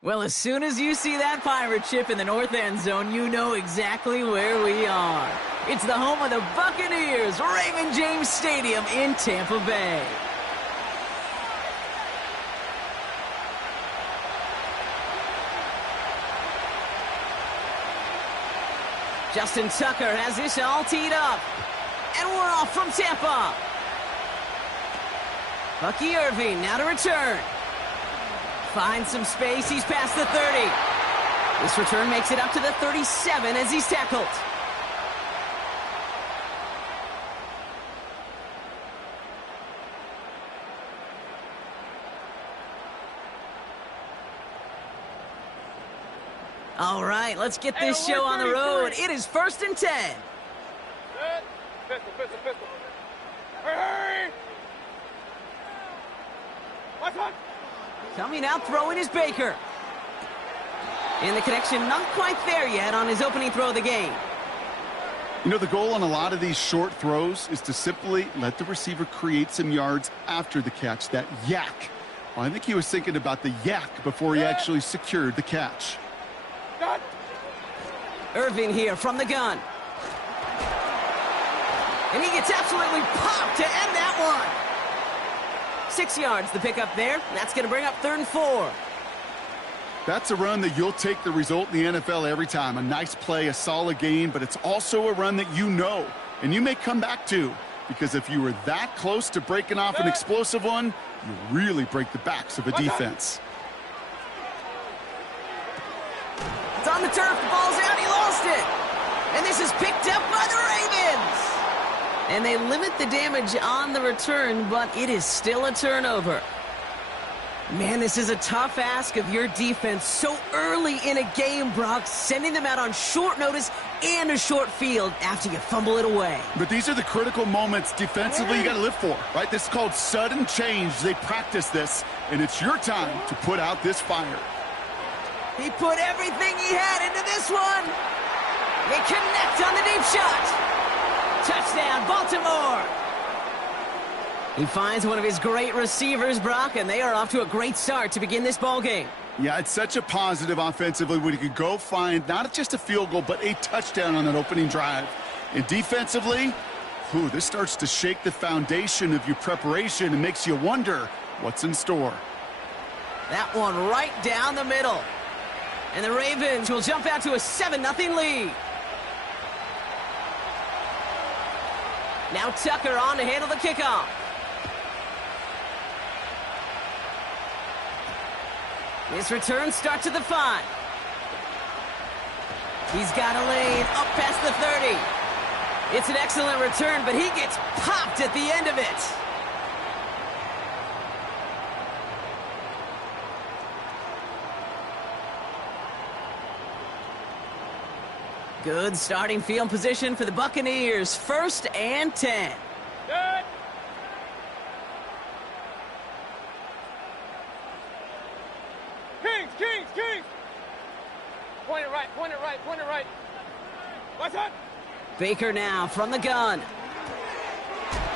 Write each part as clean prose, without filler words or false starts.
Well, as soon as you see that pirate ship in the north end zone, you know exactly where we are. It's the home of the Buccaneers, Raymond James Stadium in Tampa Bay. Justin Tucker has this all teed up. And we're off from Tampa. Bucky Irving now to return. Finds some space. He's past the 30. This return makes it up to the 37 as he's tackled. All right, let's get this show on the road. It is 1st and 10. Pistol. Hurry! What's on? Coming out throwing is Baker. And the connection not quite there yet on his opening throw of the game. You know, the goal on a lot of these short throws is to simply let the receiver create some yards after the catch, that yak. Well, I think he was thinking about the yak before he actually secured the catch. Irving here from the gun. And he gets absolutely popped to end that one. 6 yards the pickup there. That's going to bring up 3rd and 4. That's a run that you'll take the result in the NFL every time. A nice play, a solid gain, but it's also a run that you know and you may come back to, because if you were that close to breaking off an explosive one, you really break the backs of a defense. It's on the turf. The ball's out. He lost it. And this is picked up by the Ravens. And they limit the damage on the return, but it is still a turnover. Man, this is a tough ask of your defense so early in a game, Brock, sending them out on short notice and a short field after you fumble it away. But these are the critical moments defensively you got to live for, right? This is called sudden change. They practice this, and it's your time to put out this fire. He put everything he had into this one. They connect on the deep shot. Touchdown, Baltimore. He finds one of his great receivers, Brock, and they are off to a great start to begin this ball game. Yeah, it's such a positive offensively when you can go find not just a field goal, but a touchdown on that opening drive. And defensively, this starts to shake the foundation of your preparation and makes you wonder what's in store. That one right down the middle. And the Ravens will jump out to a 7-0 lead. Now Tucker on to handle the kickoff. This return starts at the 5. He's got a lane up past the 30. It's an excellent return, but he gets popped at the end of it. Good starting field position for the Buccaneers. 1st and 10. Good. Kings. Point it right. What's up? Baker now from the gun.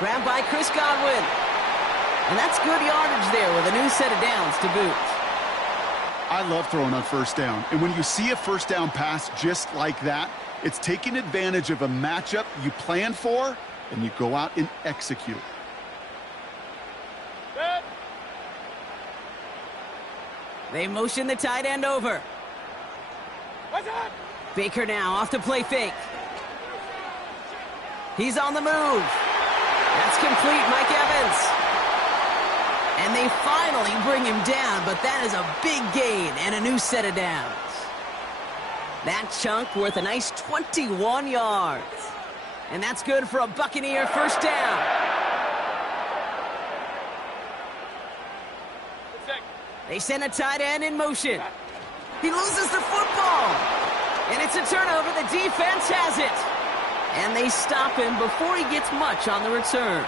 Grabbed by Chris Godwin. And that's good yardage there with a new set of downs to boot. I love throwing on 1st down. And when you see a 1st down pass just like that, it's taking advantage of a matchup you plan for, and you go out and execute. Good. They motion the tight end over. What's up? Baker now off to play fake. He's on the move. That's complete, Mike Evans. And they finally bring him down, but that is a big gain and a new set of downs. That chunk worth a nice 21 yards. And that's good for a Buccaneer 1st down. They send a tight end in motion. He loses the football. And it's a turnover. The defense has it. And they stop him before he gets much on the return.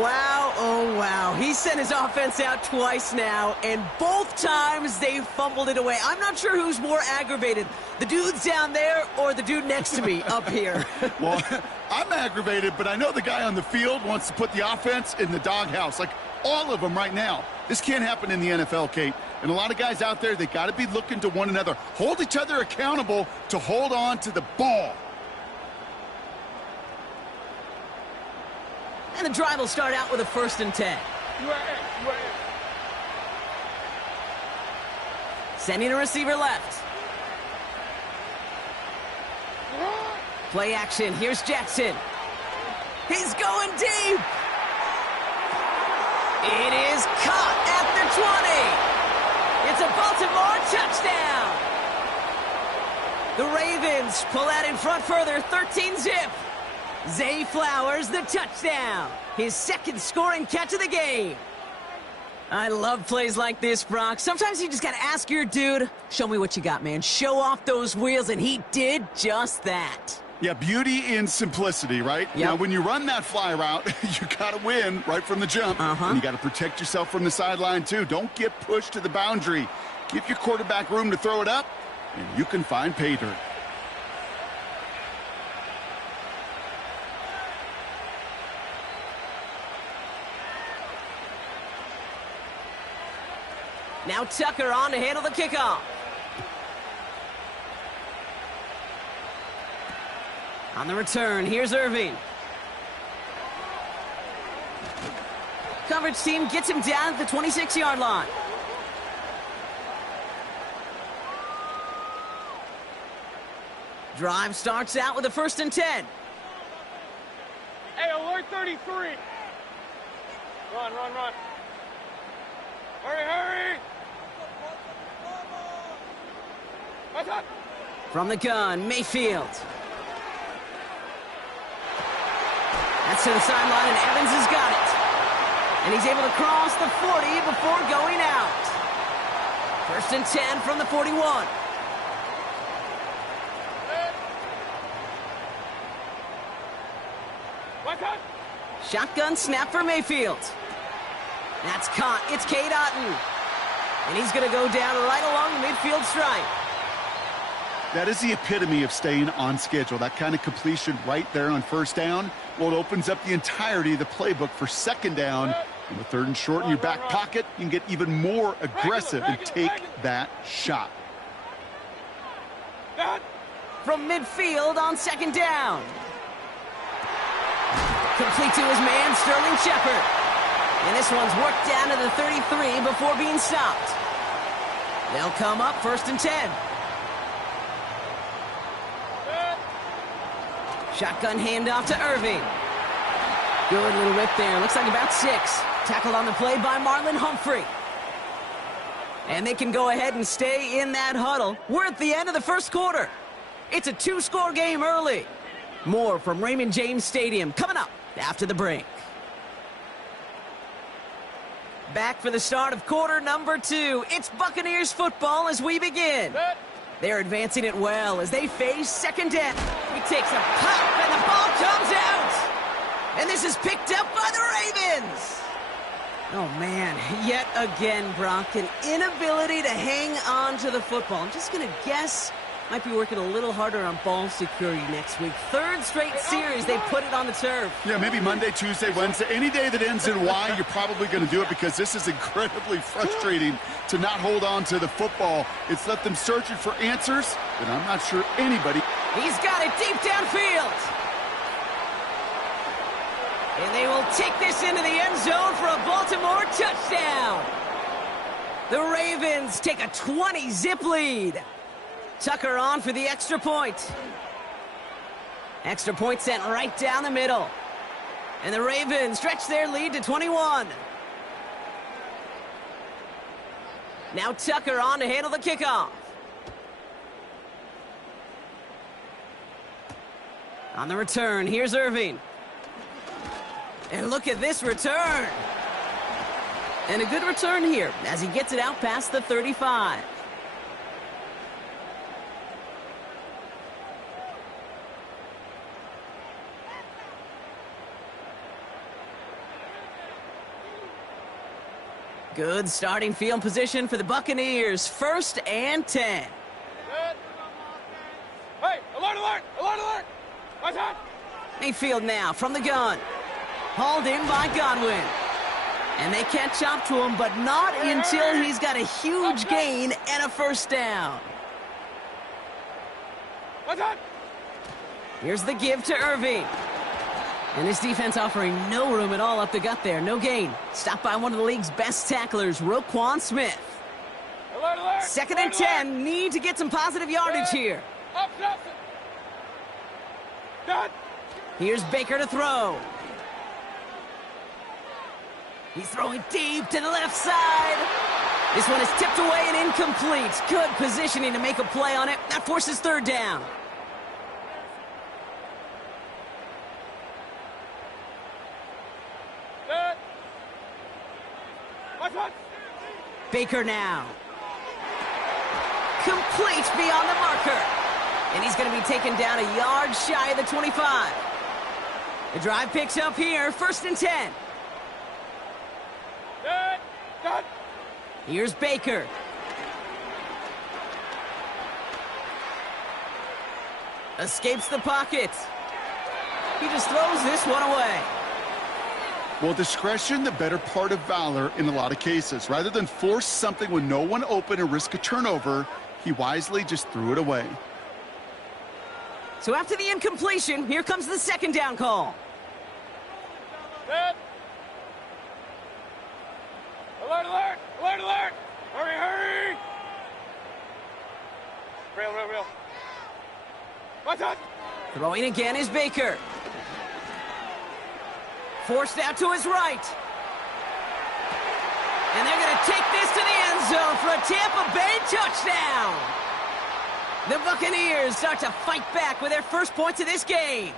Wow, oh wow. He sent his offense out twice now, and both times they fumbled it away. I'm not sure who's more aggravated, the dudes down there or the dude next to me up here. Well, I'm aggravated, but I know the guy on the field wants to put the offense in the doghouse, like all of them right now. This can't happen in the NFL, Kate. And a lot of guys out there, they got to be looking to one another. Hold each other accountable to hold on to the ball. And the drive will start out with a 1st and 10. Sending a receiver left. Play action. Here's Jackson. He's going deep. It is caught at the 20. It's a Baltimore touchdown. The Ravens pull out in front further, 13-zip. Zay Flowers, the touchdown. His 2nd scoring catch of the game. I love plays like this, Brock. Sometimes you just got to ask your dude, show me what you got, man. Show off those wheels, and he did just that. Yeah, beauty in simplicity, right? Yep. Now, when you run that fly route, you got to win right from the jump. And you got to protect yourself from the sideline, too. Don't get pushed to the boundary. Give your quarterback room to throw it up, and you can find pay dirt. Now Tucker on to handle the kickoff. On the return, here's Irving. Coverage team gets him down at the 26-yard line. Drive starts out with a 1st and 10. Hey, alert 33. Run. Hurry. What's up? From the gun, Mayfield. That's to the sideline, and Evans has got it. And he's able to cross the 40 before going out. 1st and 10 from the 41. What's up? Shotgun snap for Mayfield. That's caught. It's Cade Otton. And he's going to go down right along the midfield stripe. That is the epitome of staying on schedule. That kind of completion right there on 1st down. Well, it opens up the entirety of the playbook for 2nd down. And with 3rd and short in your back pocket, you can get even more aggressive and take that shot. From midfield on 2nd down. Complete to his man, Sterling Shepard. And this one's worked down to the 33 before being stopped. They'll come up 1st and 10. Shotgun handoff to Irving. Good little whip there. Looks like about 6. Tackled on the play by Marlon Humphrey. And they can go ahead and stay in that huddle. We're at the end of the 1st quarter. It's a 2-score game early. More from Raymond James Stadium coming up after the break. Back for the start of quarter number 2. It's Buccaneers football as we begin. They're advancing it well as they face 2nd down. He takes a pop and the ball comes out. And this is picked up by the Ravens. Oh, man. Yet again, Brock, an inability to hang on to the football. I'm just going to guess might be working a little harder on ball security next week. 3rd straight series they put it on the turf. Yeah, maybe Monday, Tuesday, Wednesday. Any day that ends in Y, you're probably going to do it because this is incredibly frustrating to not hold on to the football. It's left them searching for answers, and I'm not sure anybody. He's got it deep downfield. And they will take this into the end zone for a Baltimore touchdown. The Ravens take a 20-zip lead. Tucker on for the extra point. Extra point sent right down the middle. And the Ravens stretch their lead to 21. Now Tucker on to handle the kickoff. On the return, here's Irving. And look at this return. And a good return here as he gets it out past the 35. Good starting field position for the Buccaneers. 1st and 10. Hey, alert! Mayfield now from the gun. Hauled in by Godwin. And they catch up to him, but not until he's got a huge gain and a first down. Here's the give to Irving. And this defense offering no room at all up the gut there. No gain. Stopped by one of the league's best tacklers, Roquan Smith. Alert, alert. Second and 10. Need to get some positive yardage here. Done. Here's Baker to throw. He's throwing deep to the left side. This one is tipped away and incomplete. Good positioning to make a play on it. That forces third down. Done. Baker now. Complete beyond the marker. And he's going to be taken down a yard shy of the 25. The drive picks up here. First and 10. Done. Here's Baker. Escapes the pocket. He just throws this one away. Well, discretion, the better part of valor in a lot of cases. Rather than force something with no one open and risk a turnover, he wisely just threw it away. So after the incompletion, here comes the second down call. Done. Alert, alert. Alert, alert. Hurry, hurry. Real. Throwing again is Baker. Forced out to his right. And they're going to take this to the end zone for a Tampa Bay touchdown. The Buccaneers start to fight back with their first points of this game.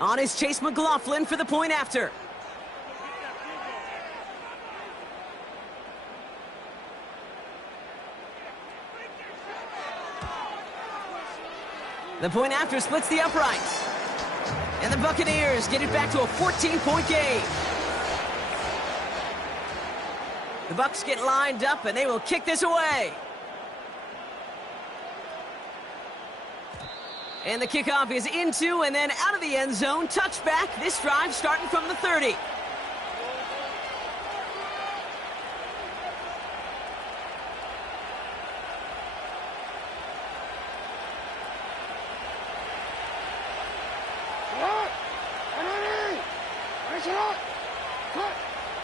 On is Chase McLaughlin for the point after. The point after splits the uprights. And the Buccaneers get it back to a 14-point game. The Bucs get lined up and they will kick this away. And the kickoff is into and then out of the end zone. Touchback. This drive starting from the 30.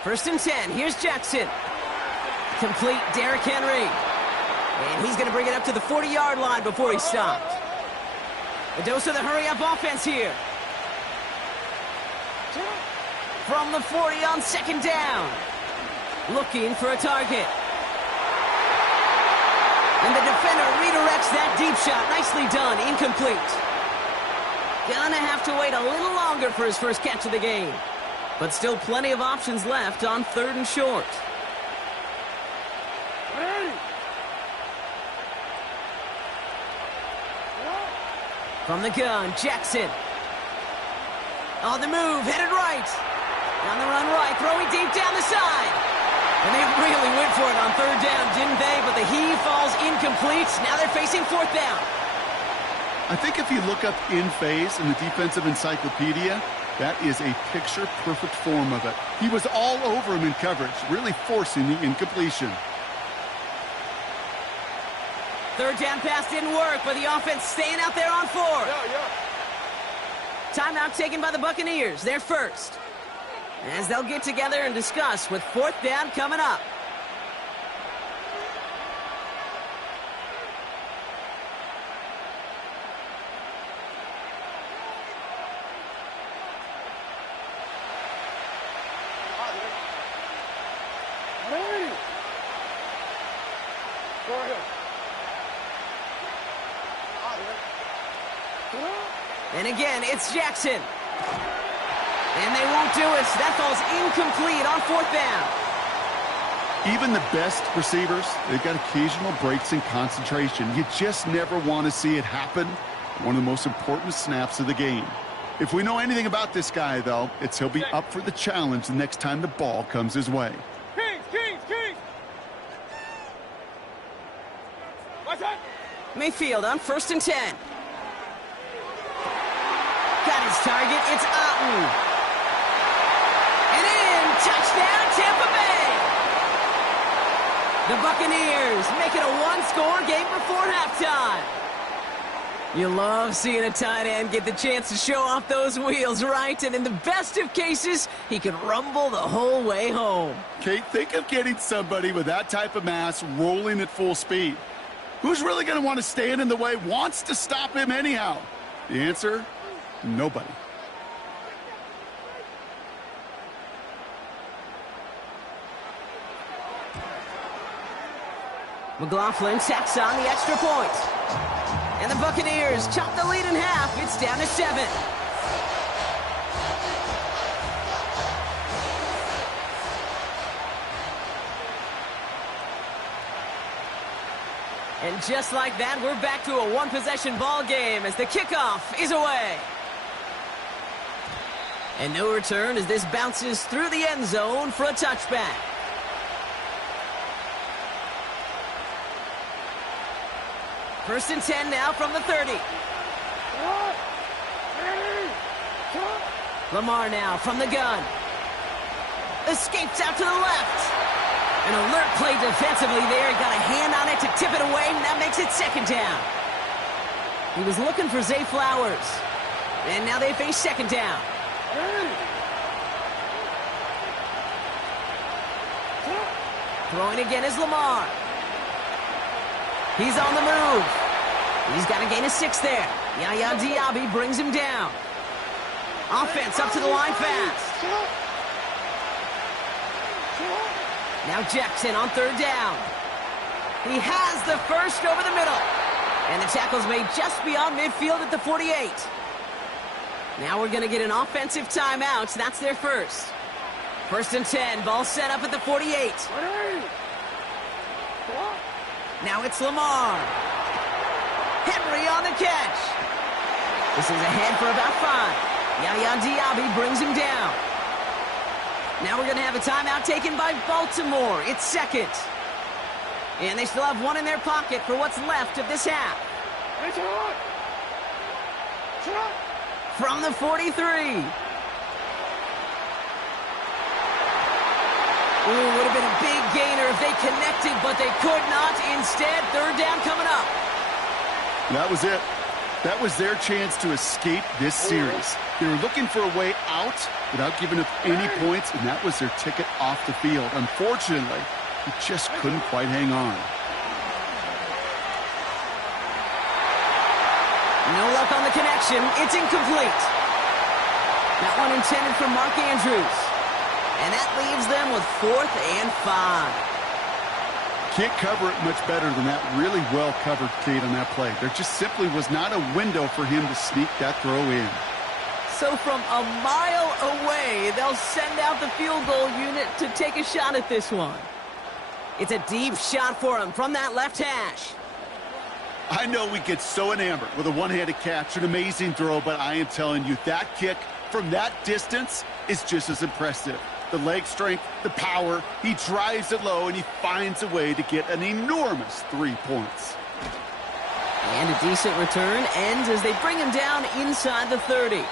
First and 10. Here's Jackson. Complete Derrick Henry. And he's going to bring it up to the 40-yard line before he's stopped. A dose of the hurry-up offense here. From the 40 on second down. Looking for a target. And the defender redirects that deep shot. Nicely done. Incomplete. Gonna have to wait a little longer for his first catch of the game. But still plenty of options left on third and short. From the gun, Jackson. On the move, headed right. On the run right, throwing deep down the side. And they really went for it on third down, didn't they? But the heave falls incomplete. Now they're facing fourth down. I think if you look up in phase in the defensive encyclopedia, that is a picture-perfect form of it. He was all over him in coverage, really forcing the incompletion. Third down pass didn't work, but the offense staying out there on fourth. Timeout taken by the Buccaneers. They're first. As they'll get together and discuss with fourth down coming up. And again, it's Jackson. And they won't do it. That falls incomplete on fourth down. Even the best receivers, they've got occasional breaks in concentration. You just never want to see it happen. One of the most important snaps of the game. If we know anything about this guy, though, it's he'll be up for the challenge the next time the ball comes his way. Hey. Mayfield on 1st and 10. Got his target. It's Otten. And in. Touchdown, Tampa Bay. The Buccaneers make it a one-score game before halftime. You love seeing a tight end get the chance to show off those wheels, right? And in the best of cases, he can rumble the whole way home. Kate, think of getting somebody with that type of mass rolling at full speed. Who's really going to want to stand in the way, wants to stop him anyhow? The answer, nobody. McLaughlin tacks on the extra point. And the Buccaneers chop the lead in half. It's down to 7. And just like that, we're back to a one-possession ball game as the kickoff is away. And no return as this bounces through the end zone for a touchback. First and 10 now from the 30. Lamar now from the gun. Escapes out to the left. An alert play defensively there. He got a hand on it to tip it away, and that makes it 2nd down. He was looking for Zay Flowers. And now they face 2nd down. Throwing again is Lamar. He's on the move. He's got to gain a 6 there. Yaya Diaby brings him down. Offense up to the line fast. Now Jackson on 3rd down. He has the first over the middle. And the tackle's made just beyond midfield at the 48. Now we're going to get an offensive timeout. That's their first. 1st and 10. Ball set up at the 48. Now it's Lamar. Henry on the catch. This is ahead for about 5. Yaya Diaby brings him down. Now we're going to have a timeout taken by Baltimore. It's 2nd. And they still have one in their pocket for what's left of this half. From the 43. Ooh, would have been a big gainer if they connected, but they could not. Instead, 3rd down coming up. That was it. That was their chance to escape this series. They were looking for a way out without giving up any points, and that was their ticket off the field. Unfortunately, he just couldn't quite hang on. No luck on the connection. It's incomplete. That one intended for Mark Andrews. And that leaves them with 4th and 5. Can't cover it much better than that. Really well covered, Kate, on that play. There just simply was not a window for him to sneak that throw in. So from a mile away, they'll send out the field goal unit to take a shot at this one. It's a deep shot for him from that left hash. I know we get so enamored with a one-handed catch, an amazing throw, but I am telling you, that kick from that distance is just as impressive. The leg strength, the power, he drives it low, and he finds a way to get an enormous 3 points. And a decent return ends as they bring him down inside the 30.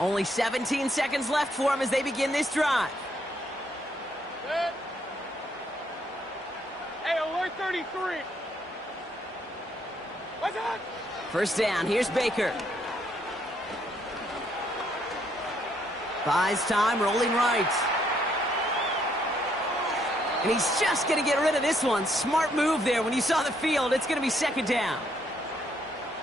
Only 17 seconds left for him as they begin this drive. Hey, alert 33. What's that? First down, here's Baker. Buys time, rolling right. And he's just going to get rid of this one. Smart move there. When you saw the field, it's going to be 2nd down.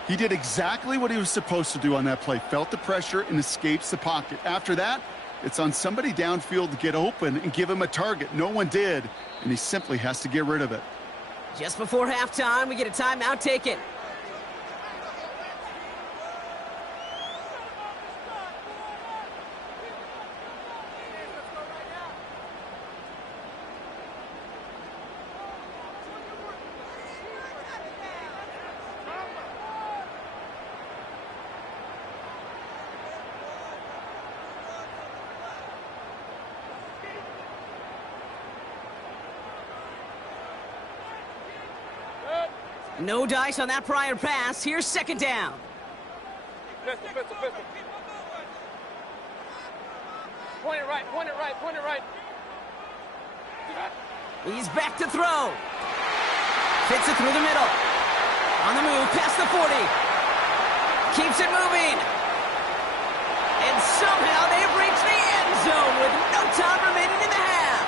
He did exactly what he was supposed to do on that play. Felt the pressure and escapes the pocket. After that, it's on somebody downfield to get open and give him a target. No one did, and he simply has to get rid of it. Just before halftime, we get a timeout taken. No dice on that prior pass. Here's second down. Pistol. Point it right. He's back to throw. Fits it through the middle. On the move, past the 40. Keeps it moving. And somehow they've reached the end zone with no time remaining in the half.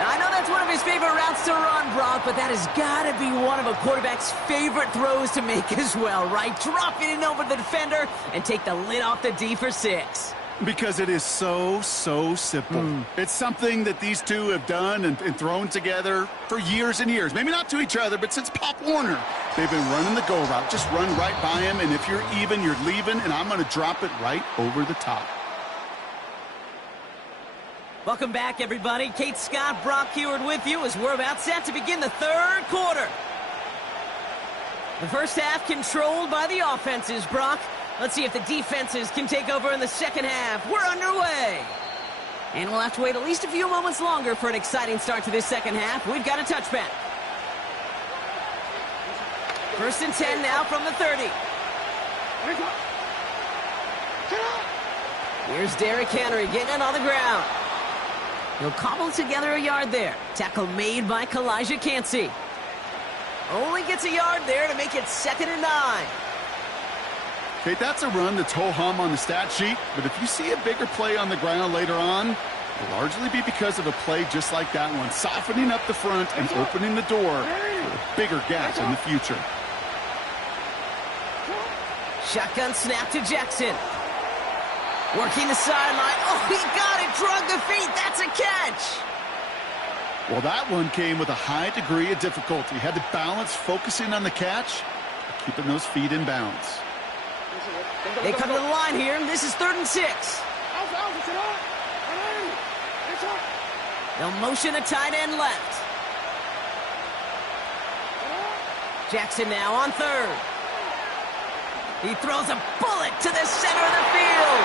Now, I know that's one of his favorite routes to run, Brock, but that has got to be one of a quarterback's favorite throws to make as well, right? Drop it in over the defender and take the lid off the D for 6. Because it is so simple. It's something that these two have done and thrown together for years and years. Maybe not to each other, but since Pop Warner. They've been running the go route. Just run right by him, and if you're even, you're leaving, and I'm going to drop it right over the top. Welcome back, everybody. Kate Scott, Brock Heward with you as we're about set to begin the third quarter. The first half controlled by the offenses, Brock. Let's see if the defenses can take over in the second half. We're underway. And we'll have to wait at least a few moments longer for an exciting start to this second half. We've got a touchback. First and 10 now from the 30. Here's Derrick Henry getting it on the ground. He'll cobble together a yard there. Tackle made by Kalijah Cansey. Only gets a yard there to make it 2nd and 9. Okay, that's a run that's ho-hum on the stat sheet, but if you see a bigger play on the ground later on, it'll largely be because of a play just like that one, softening up the front and opening the door for a bigger gap in the future. Shotgun snap to Jackson. Working the sideline. Oh, he got it. Drug the feet. That's a catch. Well, that one came with a high degree of difficulty. Had to balance focusing on the catch, keeping those feet in bounds. They come to the line here. This is 3rd and 6. They'll motion a tight end left. Jackson now on 3rd. He throws a bullet to the center of the field.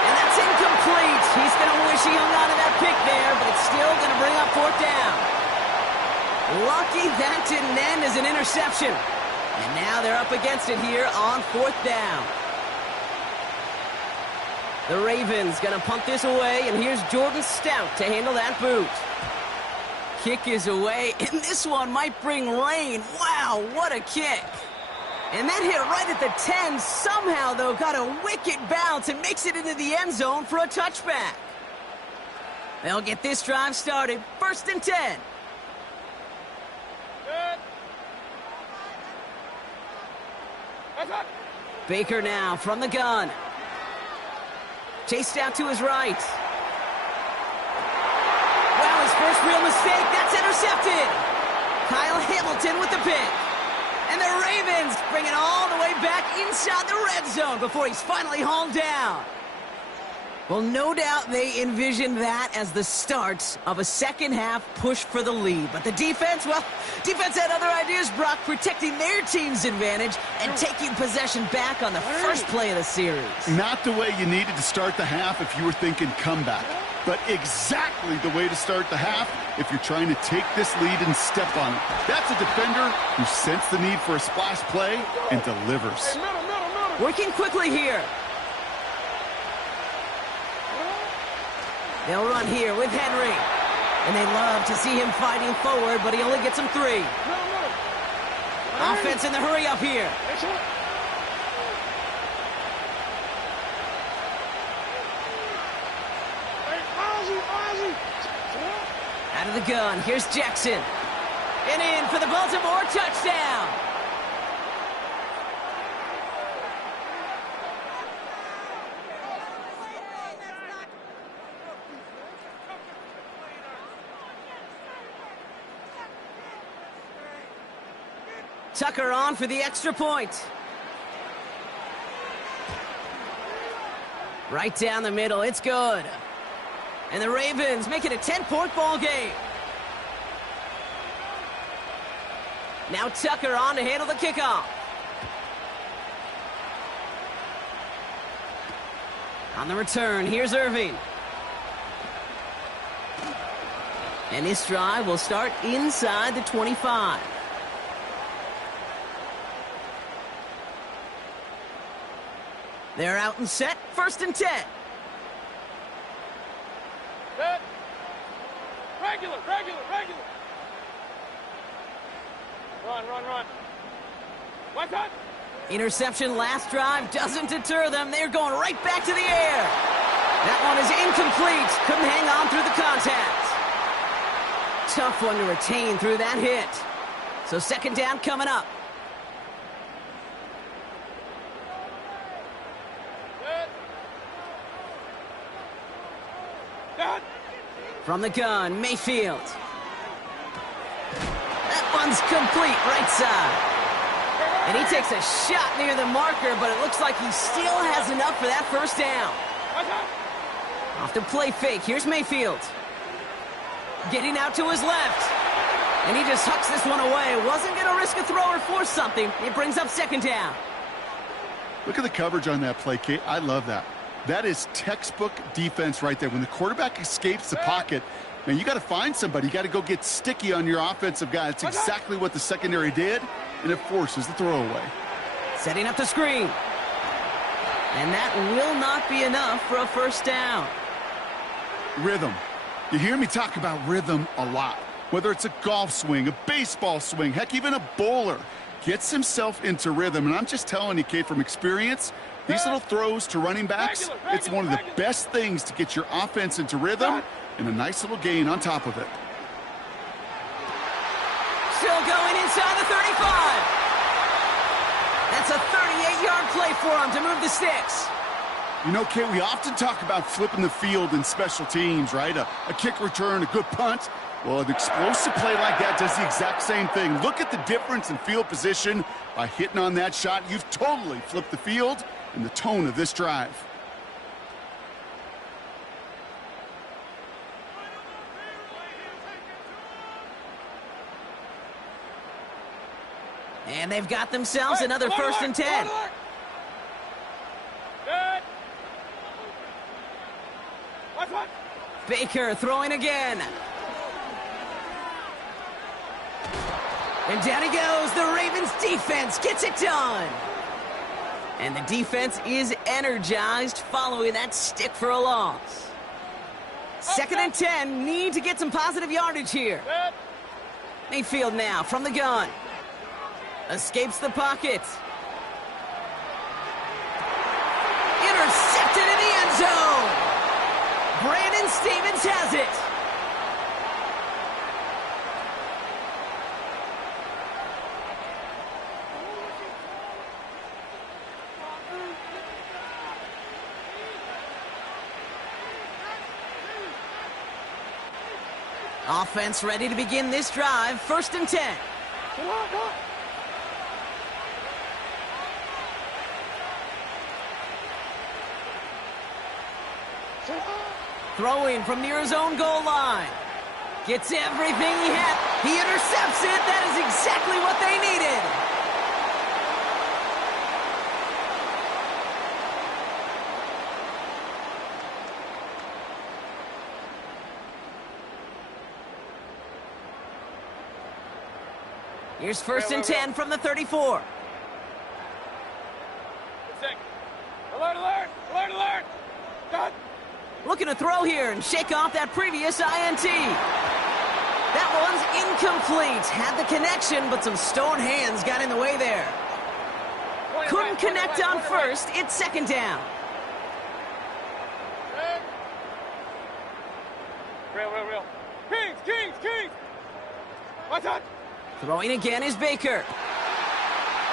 And that's incomplete. He's going to wish he hung on to that pick there, but it's still going to bring up 4th down. Lucky that didn't end as an interception. And now they're up against it here on 4th down. The Ravens going to punt this away, and here's Jordan Stout to handle that boot. Kick is away, and this one might bring rain. Wow, what a kick. And that hit right at the 10. Somehow, though, got a wicked bounce and makes it into the end zone for a touchback. They'll get this drive started. 1st and 10. Baker now from the gun. Chased out to his right. Wow, his first real mistake. That's intercepted. Kyle Hamilton with the pick. And the Ravens bring it all the way back inside the red zone before he's finally hauled down. Well, no doubt they envisioned that as the start of a second half push for the lead. But the defense, well, defense had other ideas, Brock, protecting their team's advantage and taking possession back on the first play of the series. Not the way you needed to start the half if you were thinking comeback, but exactly the way to start the half if you're trying to take this lead and step on it. That's a defender who sensed the need for a splash play and delivers. Working quickly here. They'll run here with Henry. And they love to see him fighting forward, but he only gets him 3. Offense in the hurry up here. Out of the gun, here's Jackson. And in for the Baltimore touchdown. Tucker on for the extra point. Right down the middle, it's good. And the Ravens make it a 10-point ball game. Now Tucker on to handle the kickoff. On the return, here's Irving. And this drive will start inside the 25. They're out and set, 1st and 10. Set. Regular. Run. What's up? Interception last drive doesn't deter them. They're going right back to the air. That one is incomplete. Couldn't hang on through the contact. Tough one to retain through that hit. So 2nd down coming up. Set. From the gun, Mayfield. That one's complete, right side. And he takes a shot near the marker, but it looks like he still has enough for that 1st down. Off the play fake, here's Mayfield. Getting out to his left. And he just hucks this one away. Wasn't going to risk a throw or force something. It brings up 2nd down. Look at the coverage on that play, Kate. I love that. That is textbook defense right there. When the quarterback escapes the pocket, man, you got to find somebody. You got to go get sticky on your offensive guy. That's exactly what the secondary did, and it forces the throwaway. Setting up the screen. And that will not be enough for a 1st down. Rhythm. You hear me talk about rhythm a lot. Whether it's a golf swing, a baseball swing, heck, even a bowler gets himself into rhythm. And I'm just telling you, Kate, from experience, these little throws to running backs, it's one of the best things to get your offense into rhythm and a nice little gain on top of it. Still going inside the 35. That's a 38-yard play for him to move the sticks. You know, Kate, we often talk about flipping the field in special teams, right? A kick return, a good punt. Well, an explosive play like that does the exact same thing. Look at the difference in field position by hitting on that shot. You've totally flipped the field and the tone of this drive. And they've got themselves another 1st and 10. Baker throwing again. And down he goes. The Ravens defense gets it done. And the defense is energized following that stick for a loss. 2nd and 10. Need to get some positive yardage here. Mayfield now from the gun. Escapes the pocket. Intercepted in the end zone. Brandon Stevens has it. Offense ready to begin this drive. 1st and 10. Come on. Throwing from near his own goal line. Gets everything he had. He intercepts it. That is exactly what they needed. Here's 1st and 10 from the 34. Alert! Got. Looking to throw here and shake off that previous INT. That one's incomplete. Had the connection, but some stone hands got in the way there. Couldn't connect on 1st. It's 2nd down. Real. Kings! What's up? Throwing again is Baker.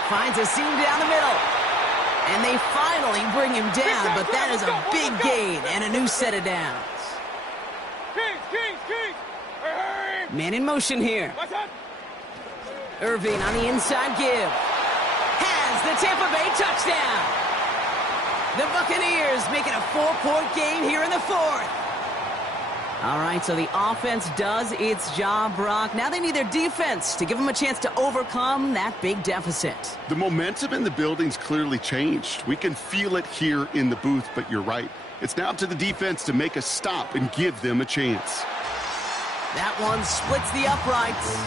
Finds a seam down the middle. And they finally bring him down, but that is a big gain and a new set of downs. Kings! Hurry! Man in motion here. What's up? Irving on the inside give. Has the Tampa Bay touchdown. The Buccaneers making a 4-point game here in the 4th. All right, so the offense does its job, Brock. Now they need their defense to give them a chance to overcome that big deficit. The momentum in the building's clearly changed. We can feel it here in the booth, but you're right. It's now up to the defense to make a stop and give them a chance. That one splits the uprights.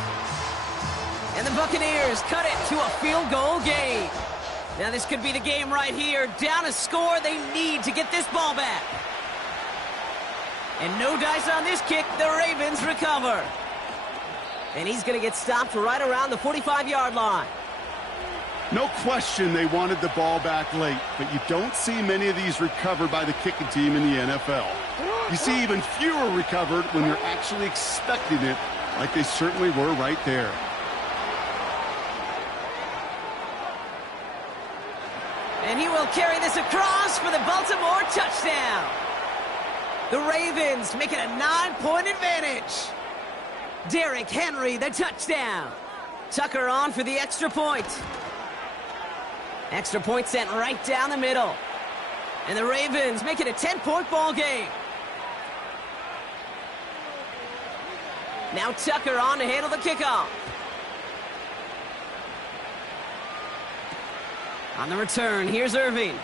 And the Buccaneers cut it to a field goal game. Now this could be the game right here. Down a score, they need to get this ball back. And no dice on this kick, the Ravens recover. And he's going to get stopped right around the 45-yard line. No question they wanted the ball back late, but you don't see many of these recovered by the kicking team in the NFL. You see even fewer recovered when you're actually expecting it, like they certainly were right there. And he will carry this across for the Baltimore touchdown. The Ravens make it a 9-point advantage. Derrick Henry, the touchdown. Tucker on for the extra point. Extra point sent right down the middle. And the Ravens make it a 10-point ball game. Now Tucker on to handle the kickoff. On the return, here's Irving.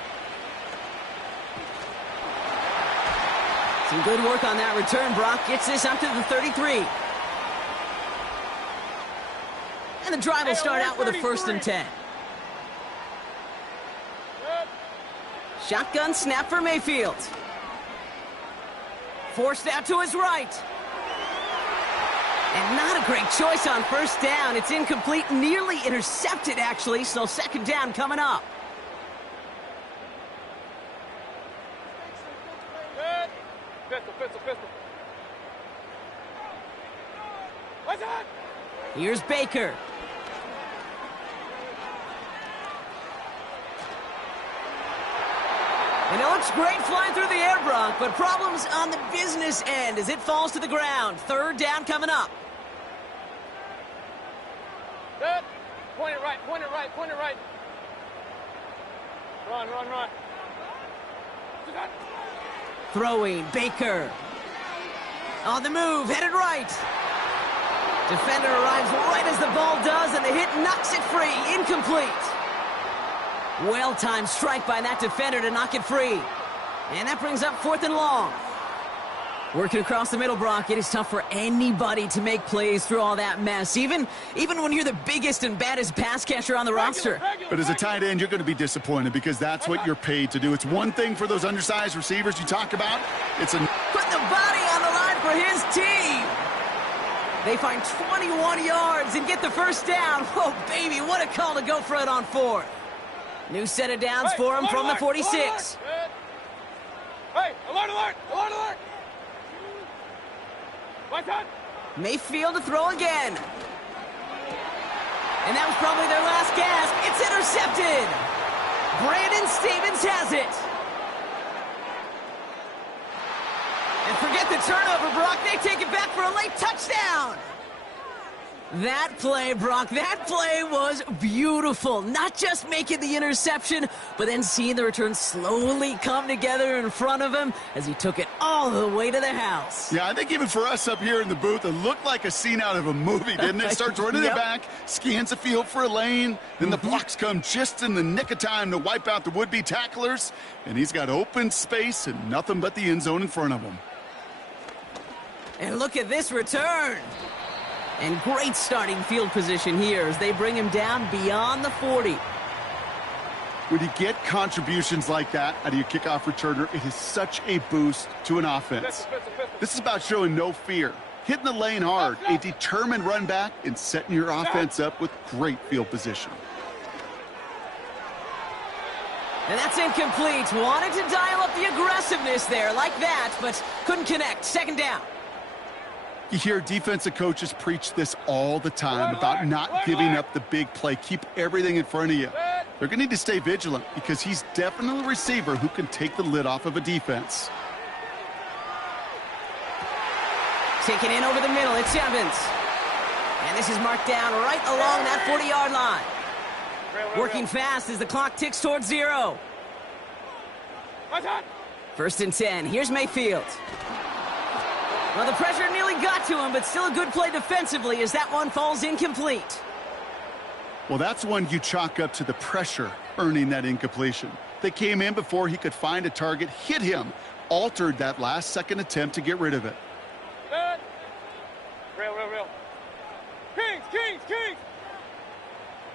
Some good work on that return. Brock gets this up to the 33. And the drive will start out with a 1st and 10. Shotgun snap for Mayfield. Forced out to his right. And not a great choice on 1st down. It's incomplete, nearly intercepted, actually, so 2nd down coming up. Pistol. What's that? Here's Baker. And it looks great flying through the air, Brock, but problems on the business end as it falls to the ground. 3rd down coming up. Good. Point it right. Run. Throwing, Baker. On the move, headed right. Defender arrives right as the ball does, and the hit knocks it free. Incomplete. Well-timed strike by that defender to knock it free. And that brings up 4th and long. Working across the middle, Brock, it is tough for anybody to make plays through all that mess, even when you're the biggest and baddest pass catcher on the roster. But as a tight end, you're going to be disappointed because that's what you're paid to do. It's one thing for those undersized receivers you talk about. It's a putting the body on the line for his team. They find 21 yards and get the 1st down. Oh, baby, what a call to go for it on 4th. New set of downs for him from the 46. Hey, alert! What's that? Mayfield to throw again. And that was probably their last gasp. It's intercepted. Brandon Stevens has it. And forget the turnover, Brock. They take it back for a late touchdown. That play, Brock, that play was beautiful. Not just making the interception, but then seeing the return slowly come together in front of him as he took it all the way to the house. Yeah, I think even for us up here in the booth, it looked like a scene out of a movie, didn't it? Starts running it back, scans the field for a lane, then the blocks come just in the nick of time to wipe out the would-be tacklers, and he's got open space and nothing but the end zone in front of him. And look at this return. And great starting field position here as they bring him down beyond the 40. When you get contributions like that out of your kickoff returner, it is such a boost to an offense. This is about showing no fear, hitting the lane hard, a determined run back, and setting your offense up with great field position. And that's incomplete. Wanted to dial up the aggressiveness there like that, but couldn't connect. 2nd down. You hear defensive coaches preach this all the time about not giving up the big play. Keep everything in front of you. They're going to need to stay vigilant because he's definitely a receiver who can take the lid off of a defense. Taken in over the middle, it's Evans. And this is marked down right along that 40-yard line. Working fast as the clock ticks towards 0. 1st and 10, here's Mayfield. Well, the pressure nearly got to him, but still a good play defensively as that one falls incomplete. Well, that's one you chalk up to the pressure earning that incompletion. They came in before he could find a target, hit him, altered that last-second attempt to get rid of it. Good. Real. Kings.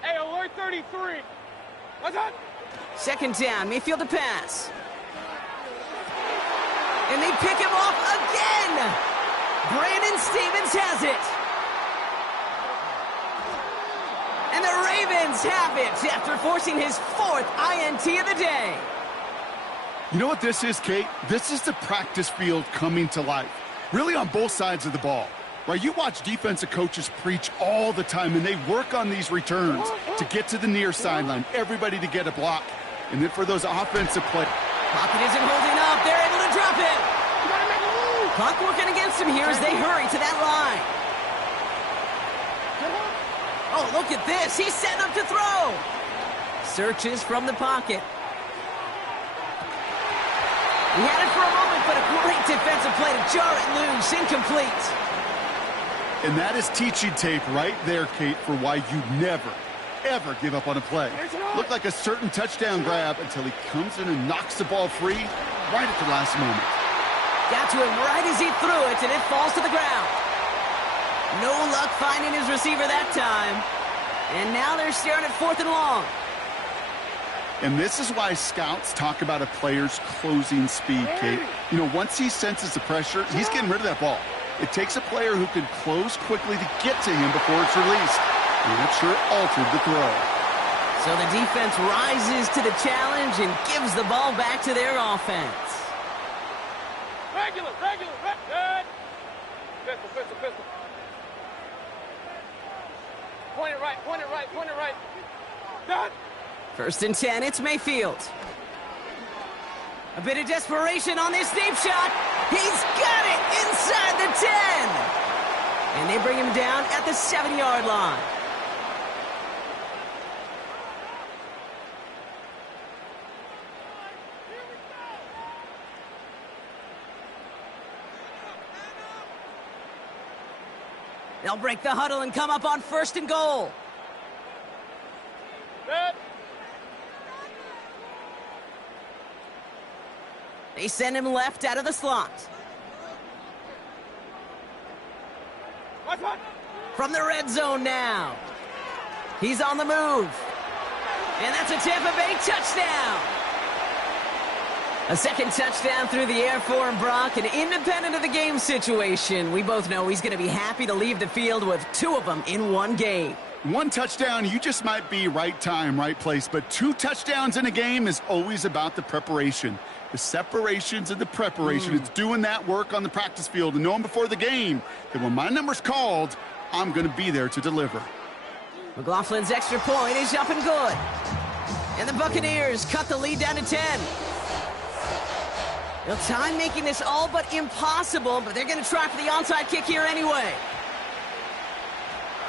Hey, alert 33. What's that? Second down, Mayfield to pass. And they pick him off again. Brandon Stevens has it. And the Ravens have it after forcing his 4th INT of the day. You know what this is, Kate? This is the practice field coming to life. Really on both sides of the ball. Right, you watch defensive coaches preach all the time, and they work on these returns to get to the near sideline, everybody to get a block. And then for those offensive plays. Pocket isn't holding up. They're able to drop it. Clock working against him here as they hurry to that line. Oh, look at this. He's set up to throw. Searches from the pocket. He had it for a moment, but a great defensive play to jar it loose. Incomplete. And that is teaching tape right there, Kate, for why you never, ever give up on a play. Looked like a certain touchdown grab until he comes in and knocks the ball free right at the last moment. Got to him right as he threw it, and it falls to the ground. No luck finding his receiver that time. And now they're staring at 4th and long. And this is why scouts talk about a player's closing speed, Kate. You know, once he senses the pressure, he's getting rid of that ball. It takes a player who can close quickly to get to him before it's released. And that sure altered the throw. So the defense rises to the challenge and gives the ball back to their offense. Regular. Good. Pistol. Point it right. Done. 1st and 10, it's Mayfield. A bit of desperation on this deep shot. He's got it inside the 10. And they bring him down at the 7-yard line. They'll break the huddle and come up on 1st and goal. Good. They send him left out of the slot. What's that? From the red zone now. He's on the move. And that's a Tampa Bay touchdown. A second touchdown through the air for him, Brock. And independent of the game situation, we both know he's going to be happy to leave the field with 2 of them in one game. 1 touchdown, you just might be right time, right place. But 2 touchdowns in a game is always about the preparation. The separations and the preparation. It's doing that work on the practice field and knowing before the game that when my number's called, I'm going to be there to deliver. McLaughlin's extra point is up and good. And the Buccaneers cut the lead down to 10. Well, time making this all but impossible, but they're going to try for the onside kick here anyway.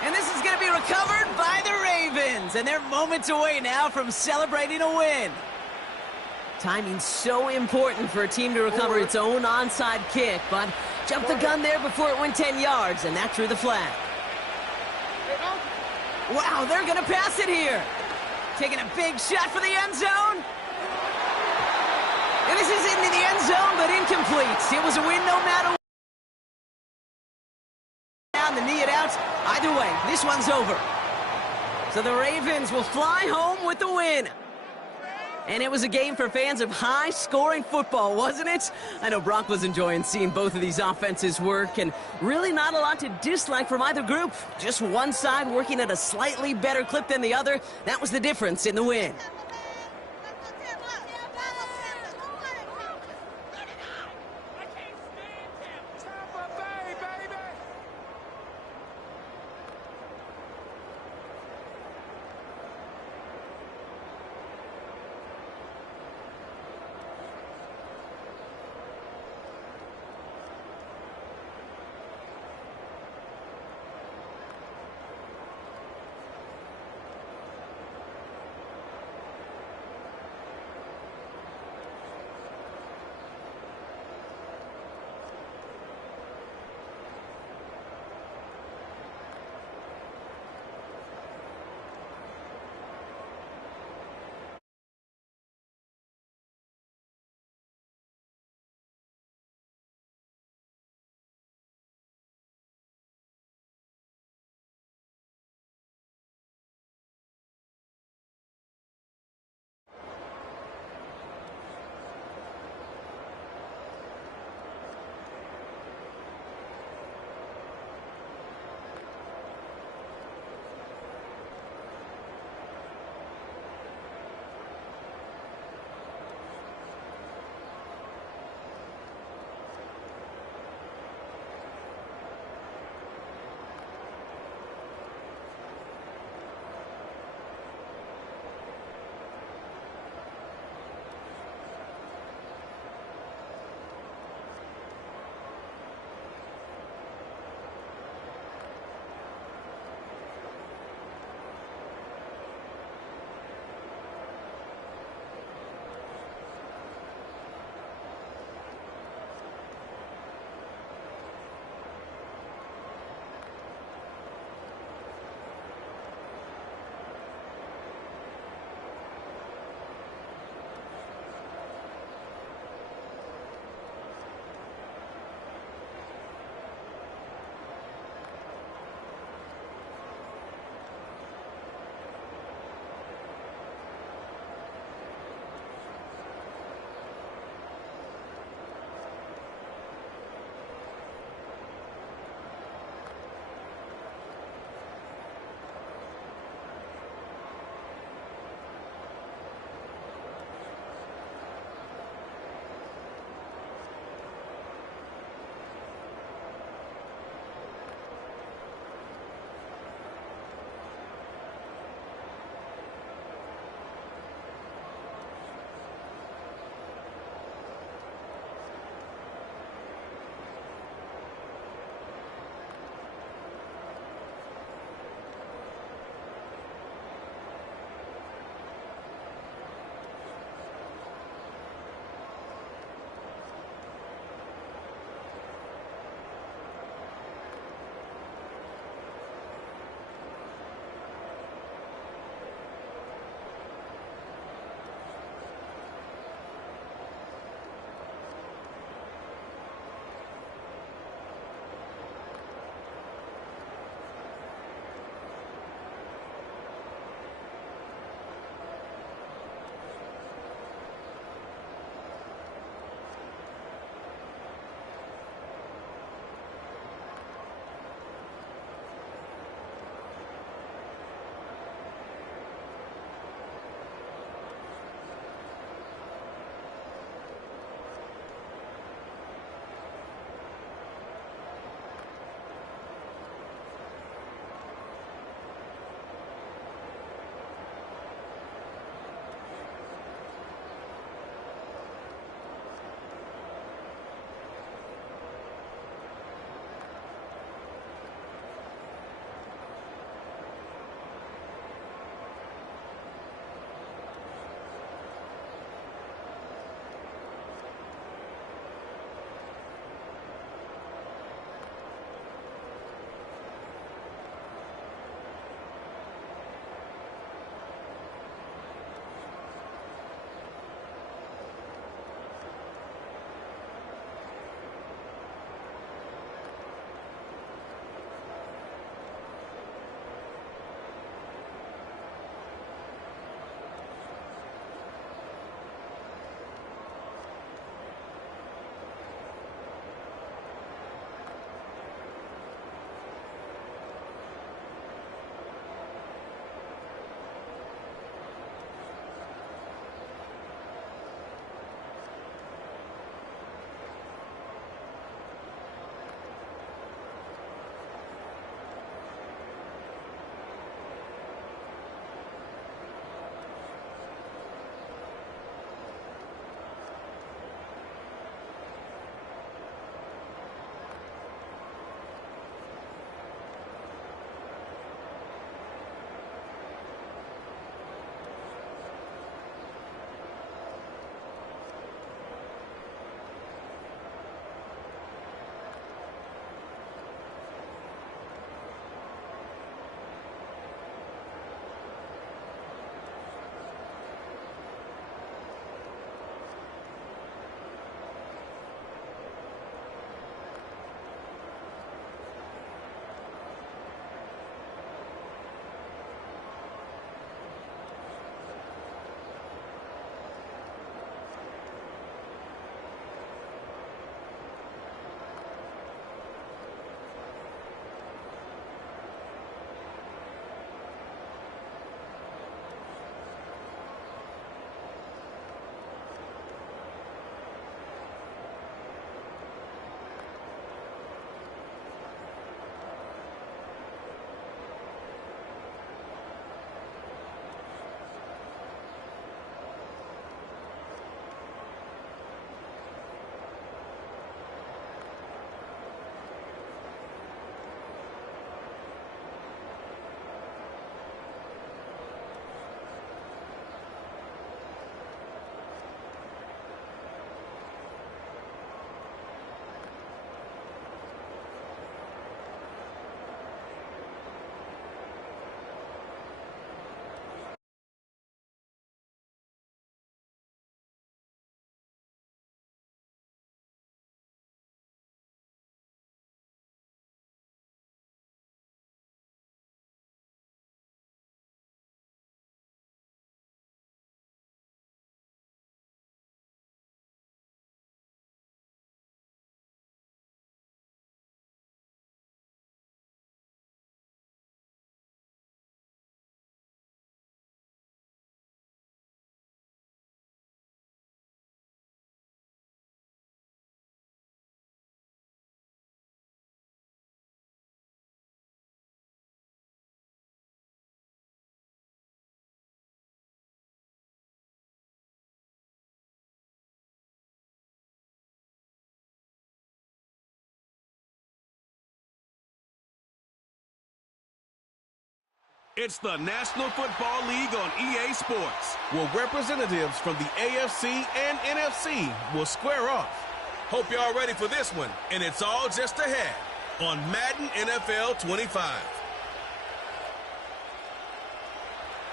And this is going to be recovered by the Ravens. And they're moments away now from celebrating a win. Timing's so important for a team to recover its own onside kick, but jumped the gun there before it went 10 yards, and that drew the flag. Wow, they're going to pass it here. Taking a big shot for the end zone. And this is into the end zone, but incomplete. It was a win no matter what. Down the knee it out. Either way, this one's over. So the Ravens will fly home with the win. And it was a game for fans of high-scoring football, wasn't it? I know Brock was enjoying seeing both of these offenses work, and really not a lot to dislike from either group. Just one side working at a slightly better clip than the other. That was the difference in the win. It's the National Football League on EA Sports, where representatives from the AFC and NFC will square off. Hope y'all ready for this one, and it's all just ahead on Madden NFL 25.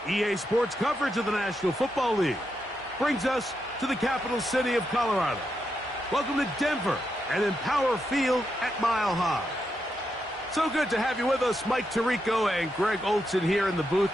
EA Sports coverage of the National Football League brings us to the capital city of Colorado. Welcome to Denver and Empower Field at Mile High. So good to have you with us, Mike Tirico and Greg Olson here in the booth.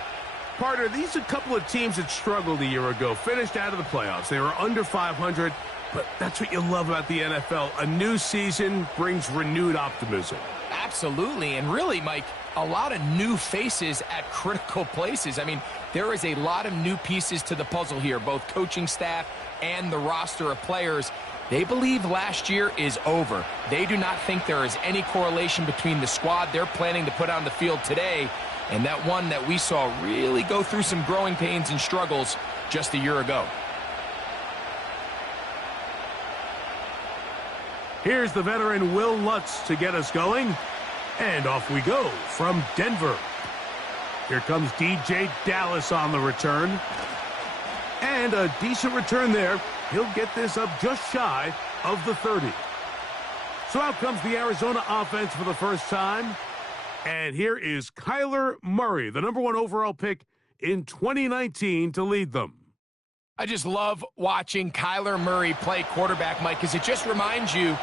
Partner, these are a couple of teams that struggled a year ago, finished out of the playoffs. They were under 500, but that's what you love about the NFL. A new season brings renewed optimism. Absolutely, and really, Mike, a lot of new faces at critical places. I mean, there is a lot of new pieces to the puzzle here, both coaching staff and the roster of players. They believe last year is over. They do not think there is any correlation between the squad they're planning to put on the field today and that one that we saw really go through some growing pains and struggles just a year ago. Here's the veteran Will Lutz to get us going. And off we go from Denver. Here comes DJ Dallas on the return. And a decent return there. He'll get this up just shy of the 30. So out comes the Arizona offense for the first time. And here is Kyler Murray, the #1 overall pick in 2019 to lead them. I just love watching Kyler Murray play quarterback, Mike, because it just reminds you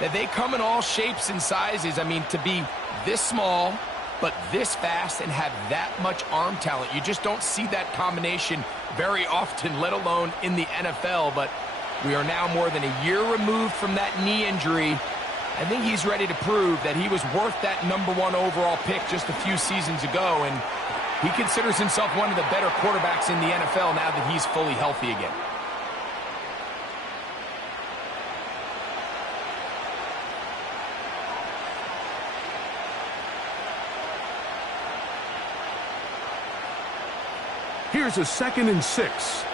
that they come in all shapes and sizes. I mean, to be this small, but this fast and have that much arm talent, you just don't see that combination very often, let alone in the NFL. But we are now more than a year removed from that knee injury. I think he's ready to prove that he was worth that #1 overall pick just a few seasons ago, and he considers himself one of the better quarterbacks in the NFL now that he's fully healthy again. Here's a 2nd and 6.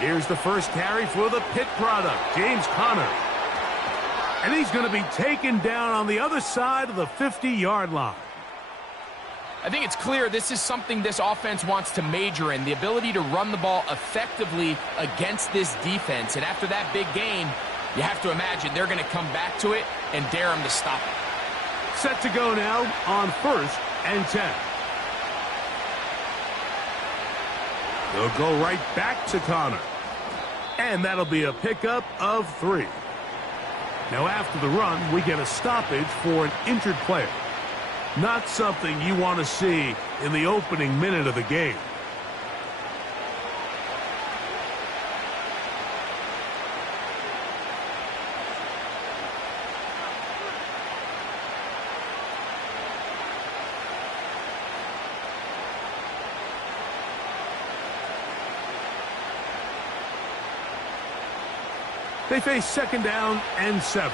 Here's the first carry for the Pitt product, James Conner. And he's going to be taken down on the other side of the 50-yard line. I think it's clear this is something this offense wants to major in, the ability to run the ball effectively against this defense. And after that big gain, you have to imagine they're going to come back to it and dare him to stop it. Set to go now on 1st and 10. They'll go right back to Conner. And that'll be a pickup of 3. Now after the run, we get a stoppage for an injured player. Not something you want to see in the opening minute of the game. They face 2nd down and 7.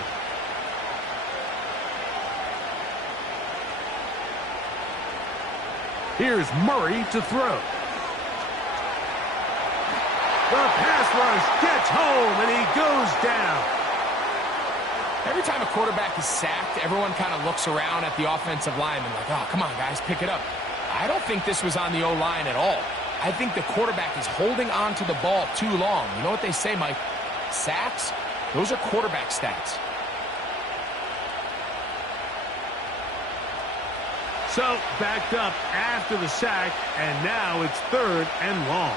Here's Murray to throw. The pass rush gets home, and he goes down. Every time a quarterback is sacked, everyone kind of looks around at the offensive lineman like, oh, come on, guys, pick it up. I don't think this was on the O-line at all. I think the quarterback is holding on to the ball too long. You know what they say, Mike? Sacks, those are quarterback stats. So, backed up after the sack, and now it's 3rd and long.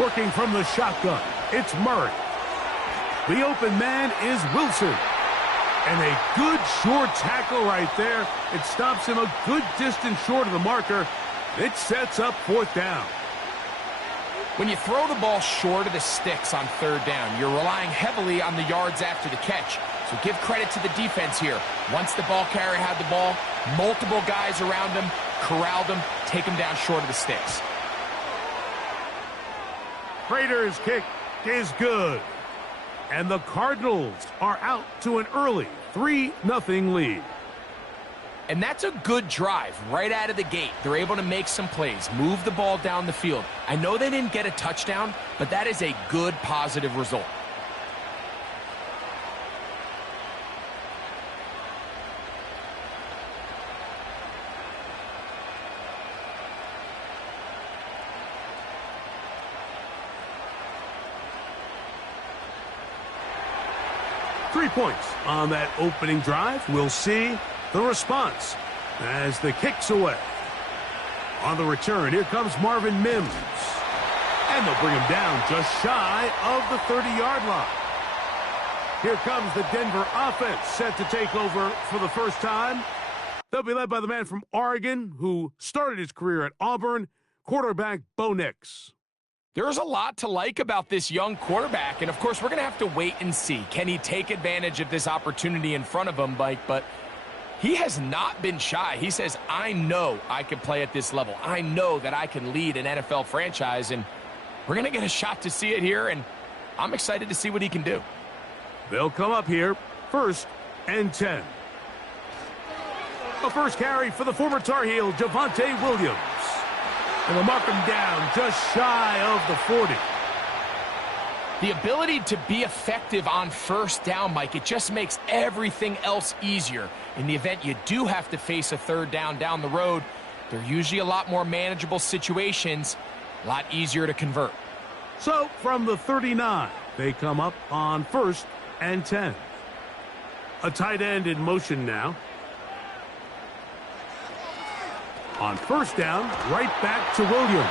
Working from the shotgun, it's Murray. The open man is Wilson. And a good short tackle right there. It stops him a good distance short of the marker. It sets up 4th down. When you throw the ball short of the sticks on 3rd down, you're relying heavily on the yards after the catch. So give credit to the defense here. Once the ball carrier had the ball, multiple guys around him, corralled him, take him down short of the sticks. Prater's kick is good. And the Cardinals are out to an early 3-0 lead. And that's a good drive right out of the gate. They're able to make some plays, move the ball down the field. I know they didn't get a touchdown, but that is a good positive result. 3 points on that opening drive. We'll see the response as the kick's away. On the return, here comes Marvin Mims. And they'll bring him down just shy of the 30-yard line. Here comes the Denver offense set to take over for the first time. They'll be led by the man from Oregon who started his career at Auburn, quarterback Bo Nix. There's a lot to like about this young quarterback, and of course we're going to have to wait and see. Can he take advantage of this opportunity in front of him, Mike? But he has not been shy. He says, I know I can play at this level. I know that I can lead an NFL franchise, and we're going to get a shot to see it here, and I'm excited to see what he can do. They'll come up here, 1st and 10. A first carry for the former Tar Heel, Javonte Williams. And they'll mark him down just shy of the 40. The ability to be effective on first down, Mike, it just makes everything else easier. In the event you do have to face a third down the road, they're usually a lot more manageable situations, a lot easier to convert. So from the 39, they come up on 1st and 10. A tight end in motion now. On first down, right back to Williams.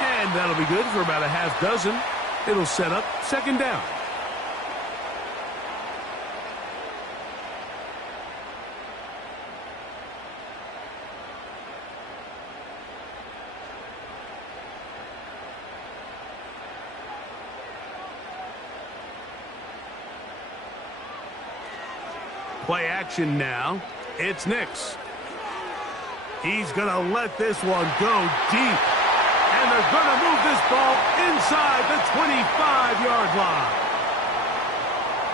And that'll be good for about a half dozen. It'll set up 2nd down. Play action now. It's Nix. He's going to let this one go deep. And they're going to move this ball inside the 25-yard line.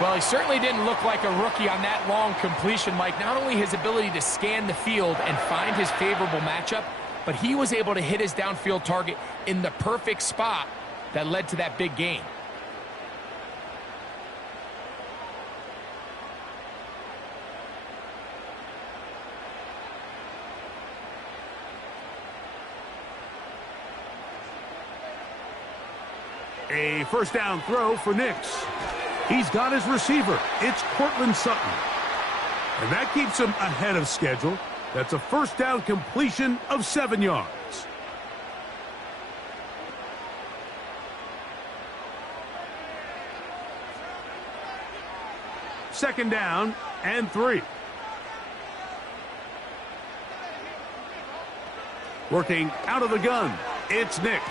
Well, he certainly didn't look like a rookie on that long completion, Mike. Not only his ability to scan the field and find his favorable matchup, but he was able to hit his downfield target in the perfect spot that led to that big gain. A first down throw for Nix. He's got his receiver. It's Cortland Sutton. And that keeps him ahead of schedule. That's a first down completion of 7 yards. Second down and 3. Working out of the gun, it's Nix.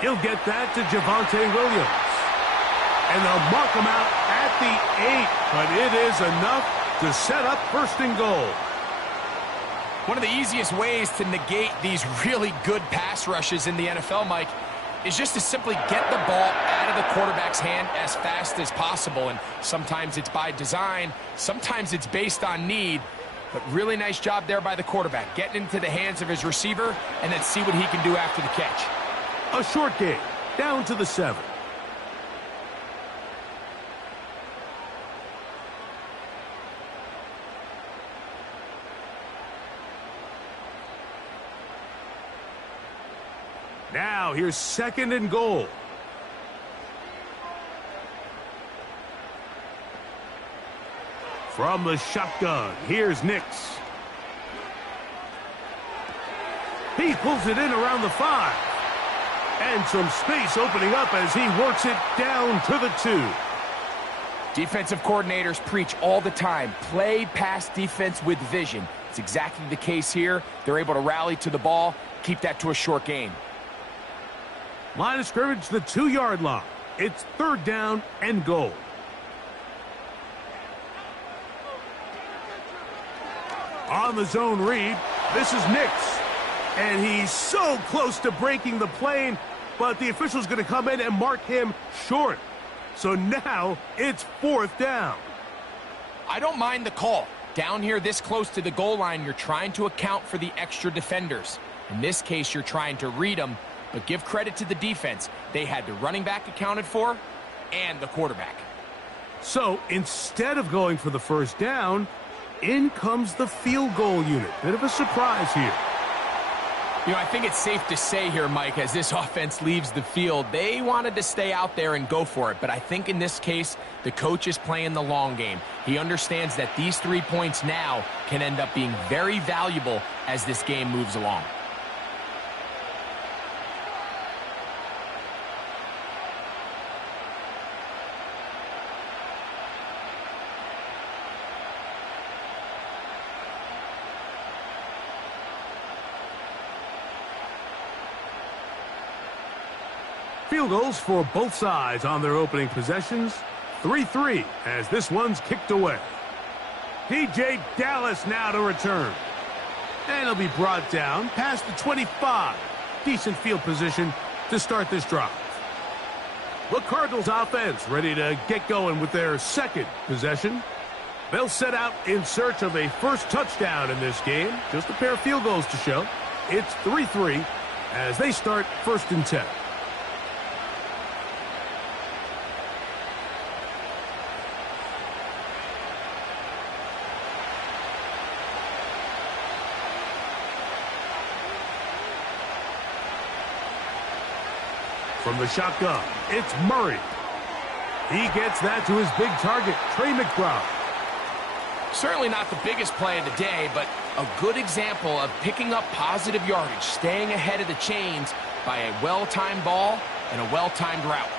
He'll get that to Javonte Williams. And they'll mark him out at the 8, but it is enough to set up 1st and goal. One of the easiest ways to negate these really good pass rushes in the NFL, Mike, is just to simply get the ball out of the quarterback's hand as fast as possible. And sometimes it's by design, sometimes it's based on need. But really nice job there by the quarterback, getting into the hands of his receiver, and then see what he can do after the catch. A short game, down to the 7. Now, here's 2nd and goal. From the shotgun, here's Nix. He pulls it in around the 5. And some space opening up as he works it down to the 2. Defensive coordinators preach all the time, play pass defense with vision. It's exactly the case here. They're able to rally to the ball, keep that to a short gain. Line of scrimmage, the 2-yard line. It's 3rd down and goal. On the zone read, this is Nix. And he's so close to breaking the plane, but the official's going to come in and mark him short. So now it's 4th down. I don't mind the call. Down here this close to the goal line, you're trying to account for the extra defenders. In this case, you're trying to read them, but give credit to the defense. They had the running back accounted for and the quarterback. So instead of going for the 1st down, in comes the field goal unit. Bit of a surprise here. You know, I think it's safe to say here, Mike, as this offense leaves the field, they wanted to stay out there and go for it. But I think in this case, the coach is playing the long game. He understands that these 3 points now can end up being very valuable as this game moves along. Field goals for both sides on their opening possessions. 3-3 as this one's kicked away. DJ Dallas now to return. And he'll be brought down past the 25. Decent field position to start this drive. The Cardinals offense ready to get going with their second possession. They'll set out in search of a first touchdown in this game. Just a pair of field goals to show. It's 3-3 as they start 1st and 10. From the shotgun, it's Murray. He gets that to his big target, Trey McBride. Certainly not the biggest play of the day, but a good example of picking up positive yardage, staying ahead of the chains by a well-timed ball and a well-timed route.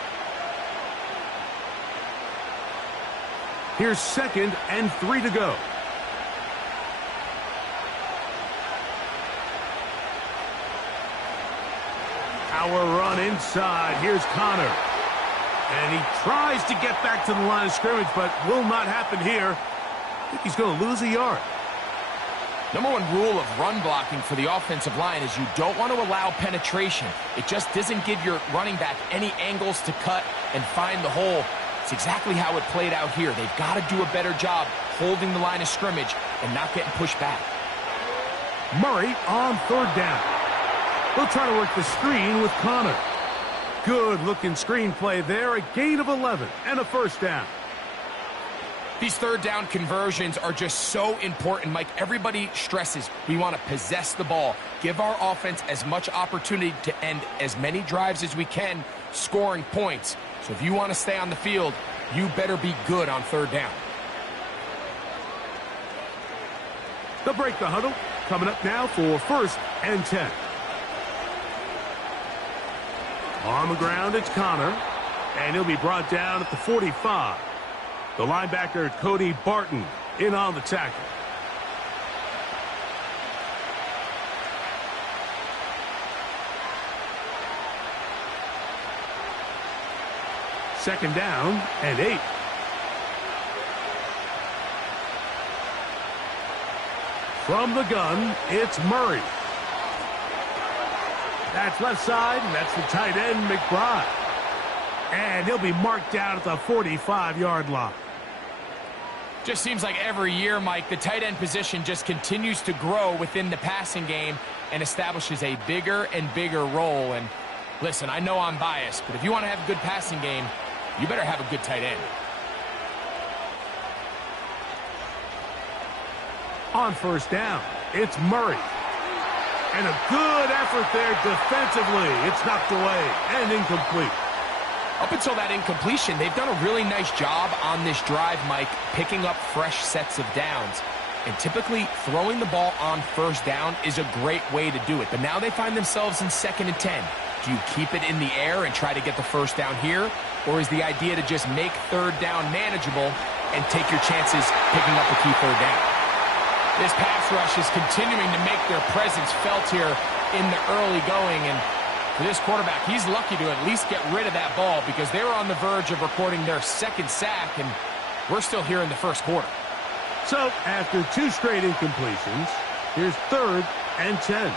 Here's 2nd and 3 to go. Power run inside. Here's Connor. And he tries to get back to the line of scrimmage, but will not happen here. I think he's going to lose a yard. Number 1 rule of run blocking for the offensive line is you don't want to allow penetration. It just doesn't give your running back any angles to cut and find the hole. It's exactly how it played out here. They've got to do a better job holding the line of scrimmage and not getting pushed back. Murray on 3rd down. They'll try to work the screen with Connor. Good-looking screen play there. A gain of 11 and a 1st down. These 3rd down conversions are just so important, Mike. Everybody stresses we want to possess the ball, give our offense as much opportunity to end as many drives as we can, scoring points. So if you want to stay on the field, you better be good on 3rd down. They'll break the huddle. Coming up now for 1st and 10. On the ground, it's Connor, and he'll be brought down at the 45. The linebacker, Cody Barton, in on the tackle. Second down and 8. From the gun, it's Murray. That's left side, and that's the tight end, McBride. And he'll be marked down at the 45-yard line. Just seems like every year, Mike, the tight end position just continues to grow within the passing game and establishes a bigger and bigger role. And listen, I know I'm biased, but if you want to have a good passing game, you better have a good tight end. On 1st down, it's Murray. And a good effort there defensively. It's knocked away and incomplete. Up until that incompletion, they've done a really nice job on this drive, Mike, picking up fresh sets of downs. And typically, throwing the ball on 1st down is a great way to do it. But now they find themselves in 2nd and 10. Do you keep it in the air and try to get the 1st down here? Or is the idea to just make 3rd down manageable and take your chances picking up a key 3rd down? This pass rush is continuing to make their presence felt here in the early going. And for this quarterback, he's lucky to at least get rid of that ball because they were on the verge of recording their 2nd sack, and we're still here in the 1st quarter. So, after 2 straight incompletions, here's 3rd and 10.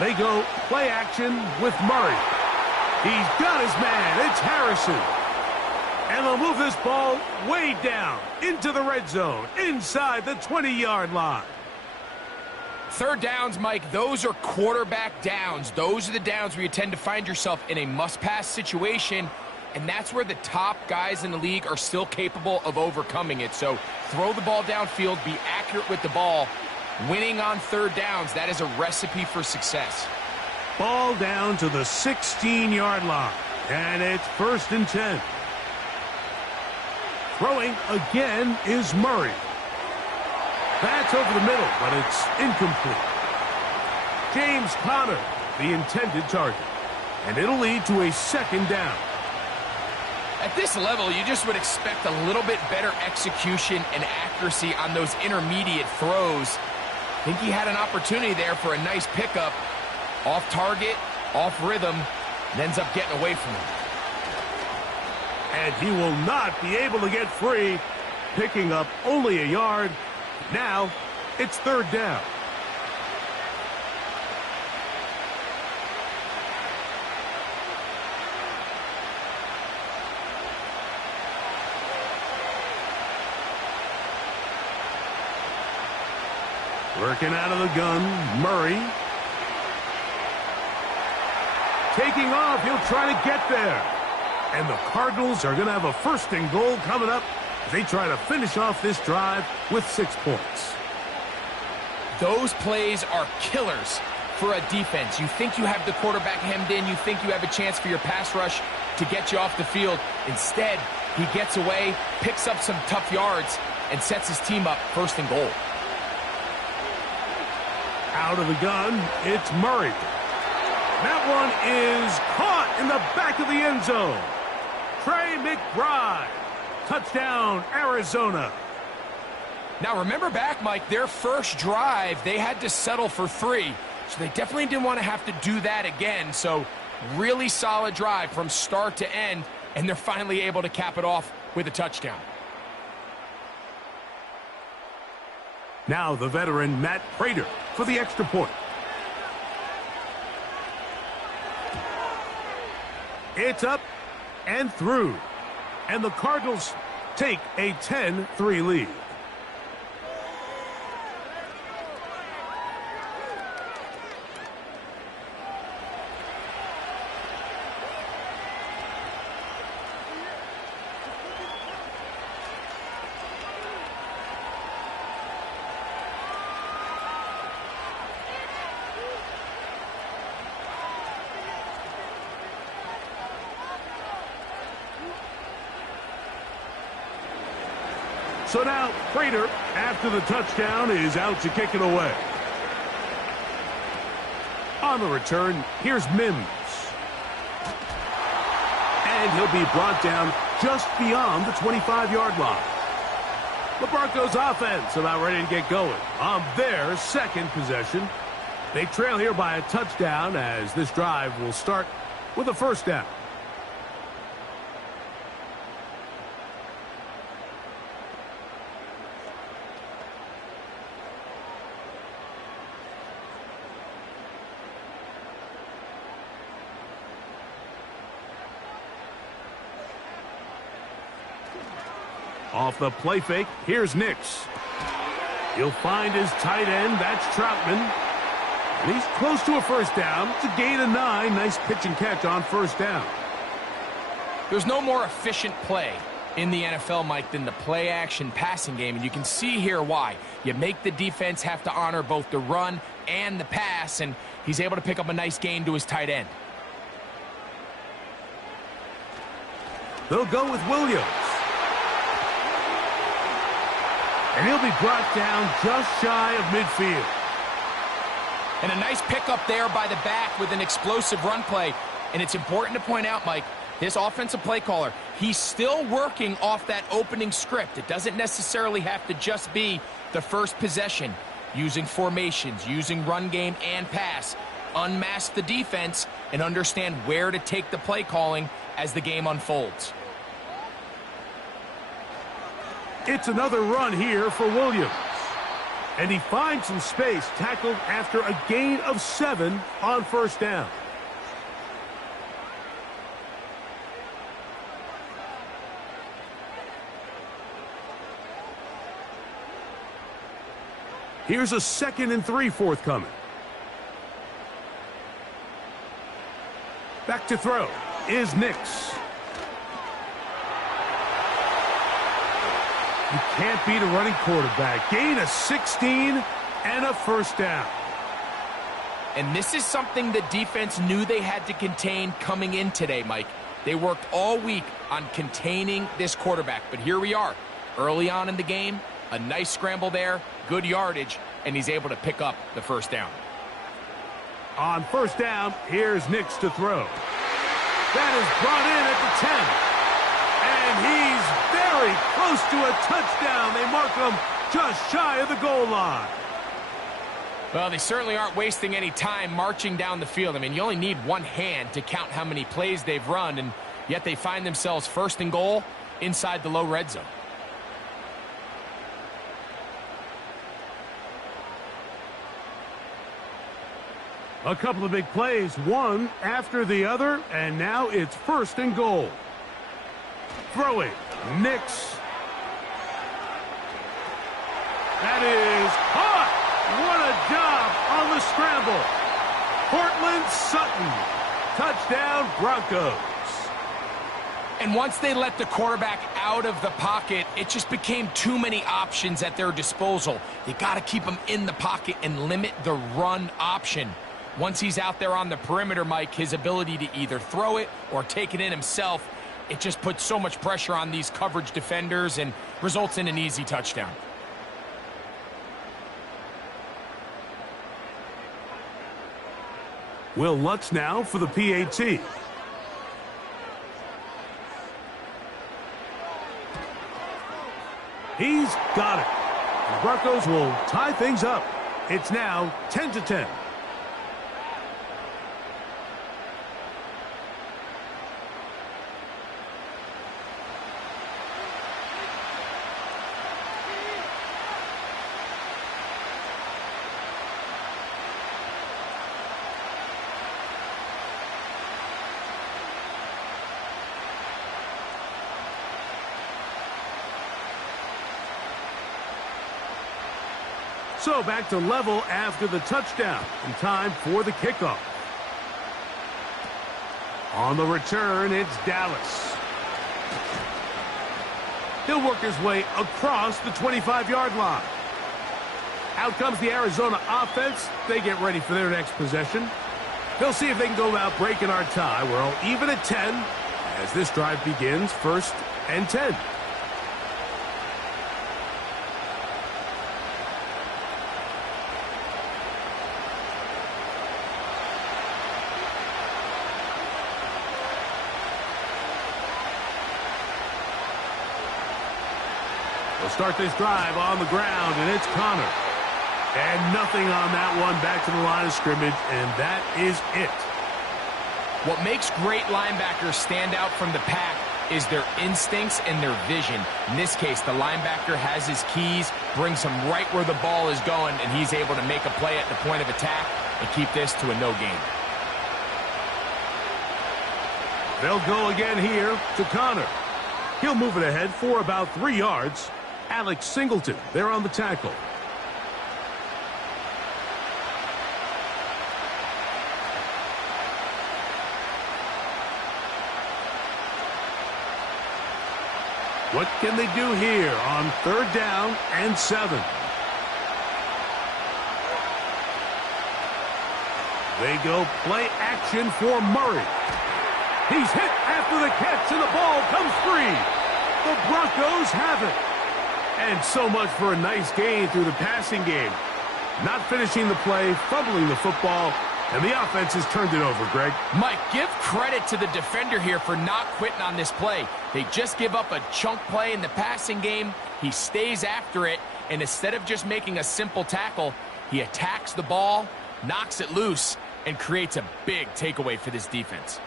They go play action with Murray. He's got his man. It's Harrison. And they'll move this ball way down into the red zone, inside the 20-yard line. 3rd downs, Mike, those are quarterback downs. Those are the downs where you tend to find yourself in a must-pass situation, and that's where the top guys in the league are still capable of overcoming it. So throw the ball downfield, be accurate with the ball, Winning on third downs, that is a recipe for success. Ball down to the 16-yard line, and it's 1st and 10. Throwing again is Murray. That's over the middle, but it's incomplete. James Conner, the intended target, and it'll lead to a 2nd down. At this level, you just would expect a little bit better execution and accuracy on those intermediate throws. I think he had an opportunity there for a nice pickup. Off target, off rhythm, and ends up getting away from him. And he will not be able to get free, picking up only a yard. Now, it's 3rd down. Working out of the gun, Murray. Taking off, he'll try to get there. And the Cardinals are going to have a 1st and goal coming up as they try to finish off this drive with 6 points. Those plays are killers for a defense. You think you have the quarterback hemmed in. You think you have a chance for your pass rush to get you off the field. Instead, he gets away, picks up some tough yards, and sets his team up 1st and goal. Out of the gun, it's Murray. That one is caught in the back of the end zone. Trey McBride. Touchdown, Arizona. Now, remember back, Mike, their first drive, they had to settle for 3. So they definitely didn't want to have to do that again. So really solid drive from start to end, and they're finally able to cap it off with a touchdown. Now the veteran Matt Prater for the extra point. It's up and through. And the Cardinals take a 10-3 lead. So now, Prater, after the touchdown, is out to kick it away. On the return, here's Mims. And he'll be brought down just beyond the 25-yard line. The Broncos offense about ready to get going on their 2nd possession. They trail here by a touchdown as this drive will start with a 1st down. Off the play fake, here's Nix. He'll find his tight end, that's Troutman. And he's close to a 1st down. It's a gain of 9. Nice pitch and catch on 1st down. There's no more efficient play in the NFL, Mike, than the play-action passing game, and you can see here why. You make the defense have to honor both the run and the pass, and he's able to pick up a nice gain to his tight end. They'll go with Williams. And he'll be brought down just shy of midfield. And a nice pickup there by the back with an explosive run play. And it's important to point out, Mike, this offensive play caller, he's still working off that opening script. It doesn't necessarily have to just be the first possession. Using formations, using run game and pass. Unmask the defense and understand where to take the play calling as the game unfolds. It's another run here for Williams. And he finds some space, tackled after a gain of 7 on 1st down. Here's a 2nd and 3 forthcoming. Back to throw is Nix. You can't beat a running quarterback. Gain of 16, and a first down. And this is something the defense knew they had to contain coming in today, Mike. They worked all week on containing this quarterback, but here we are. Early on in the game, a nice scramble there, good yardage, and he's able to pick up the first down. On first down, here's Nix to throw. That is brought in at the 10. And he's very close to a touchdown. They mark him just shy of the goal line. Well, they certainly aren't wasting any time marching down the field. I mean, you only need one hand to count how many plays they've run, and yet they find themselves first and goal inside the low red zone. A couple of big plays, one after the other, and now it's first and goal. Throwing, Nix. That is caught. What a job on the scramble. Cortland Sutton. Touchdown, Broncos. And once they let the quarterback out of the pocket, it just became too many options at their disposal. They got to keep him in the pocket and limit the run option. Once he's out there on the perimeter, Mike, his ability to either throw it or take it in himself, it just puts so much pressure on these coverage defenders and results in an easy touchdown. Will Lutz now for the PAT. He's got it. The Broncos will tie things up. It's now 10-10. So back to level after the touchdown, and time for the kickoff. On the return, it's Dallas. He'll work his way across the 25-yard line. Out comes the Arizona offense. They get ready for their next possession. They'll see if they can go about breaking our tie. We're all even at 10 as this drive begins, 1st and 10. They'll start this drive on the ground, and it's Connor. And nothing on that one, back to the line of scrimmage, and that is it. What makes great linebackers stand out from the pack is their instincts and their vision. In this case, the linebacker has his keys, brings him right where the ball is going, and he's able to make a play at the point of attack and keep this to a no gain. They'll go again here to Connor. He'll move it ahead for about 3 yards. Alex Singleton there on the tackle. What can they do here on 3rd down and 7? They go play action for Murray. He's hit after the catch, and the ball comes free. The Broncos have it. And so much for a nice gain through the passing game. Not finishing the play, fumbling the football, and the offense has turned it over, Greg. Mike, give credit to the defender here for not quitting on this play. They just give up a chunk play in the passing game. He stays after it, and instead of just making a simple tackle, he attacks the ball, knocks it loose, and creates a big takeaway for this defense.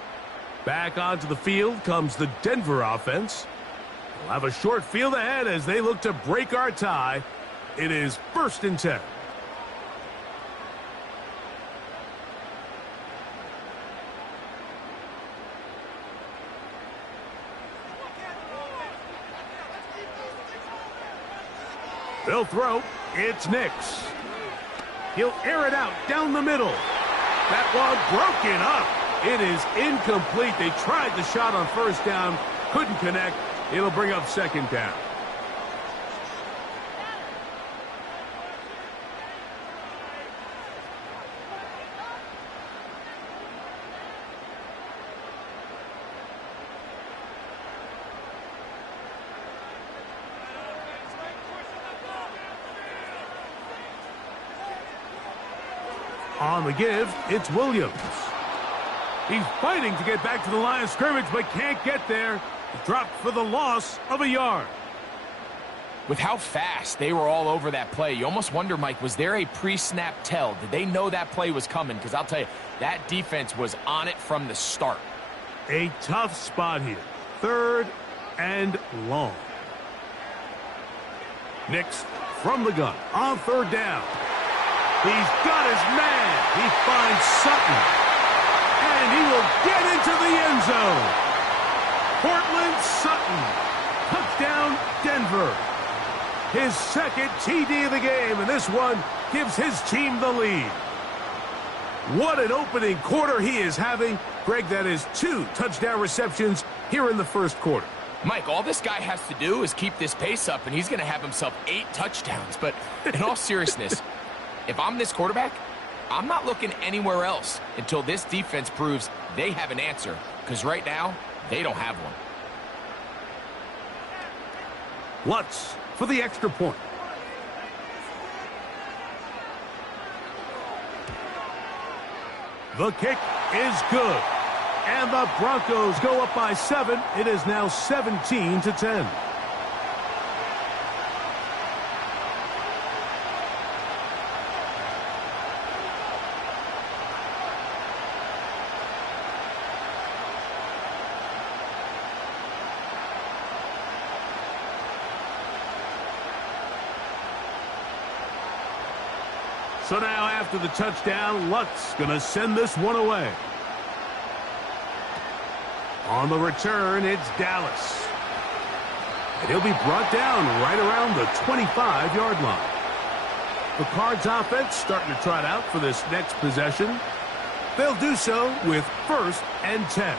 Back onto the field comes the Denver offense. We'll have a short field ahead as they look to break our tie. It is 1st and 10. They'll throw. It's Nix. He'll air it out down the middle. That one broken up. It is incomplete. They tried the shot on 1st down. Couldn't connect. It'll bring up 2nd down. On the give, it's Williams. He's fighting to get back to the line of scrimmage, but can't get there. Dropped for the loss of a yard. With how fast they were all over that play, you almost wonder, Mike, was there a pre-snap tell? Did they know that play was coming? Because I'll tell you, that defense was on it from the start. A tough spot here. 3rd and long. Next, from the gun, on 3rd down. He's got his man. He finds Sutton. And he will get into the end zone. Cortland Sutton. Touchdown, Denver. His 2nd TD of the game, and this one gives his team the lead. What an opening quarter he is having. Greg, that is 2 touchdown receptions here in the 1st quarter. Mike, all this guy has to do is keep this pace up, and he's going to have himself 8 touchdowns. But in all seriousness, if I'm this quarterback, I'm not looking anywhere else until this defense proves they have an answer, because right now, they don't have one. Lutz for the extra point. The kick is good. And the Broncos go up by 7. It is now 17-10. So now after the touchdown, Lutz going to send this one away. On the return, it's Dallas. And he'll be brought down right around the 25-yard line. The Cards offense starting to trot out for this next possession. They'll do so with 1st and 10.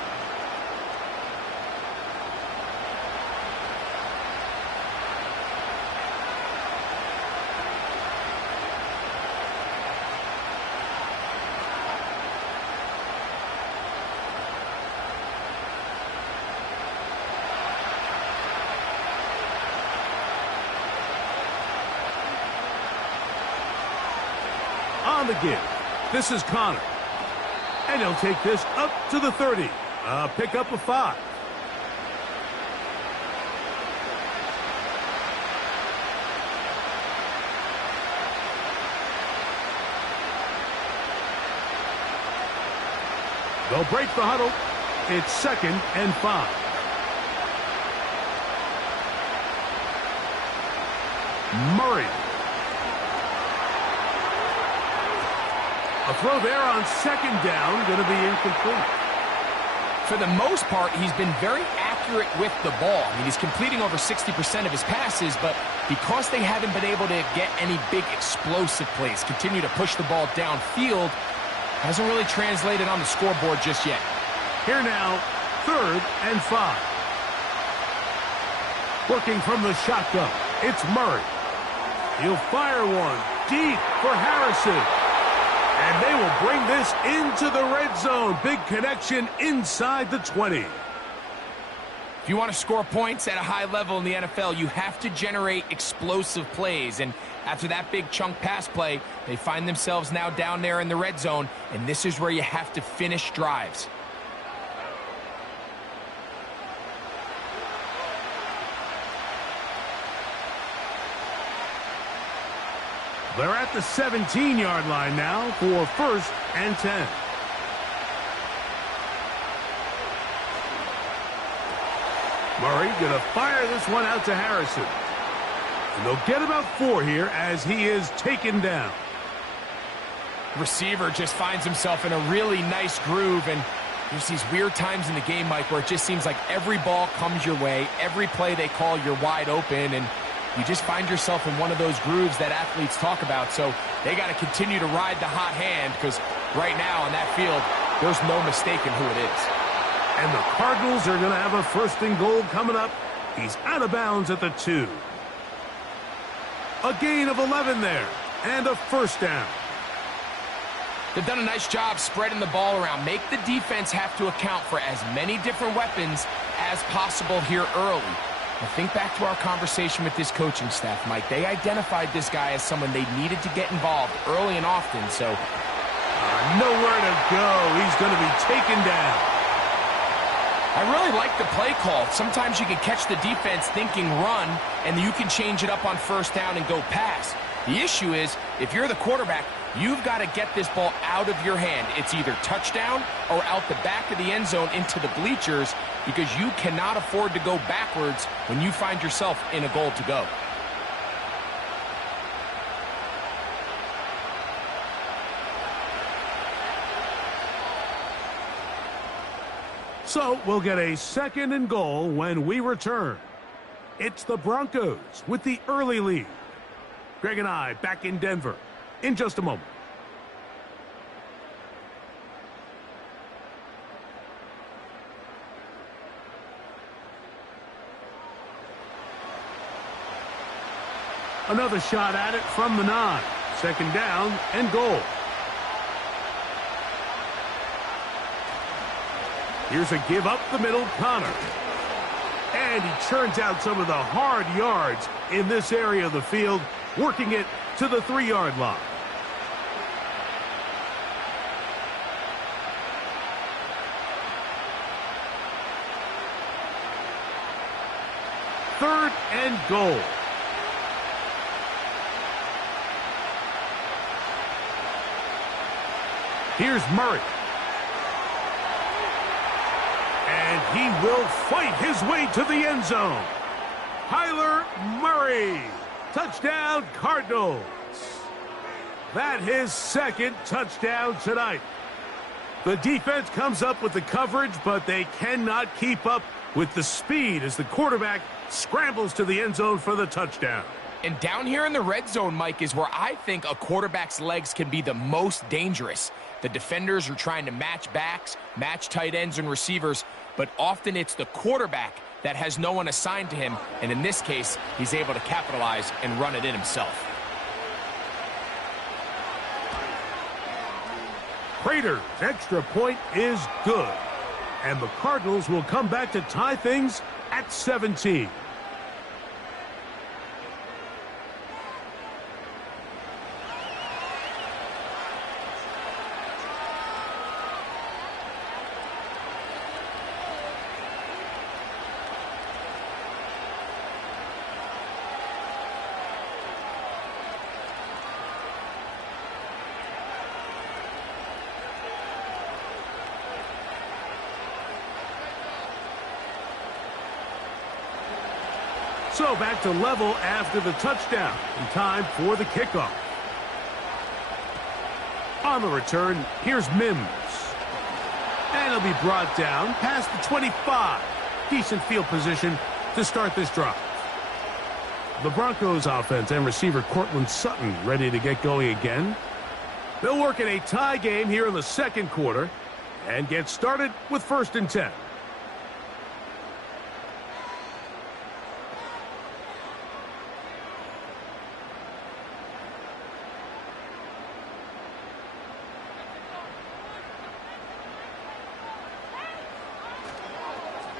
On the give, this is Connor. And he'll take this up to the 30. Pick up a 5. They'll break the huddle. It's 2nd and 5. Murray. A throw there on 2nd down, going to be incomplete. For the most part, he's been very accurate with the ball. I mean, he's completing over 60% of his passes, but because they haven't been able to get any big explosive plays, continue to push the ball downfield, hasn't really translated on the scoreboard just yet. Here now, 3rd and 5. Working from the shotgun, it's Murray. He'll fire one deep for Harrison. And they will bring this into the red zone. Big connection inside the 20. If you want to score points at a high level in the NFL, you have to generate explosive plays. And after that big chunk pass play, they find themselves now down there in the red zone. And this is where you have to finish drives. They're at the 17-yard line now for 1st and 10. Murray going to fire this one out to Harrison. And they'll get about 4 here as he is taken down. Receiver just finds himself in a really nice groove, and there's these weird times in the game, Mike, where it just seems like every ball comes your way, every play they call, you're wide open, and you just find yourself in one of those grooves that athletes talk about. So they got to continue to ride the hot hand, because right now on that field, there's no mistaking who it is. And the Cardinals are going to have a 1st and goal coming up. He's out of bounds at the 2. A gain of 11 there, and a 1st down. They've done a nice job spreading the ball around. Make the defense have to account for as many different weapons as possible here early. Now think back to our conversation with this coaching staff, Mike. They identified this guy as someone they needed to get involved early and often, so Nowhere to go. He's going to be taken down. I really like the play call. Sometimes you can catch the defense thinking run, and you can change it up on first down and go pass. The issue is, if you're the quarterback, you've got to get this ball out of your hand. It's either touchdown or out the back of the end zone into the bleachers, because you cannot afford to go backwards when you find yourself in a goal to go. So we'll get a 2nd and goal when we return. It's the Broncos with the early lead. Greg and I back in Denver in just a moment. Another shot at it from the 9. 2nd down and goal. Here's a give up the middle, Connor. And he churns out some of the hard yards in this area of the field, working it to the 3-yard line. Third and goal. Here's Murray. And he will fight his way to the end zone. Kyler Murray. Touchdown, Cardinals. That his 2nd touchdown tonight. The defense comes up with the coverage, but they cannot keep up with the speed as the quarterback scrambles to the end zone for the touchdown. And down here in the red zone, Mike, is where I think a quarterback's legs can be the most dangerous. The defenders are trying to match backs, match tight ends and receivers, but often it's the quarterback that has no one assigned to him, and in this case, he's able to capitalize and run it in himself. Prater's extra point is good, and the Cardinals will come back to tie things at 17. So back to level after the touchdown. In time for the kickoff. On the return, here's Mims. And he'll be brought down past the 25. Decent field position to start this drive. The Broncos offense and receiver Cortland Sutton ready to get going again. They'll work in a tie game here in the 2nd quarter and get started with 1st and 10.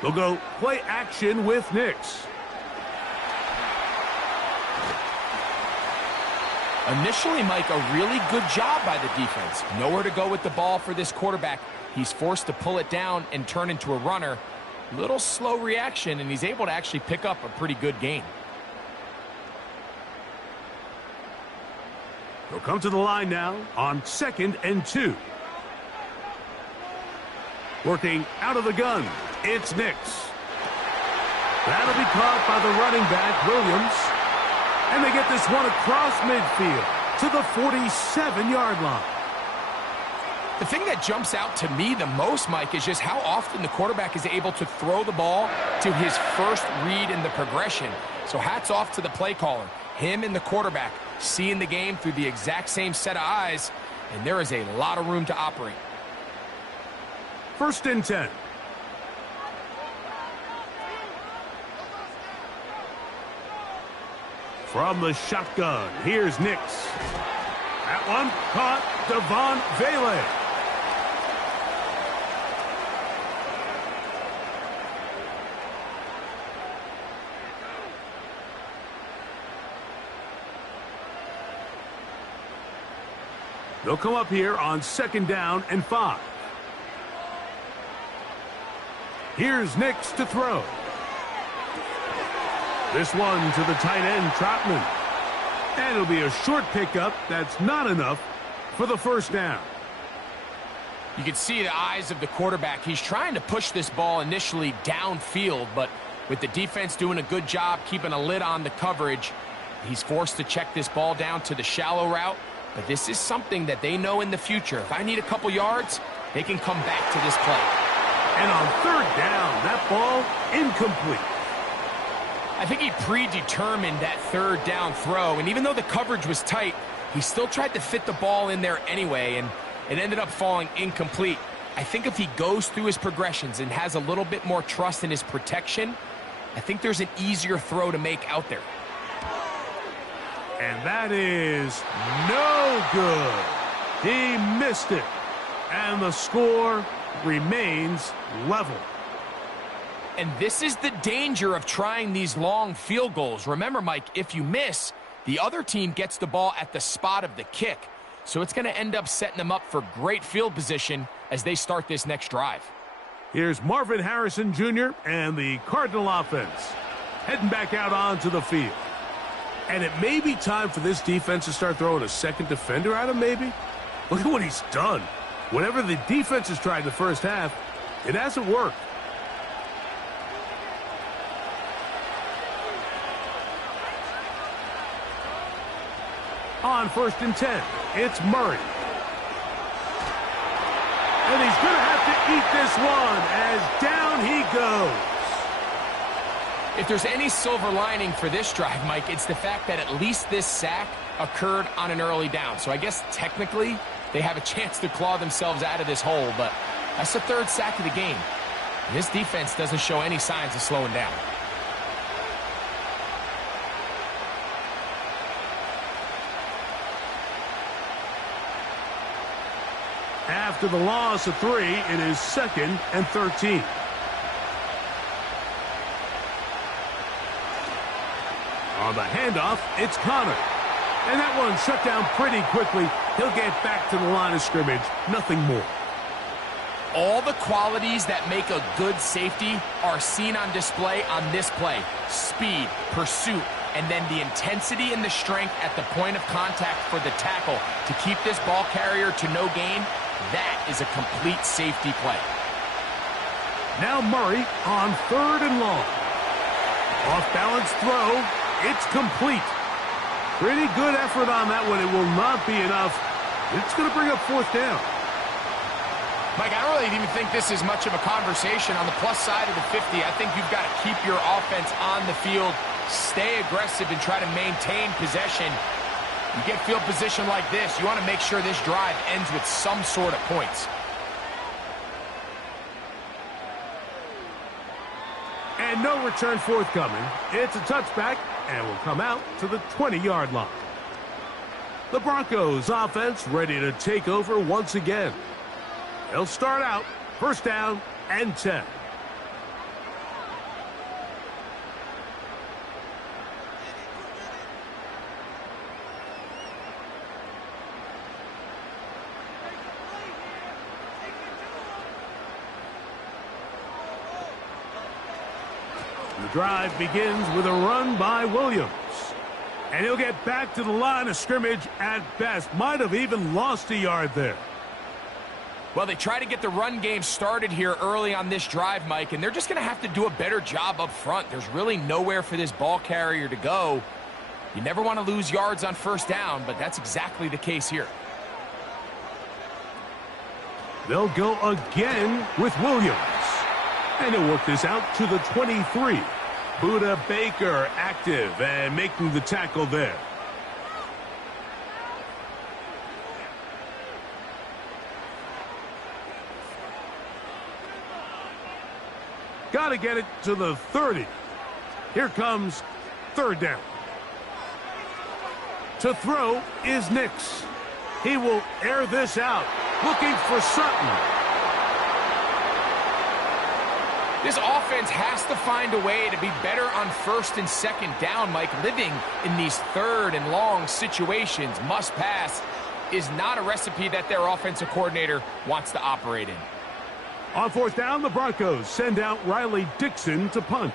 They'll go play action with Nix. Initially, Mike, a really good job by the defense. Nowhere to go with the ball for this quarterback. He's forced to pull it down and turn into a runner. Little slow reaction, and he's able to actually pick up a pretty good gain. They'll come to the line now on 2nd and 2. Working out of the gun, it's Nix. That'll be caught by the running back, Williams. And they get this one across midfield to the 47-yard line. The thing that jumps out to me the most, Mike, is just how often the quarterback is able to throw the ball to his first read in the progression. So hats off to the play caller. Him and the quarterback seeing the game through the exact same set of eyes, and there is a lot of room to operate. 1st and 10. From the shotgun, here's Nix. That one caught Devon Vele. They'll come up here on 2nd down and 5. Here's Nix to throw. This one to the tight end, Trotman. And it'll be a short pickup. That's not enough for the 1st down. You can see the eyes of the quarterback. He's trying to push this ball initially downfield, but with the defense doing a good job keeping a lid on the coverage, he's forced to check this ball down to the shallow route. But this is something that they know in the future. If I need a couple yards, they can come back to this play. And on 3rd down, that ball incomplete. I think he predetermined that 3rd down throw, and even though the coverage was tight, he still tried to fit the ball in there anyway, and it ended up falling incomplete. I think if he goes through his progressions and has a little bit more trust in his protection, I think there's an easier throw to make out there. And that is no good. He missed it. And the score remains level. And this is the danger of trying these long field goals. Remember, Mike, if you miss, the other team gets the ball at the spot of the kick. So it's going to end up setting them up for great field position as they start this next drive. Here's Marvin Harrison Jr. and the Cardinal offense heading back out onto the field. And it may be time for this defense to start throwing a second defender at him, maybe. Look at what he's done. Whatever the defense has tried the 1st half, it hasn't worked. On 1st and 10, it's Murray. And he's going to have to eat this one as down he goes. If there's any silver lining for this drive, Mike, it's the fact that at least this sack occurred on an early down. So I guess technically they have a chance to claw themselves out of this hole, but that's the 3rd sack of the game. And this defense doesn't show any signs of slowing down. After the loss of 3, it is 2nd and 13. On the handoff, it's Connor. And that one shut down pretty quickly. He'll get back to the line of scrimmage. Nothing more. All the qualities that make a good safety are seen on display on this play. Speed, pursuit, and then the intensity and the strength at the point of contact for the tackle to keep this ball carrier to no gain. That is a complete safety play. Now Murray on 3rd and long. Off-balance throw. It's complete. Pretty good effort on that one. It will not be enough. It's going to bring up 4th down. Mike, I don't really even think this is much of a conversation. On the plus side of the 50, I think you've got to keep your offense on the field, stay aggressive, and try to maintain possession. You get field position like this, you want to make sure this drive ends with some sort of points. And no return forthcoming. It's a touchback, and will come out to the 20-yard line. The Broncos offense ready to take over once again. They'll start out 1st down and 10. The drive begins with a run by Williams. And he'll get back to the line of scrimmage at best. Might have even lost a yard there. Well, they try to get the run game started here early on this drive, Mike, and they're just going to have to do a better job up front. There's really nowhere for this ball carrier to go. You never want to lose yards on 1st down, but that's exactly the case here. They'll go again with Williams. And he'll work this out to the 23. Buda Baker active and making the tackle there. Got to get it to the 30. Here comes 3rd down. To throw is Nix. He will air this out, looking for Sutton. This offense has to find a way to be better on 1st and 2nd down, Mike. Living in these 3rd and long situations, must pass. is not a recipe that their offensive coordinator wants to operate in. On fourth down, the Broncos send out Riley Dixon to punt.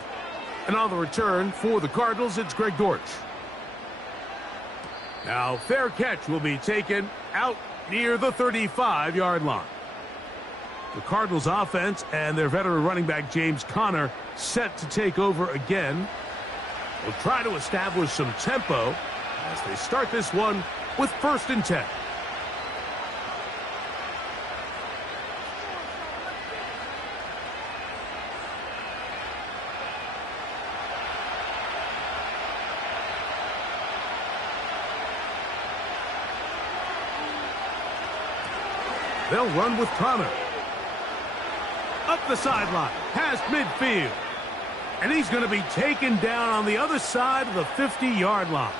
And on the return for the Cardinals, it's Greg Dortch. Now, fair catch will be taken out near the 35-yard line. The Cardinals offense and their veteran running back James Conner set to take over again. They'll try to establish some tempo as they start this one with 1st and 10. They'll run with Conner. Up the sideline, past midfield. And he's going to be taken down on the other side of the 50-yard line.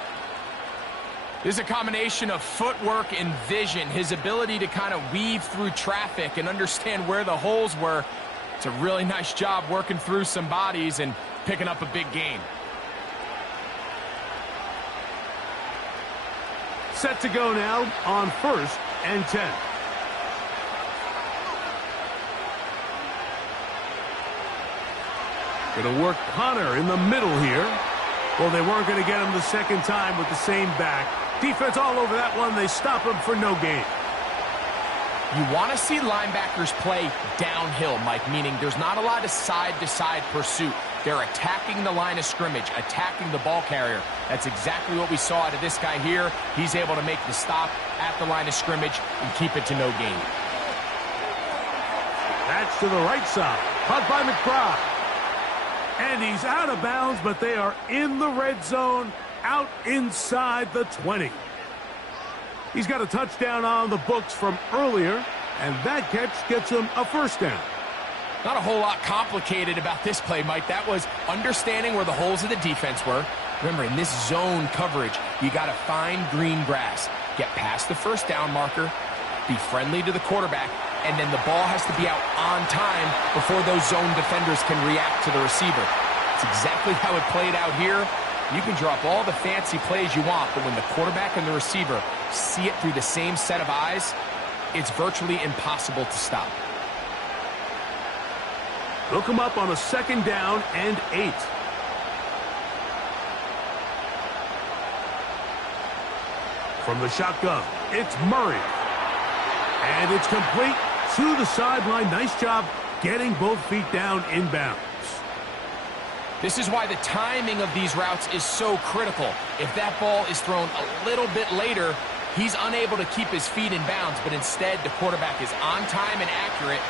This is a combination of footwork and vision, his ability to kind of weave through traffic and understand where the holes were. It's a really nice job working through some bodies and picking up a big gain. Set to go now on 1st and 10. Going to work Conner in the middle here. Well, they weren't going to get him the second time with the same back. Defense all over that one. They stop him for no gain. You want to see linebackers play downhill, Mike, meaning there's not a lot of side-to-side pursuit. They're attacking the line of scrimmage, attacking the ball carrier. That's exactly what we saw out of this guy here. He's able to make the stop at the line of scrimmage and keep it to no gain. That's to the right side. Caught by McBride. And he's out of bounds, but they are in the red zone, out inside the 20. He's got a touchdown on the books from earlier, and that catch gets him a 1st down. Not a whole lot complicated about this play, Mike. That was understanding where the holes of the defense were. Remember, in this zone coverage, you got to find green grass, get past the 1st down marker, be friendly to the quarterback, and then the ball has to be out on time before those zone defenders can react to the receiver. It's exactly how it played out here. You can drop all the fancy plays you want, but when the quarterback and the receiver see it through the same set of eyes, it's virtually impossible to stop. They'll come up on a 2nd down and 8. From the shotgun, it's Murray. And it's complete to the sideline. Nice job getting both feet down inbounds. This is why the timing of these routes is so critical. If that ball is thrown a little bit later, he's unable to keep his feet in bounds, but instead the quarterback is on time and accurate,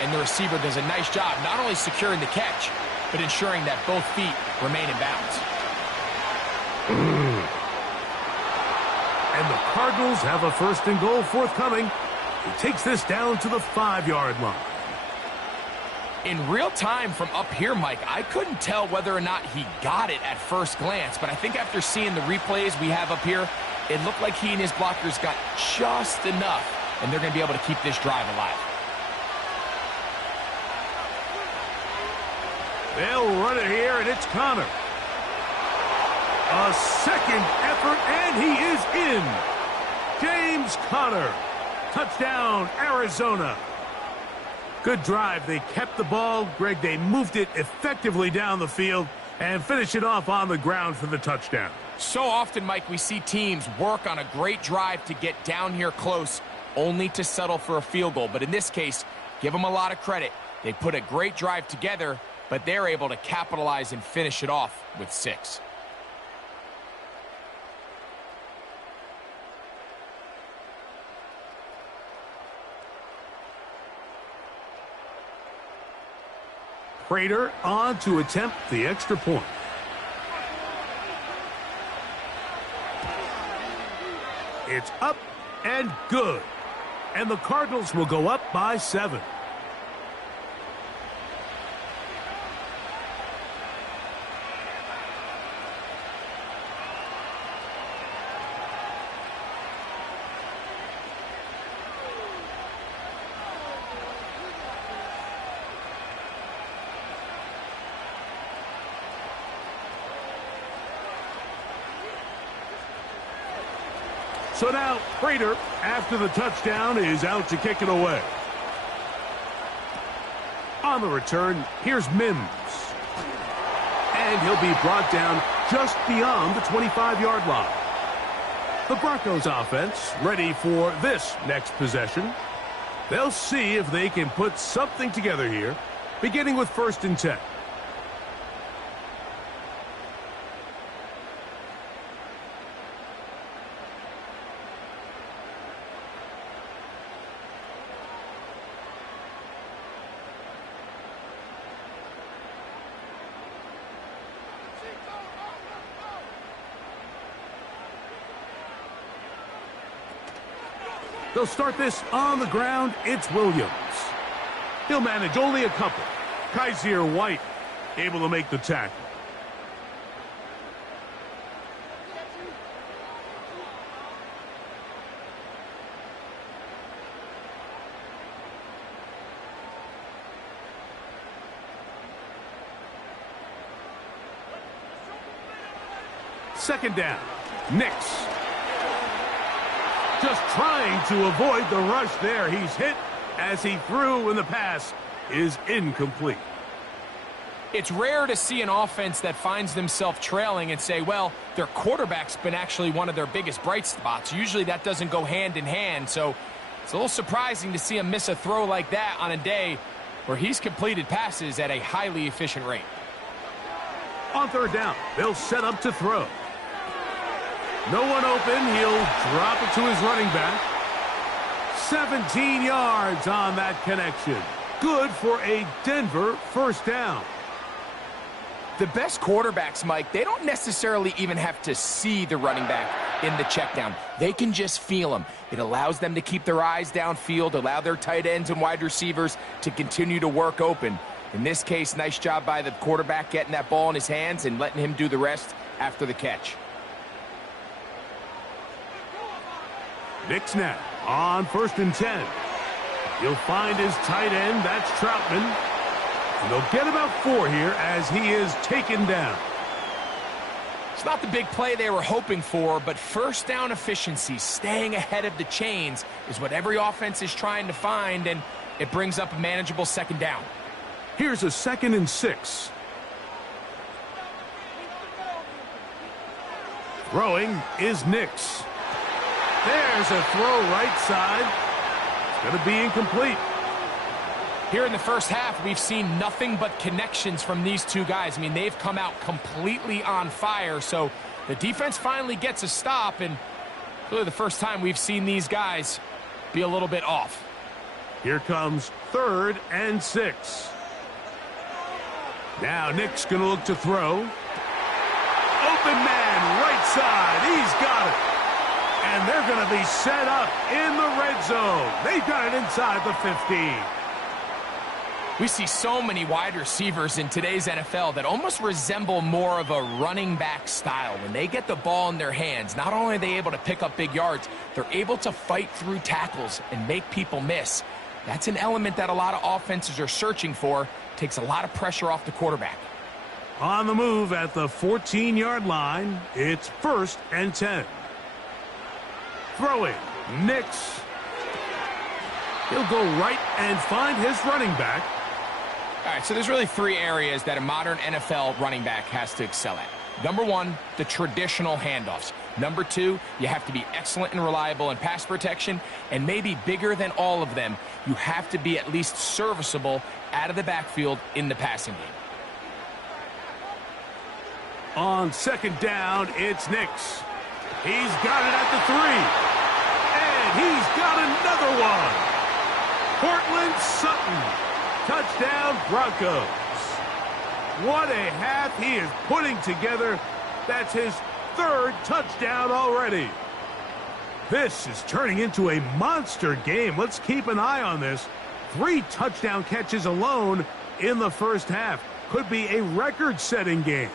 and the receiver does a nice job not only securing the catch, but ensuring that both feet remain in bounds. And the Cardinals have a 1st and goal forthcoming. He takes this down to the 5-yard line. In real time from up here, Mike, I couldn't tell whether or not he got it at first glance, but I think after seeing the replays we have up here, it looked like he and his blockers got just enough, and they're going to be able to keep this drive alive. They'll run it here, and it's Conner. A second effort, and he is in. James Conner. Touchdown, Arizona. Good drive. They kept the ball. Greg, they moved it effectively down the field and finished it off on the ground for the touchdown. So often, Mike, we see teams work on a great drive to get down here close, only to settle for a field goal. But in this case, give them a lot of credit. They put a great drive together, but they're able to capitalize and finish it off with 6. Prater on to attempt the extra point. It's up and good. And the Cardinals will go up by 7. So now, Prater, after the touchdown, is out to kick it away. On the return, here's Mims. And he'll be brought down just beyond the 25-yard line. The Broncos offense ready for this next possession. They'll see if they can put something together here, beginning with 1st and 10. They'll start this on the ground. It's Williams. He'll manage only a couple. Kaiser White able to make the tackle. Second down. Nix. Just trying to avoid the rush there. He's hit as he threw, and the pass is incomplete. It's rare to see an offense that finds themselves trailing and say, well, their quarterback's been actually one of their biggest bright spots. Usually that doesn't go hand in hand, so it's a little surprising to see him miss a throw like that on a day where he's completed passes at a highly efficient rate. On 3rd down, they'll set up to throw. No one open. He'll drop it to his running back. 17 yards on that connection. Good for a Denver 1st down. The best quarterbacks, Mike, they don't necessarily even have to see the running back in the check down. They can just feel him. It allows them to keep their eyes downfield, allow their tight ends and wide receivers to continue to work open. In this case, nice job by the quarterback getting that ball in his hands and letting him do the rest after the catch. Nix now on 1st and 10. He'll find his tight end. That's Troutman. And they'll get about 4 here as he is taken down. It's not the big play they were hoping for, but 1st down efficiency, staying ahead of the chains, is what every offense is trying to find, and it brings up a manageable 2nd down. Here's a 2nd and 6. Throwing is Nix. There's a throw right side. It's going to be incomplete. Here in the first half, we've seen nothing but connections from these two guys. I mean, they've come out completely on fire, so the defense finally gets a stop, and really the first time we've seen these guys be a little bit off. Here comes 3rd and 6. Now Nick's going to look to throw. Open man, right side. He's got it. And they're going to be set up in the red zone. They've got it inside the 15. We see so many wide receivers in today's NFL that almost resemble more of a running back style. When they get the ball in their hands, not only are they able to pick up big yards, they're able to fight through tackles and make people miss. That's an element that a lot of offenses are searching for. Takes a lot of pressure off the quarterback. On the move at the 14-yard line, it's 1st and 10. Throwing, Nix. He'll go right and find his running back. All right, so there's really 3 areas that a modern NFL running back has to excel at. Number 1, the traditional handoffs. Number 2, you have to be excellent and reliable in pass protection. And maybe bigger than all of them, you have to be at least serviceable out of the backfield in the passing game. On 2nd down, it's Nix. He's got it at the 3. And he's got another one. Cortland Sutton. Touchdown, Broncos. What a half he is putting together. That's his 3rd touchdown already. This is turning into a monster game. Let's keep an eye on this. 3 touchdown catches alone in the first half. Could be a record-setting game.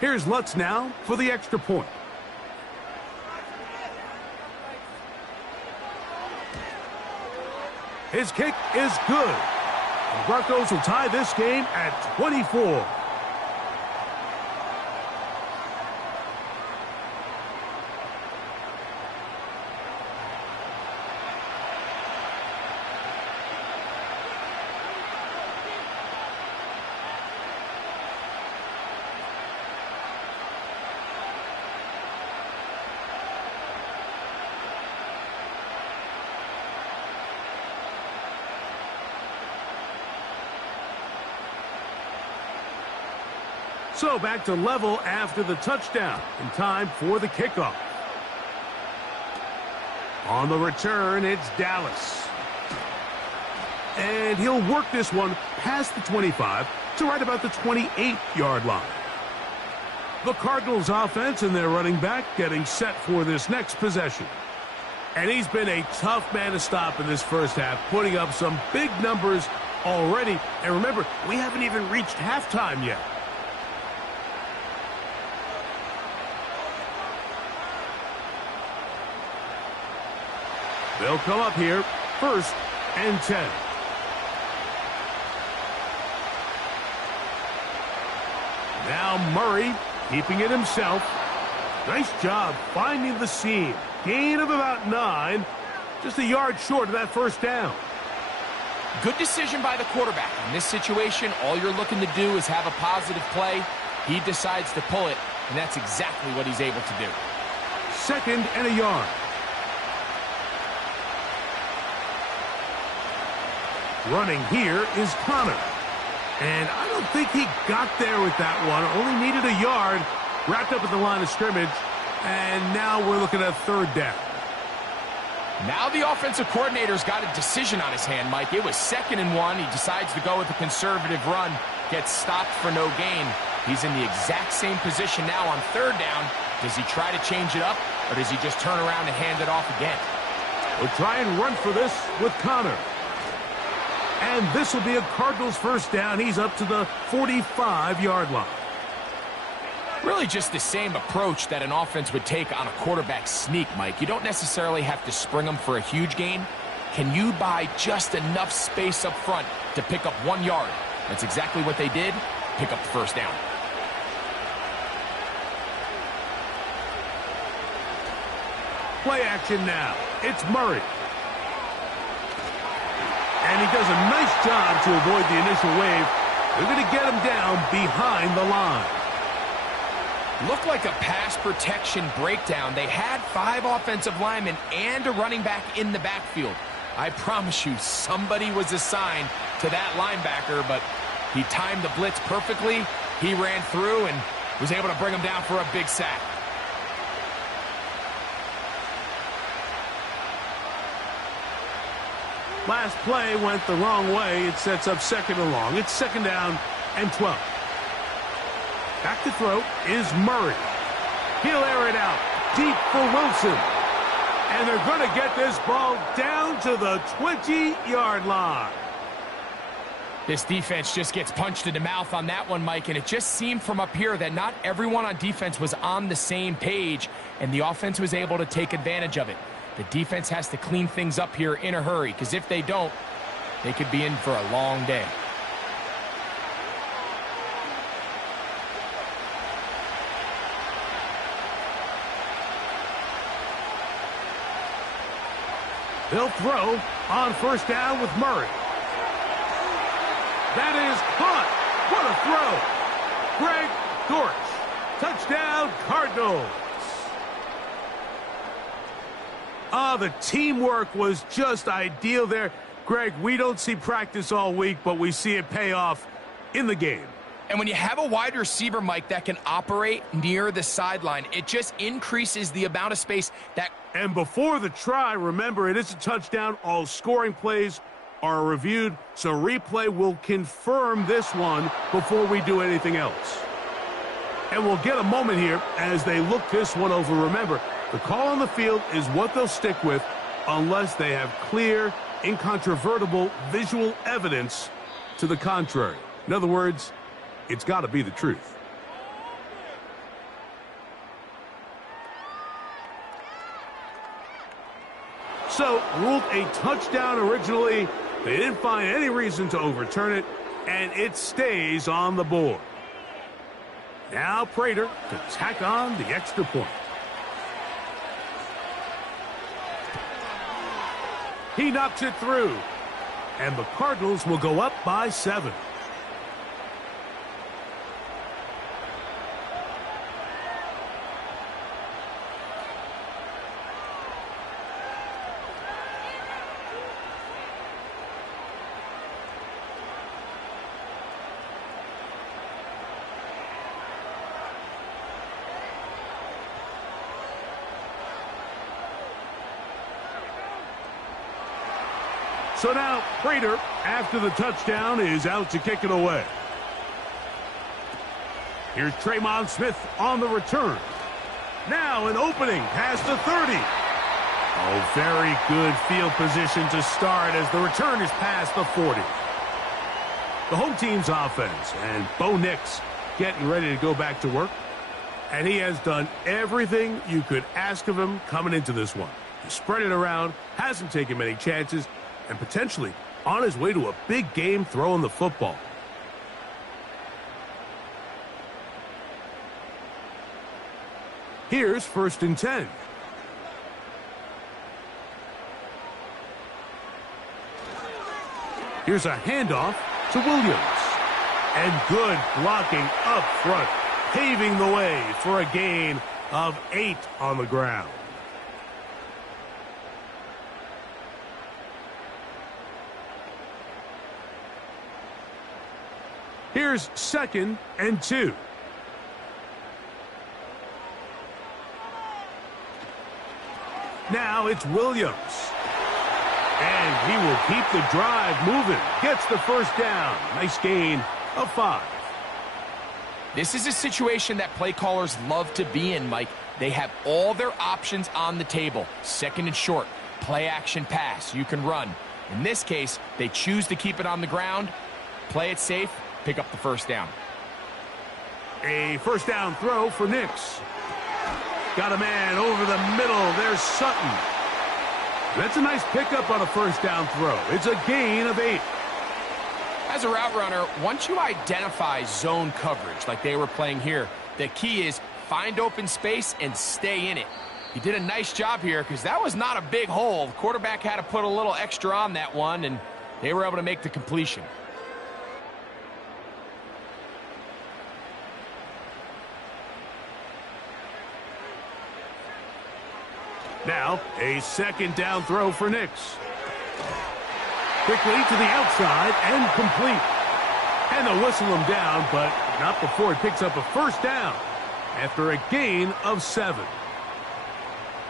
Here's Lutz now for the extra point. His kick is good. The Broncos will tie this game at 24. So back to level after the touchdown. In time for the kickoff. On the return, it's Dallas. And he'll work this one past the 25 to right about the 28-yard line. The Cardinals offense and their running back getting set for this next possession. And he's been a tough man to stop in this first half, putting up some big numbers already. And remember, we haven't even reached halftime yet. They'll come up here, 1st and 10. Now Murray keeping it himself. Nice job finding the seam. Gain of about 9. Just a yard short of that first down. Good decision by the quarterback. In this situation, all you're looking to do is have a positive play. He decides to pull it, and that's exactly what he's able to do. 2nd and a yard. Running here is Connor. And I don't think he got there with that one. Only needed a yard. Wrapped up at the line of scrimmage. And now we're looking at 3rd down. Now the offensive coordinator's got a decision on his hand, Mike. It was 2nd and 1. He decides to go with a conservative run. Gets stopped for no gain. He's in the exact same position now on 3rd down. Does he try to change it up, or does he just turn around and hand it off again? We'll try and run for this with Connor. And this will be a Cardinals 1st down. He's up to the 45-yard line. Really just the same approach that an offense would take on a quarterback sneak, Mike. You don't necessarily have to spring them for a huge gain. Can you buy just enough space up front to pick up 1 yard? That's exactly what they did. Pick up the 1st down. Play action now. It's Murray. And he does a nice job to avoid the initial wave. They're going to get him down behind the line. Looked like a pass protection breakdown. They had 5 offensive linemen and a running back in the backfield. I promise you, somebody was assigned to that linebacker, but he timed the blitz perfectly. He ran through and was able to bring him down for a big sack. Last play went the wrong way. It sets up 2nd and long. It's 2nd down and 12. Back to throw is Murray. He'll air it out deep for Wilson. And they're going to get this ball down to the 20-yard line. This defense just gets punched in the mouth on that one, Mike, and it just seemed from up here that not everyone on defense was on the same page, and the offense was able to take advantage of it. The defense has to clean things up here in a hurry, because if they don't, they could be in for a long day. They'll throw on 1st down with Murray. That is caught. What a throw. Greg Dortch. Touchdown, Cardinals. The teamwork was just ideal there. Greg, we don't see practice all week, but we see it pay off in the game. And when you have a wide receiver, Mike, that can operate near the sideline, it just increases the amount of space that... And before the try, remember, it is a touchdown. All scoring plays are reviewed, so replay will confirm this one before we do anything else. And we'll get a moment here as they look this one over. Remember, the call on the field is what they'll stick with unless they have clear, incontrovertible visual evidence to the contrary. In other words, it's got to be the truth. So, ruled a touchdown originally, They didn't find any reason to overturn it, and it stays on the board. Now Prater to tack on the extra point. He knocks it through, and the Cardinals will go up by 7. So now, Prater, after the touchdown, is out to kick it away. Here's Tremon Smith on the return. Now an opening past the 30. Oh, very good field position to start as the return is past the 40. The home team's offense, and Bo Nix getting ready to go back to work. And he has done everything you could ask of him coming into this one. He spread it around, hasn't taken many chances, and potentially on his way to a big game throwing the football. Here's 1st and 10. Here's a handoff to Williams. And good blocking up front, paving the way for a gain of 8 on the ground. Here's 2nd and 2. Now it's Williams. And he will keep the drive moving. Gets the first down. Nice gain of 5. This is a situation that play callers love to be in, Mike. They have all their options on the table. 2nd and short, play action pass. You can run. In this case, they choose to keep it on the ground, play it safe, pick up the first down. A first down throw for Nix. Got a man over the middle. There's Sutton. That's a nice pickup on a first down throw. It's a gain of 8. As a route runner, once you identify zone coverage like they were playing here, the key is find open space and stay in it. He did a nice job here because that was not a big hole. The quarterback had to put a little extra on that one, and they were able to make the completion. Now, a second down throw for Nix. Quickly to the outside and complete. And they'll whistle him down, but not before he picks up a first down after a gain of 7.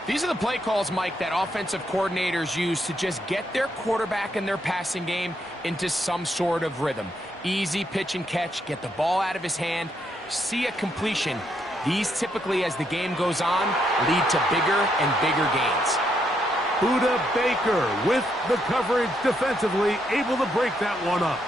These are the play calls, Mike, that offensive coordinators use to just get their quarterback and their passing game into some sort of rhythm. Easy pitch and catch, get the ball out of his hand, see a completion. These typically, as the game goes on, lead to bigger and bigger gains. Budda Baker with the coverage defensively, able to break that one up.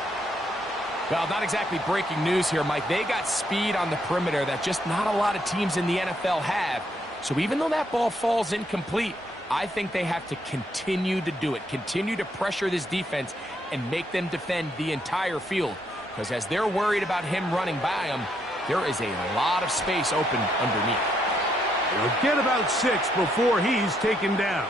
Well, not exactly breaking news here, Mike. They got speed on the perimeter that just not a lot of teams in the NFL have. So even though that ball falls incomplete, I think they have to continue to do it, continue to pressure this defense and make them defend the entire field. Because as they're worried about him running by them, there is a lot of space open underneath. They'll get about 6 before he's taken down.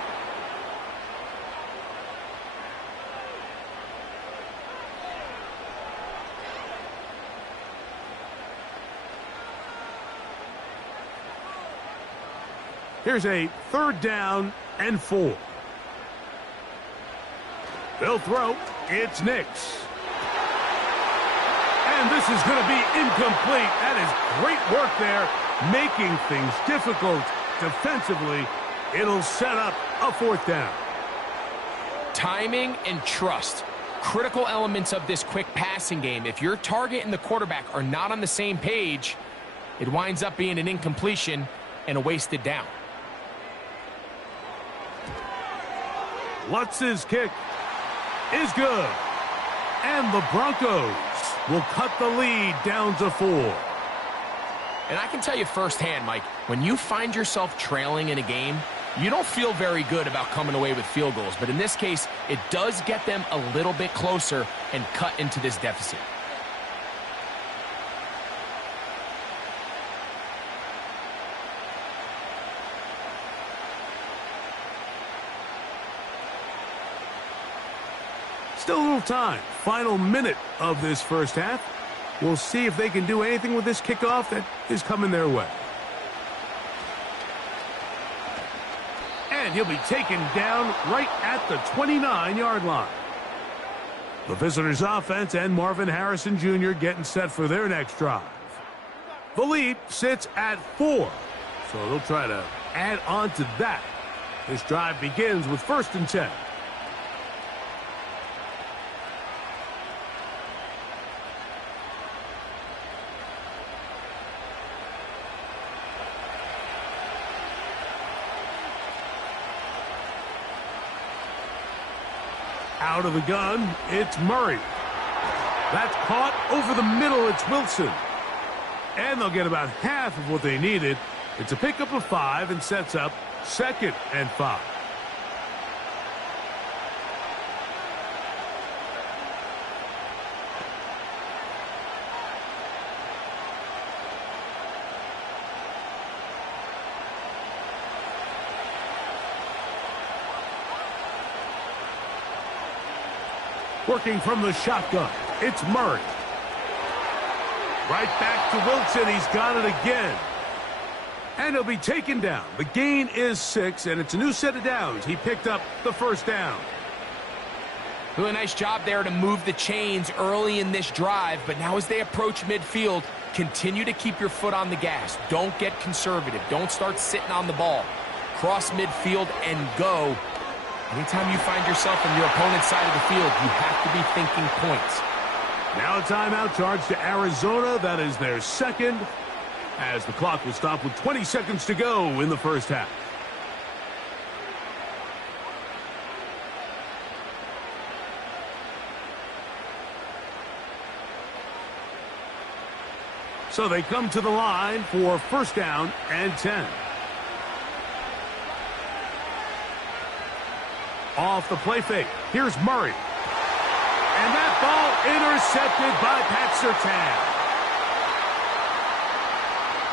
Here's a 3rd down and 4. They'll throw. It's Nix. And this is going to be incomplete. That is great work there, making things difficult defensively. It'll set up a 4th down. Timing and trust, critical elements of this quick passing game. If your target and the quarterback are not on the same page, it winds up being an incompletion and a wasted down. Lutz's kick is good. And the Broncos will cut the lead down to 4. And I can tell you firsthand, Mike, when you find yourself trailing in a game, You don't feel very good about coming away with field goals, but in this case, it does get them a little bit closer and cut into this deficit. Still a little time. Final minute of this first half. We'll see if they can do anything with this kickoff that is coming their way. And he'll be taken down right at the 29-yard line. The visitors' offense and Marvin Harrison Jr. getting set for their next drive. The lead sits at 4, so they'll try to add on to that. This drive begins with 1st and 10. Out of the gun, it's Murray. That's caught over the middle. It's Wilson. And they'll get about half of what they needed. It's a pickup of 5 and sets up 2nd and 5. Working from the shotgun, it's Murray. Right back to Wilson. He's got it again. And he'll be taken down. The gain is 6, and it's a new set of downs. He picked up the 1st down. Really nice job there to move the chains early in this drive, but now as they approach midfield, continue to keep your foot on the gas. Don't get conservative. Don't start sitting on the ball. Cross midfield and go. Anytime you find yourself on your opponent's side of the field, you have to be thinking points. Now a timeout charge to Arizona. That is their 2nd, as the clock will stop with 20 seconds to go in the first half. So they come to the line for 1st down and 10. Off the play fake. Here's Murray. And that ball intercepted by Pat Surtain.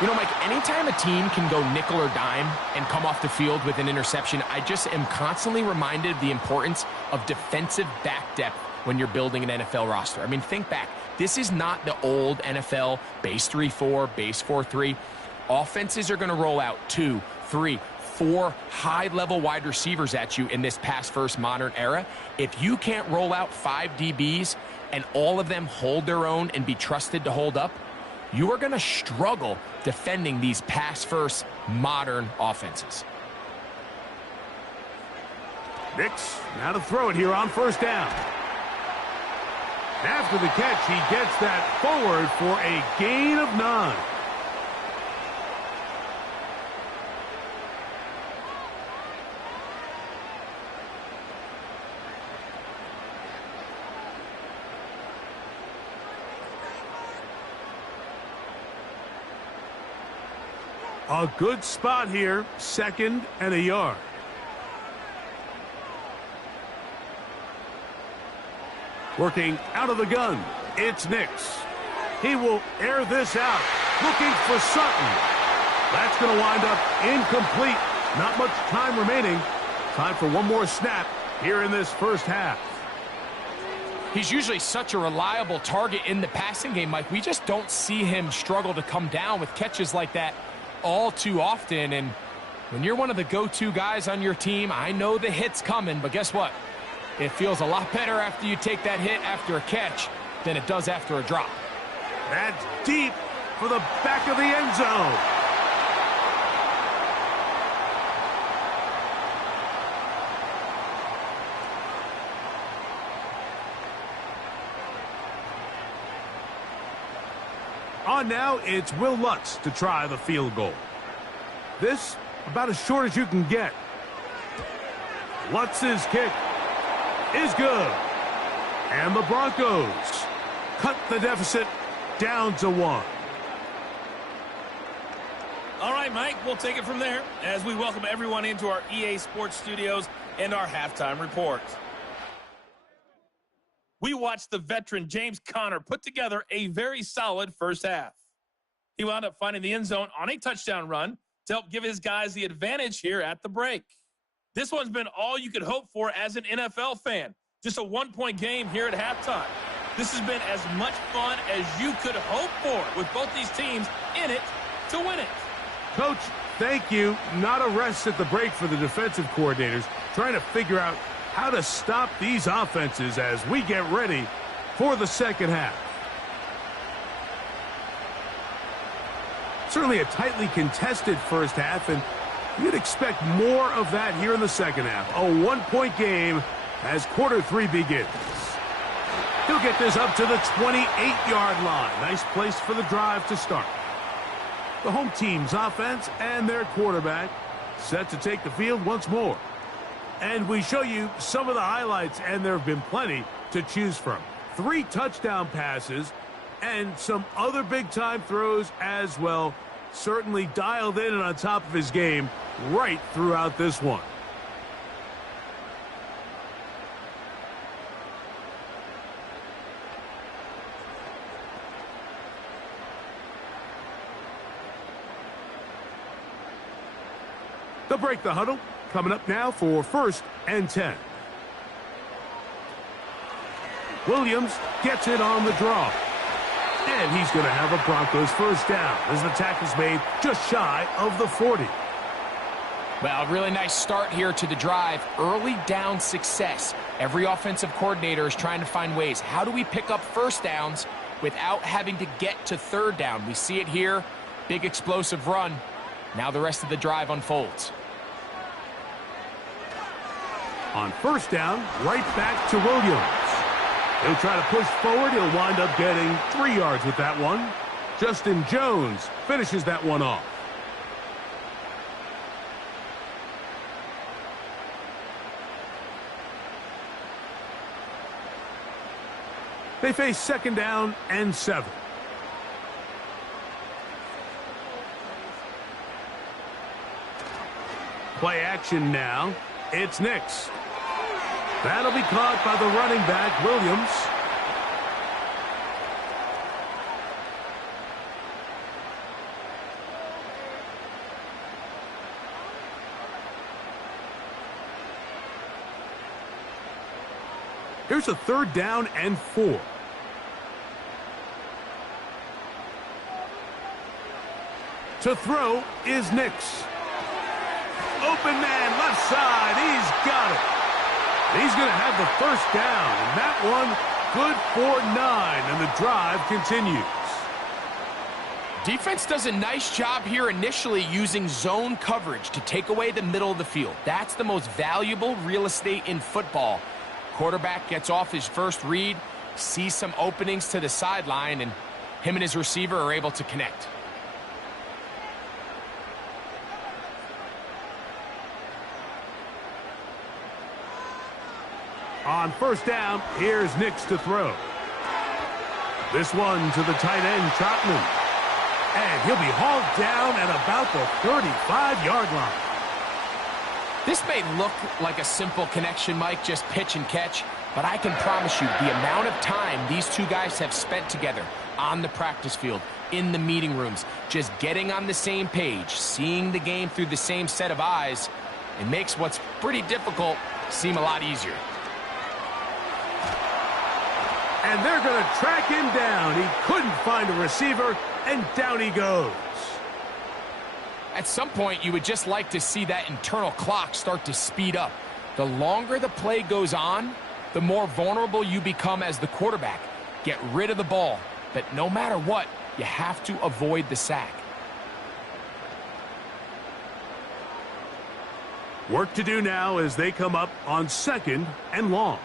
You know, Mike, anytime a team can go nickel or dime and come off the field with an interception, I just am constantly reminded of the importance of defensive back depth when you're building an NFL roster. I mean, think back. This is not the old NFL base 3-4, base 4-3. Offenses are going to roll out 2, 3, 4 high-level wide receivers at you in this pass-first modern era. If you can't roll out 5 DBs and all of them hold their own and be trusted to hold up, you are going to struggle defending these pass-first modern offenses. Nix, now to throw it here on 1st down. After the catch, he gets that forward for a gain of 9. A good spot here, 2nd and a yard. Working out of the gun, it's Nix. He will air this out, looking for Sutton. That's going to wind up incomplete. Not much time remaining. Time for one more snap here in this first half. He's usually such a reliable target in the passing game, Mike. We just don't see him struggle to come down with catches like that all too often. And when you're one of the go-to guys on your team, I know the hit's coming, but guess what? It feels a lot better after you take that hit after a catch than it does after a drop. That's deep for the back of the end zone. On now, it's Will Lutz to try the field goal. This about as short as you can get. Lutz's kick is good. And the Broncos cut the deficit down to 1. All right, Mike, we'll take it from there as we welcome everyone into our EA Sports studios and our halftime report. We watched the veteran James Conner put together a very solid first half. He wound up finding the end zone on a touchdown run to help give his guys the advantage here at the break. This one's been all you could hope for as an NFL fan. Just a one-point game here at halftime. This has been as much fun as you could hope for with both these teams in it to win it. Coach, thank you. Not a rest at the break for the defensive coordinators, trying to figure out how to stop these offenses as we get ready for the second half. Certainly a tightly contested first half, and you'd expect more of that here in the second half. A one-point game as quarter 3 begins. He'll get this up to the 28-yard line. Nice place for the drive to start. The home team's offense and their quarterback set to take the field once more. And we show you some of the highlights, and there have been plenty to choose from. 3 touchdown passes and some other big-time throws as well. Certainly dialed in and on top of his game right throughout this one. They'll break the huddle. Coming up now for 1st and 10. Williams gets it on the draw. And he's going to have a Broncos first down as the tackle's made just shy of the 40. Well, a really nice start here to the drive. Early down success. Every offensive coordinator is trying to find ways. How do we pick up first downs without having to get to third down? We see it here. Big explosive run. Now the rest of the drive unfolds. On first down, right back to Williams. He'll try to push forward. He'll wind up getting 3 yards with that one. Justin Jones finishes that one off. They face 2nd down and 7. Play action now. It's Nix. That'll be caught by the running back, Williams. Here's a 3rd down and 4. To throw is Nix. Open man, left side. He's got it. He's going to have the first down, and that one good for 9, and the drive continues. Defense does a nice job here initially using zone coverage to take away the middle of the field. That's the most valuable real estate in football. Quarterback gets off his first read, sees some openings to the sideline, and him and his receiver are able to connect. On first down, here's Nix to throw. This one to the tight end, Trotman. And he'll be hauled down at about the 35-yard line. This may look like a simple connection, Mike, just pitch and catch, but I can promise you the amount of time these two guys have spent together on the practice field, in the meeting rooms, just getting on the same page, seeing the game through the same set of eyes, it makes what's pretty difficult seem a lot easier. And they're going to track him down. He couldn't find a receiver, and down he goes. At some point, you would just like to see that internal clock start to speed up. The longer the play goes on, the more vulnerable you become as the quarterback. Get rid of the ball, but no matter what, you have to avoid the sack. Work to do now as they come up on 2nd and long.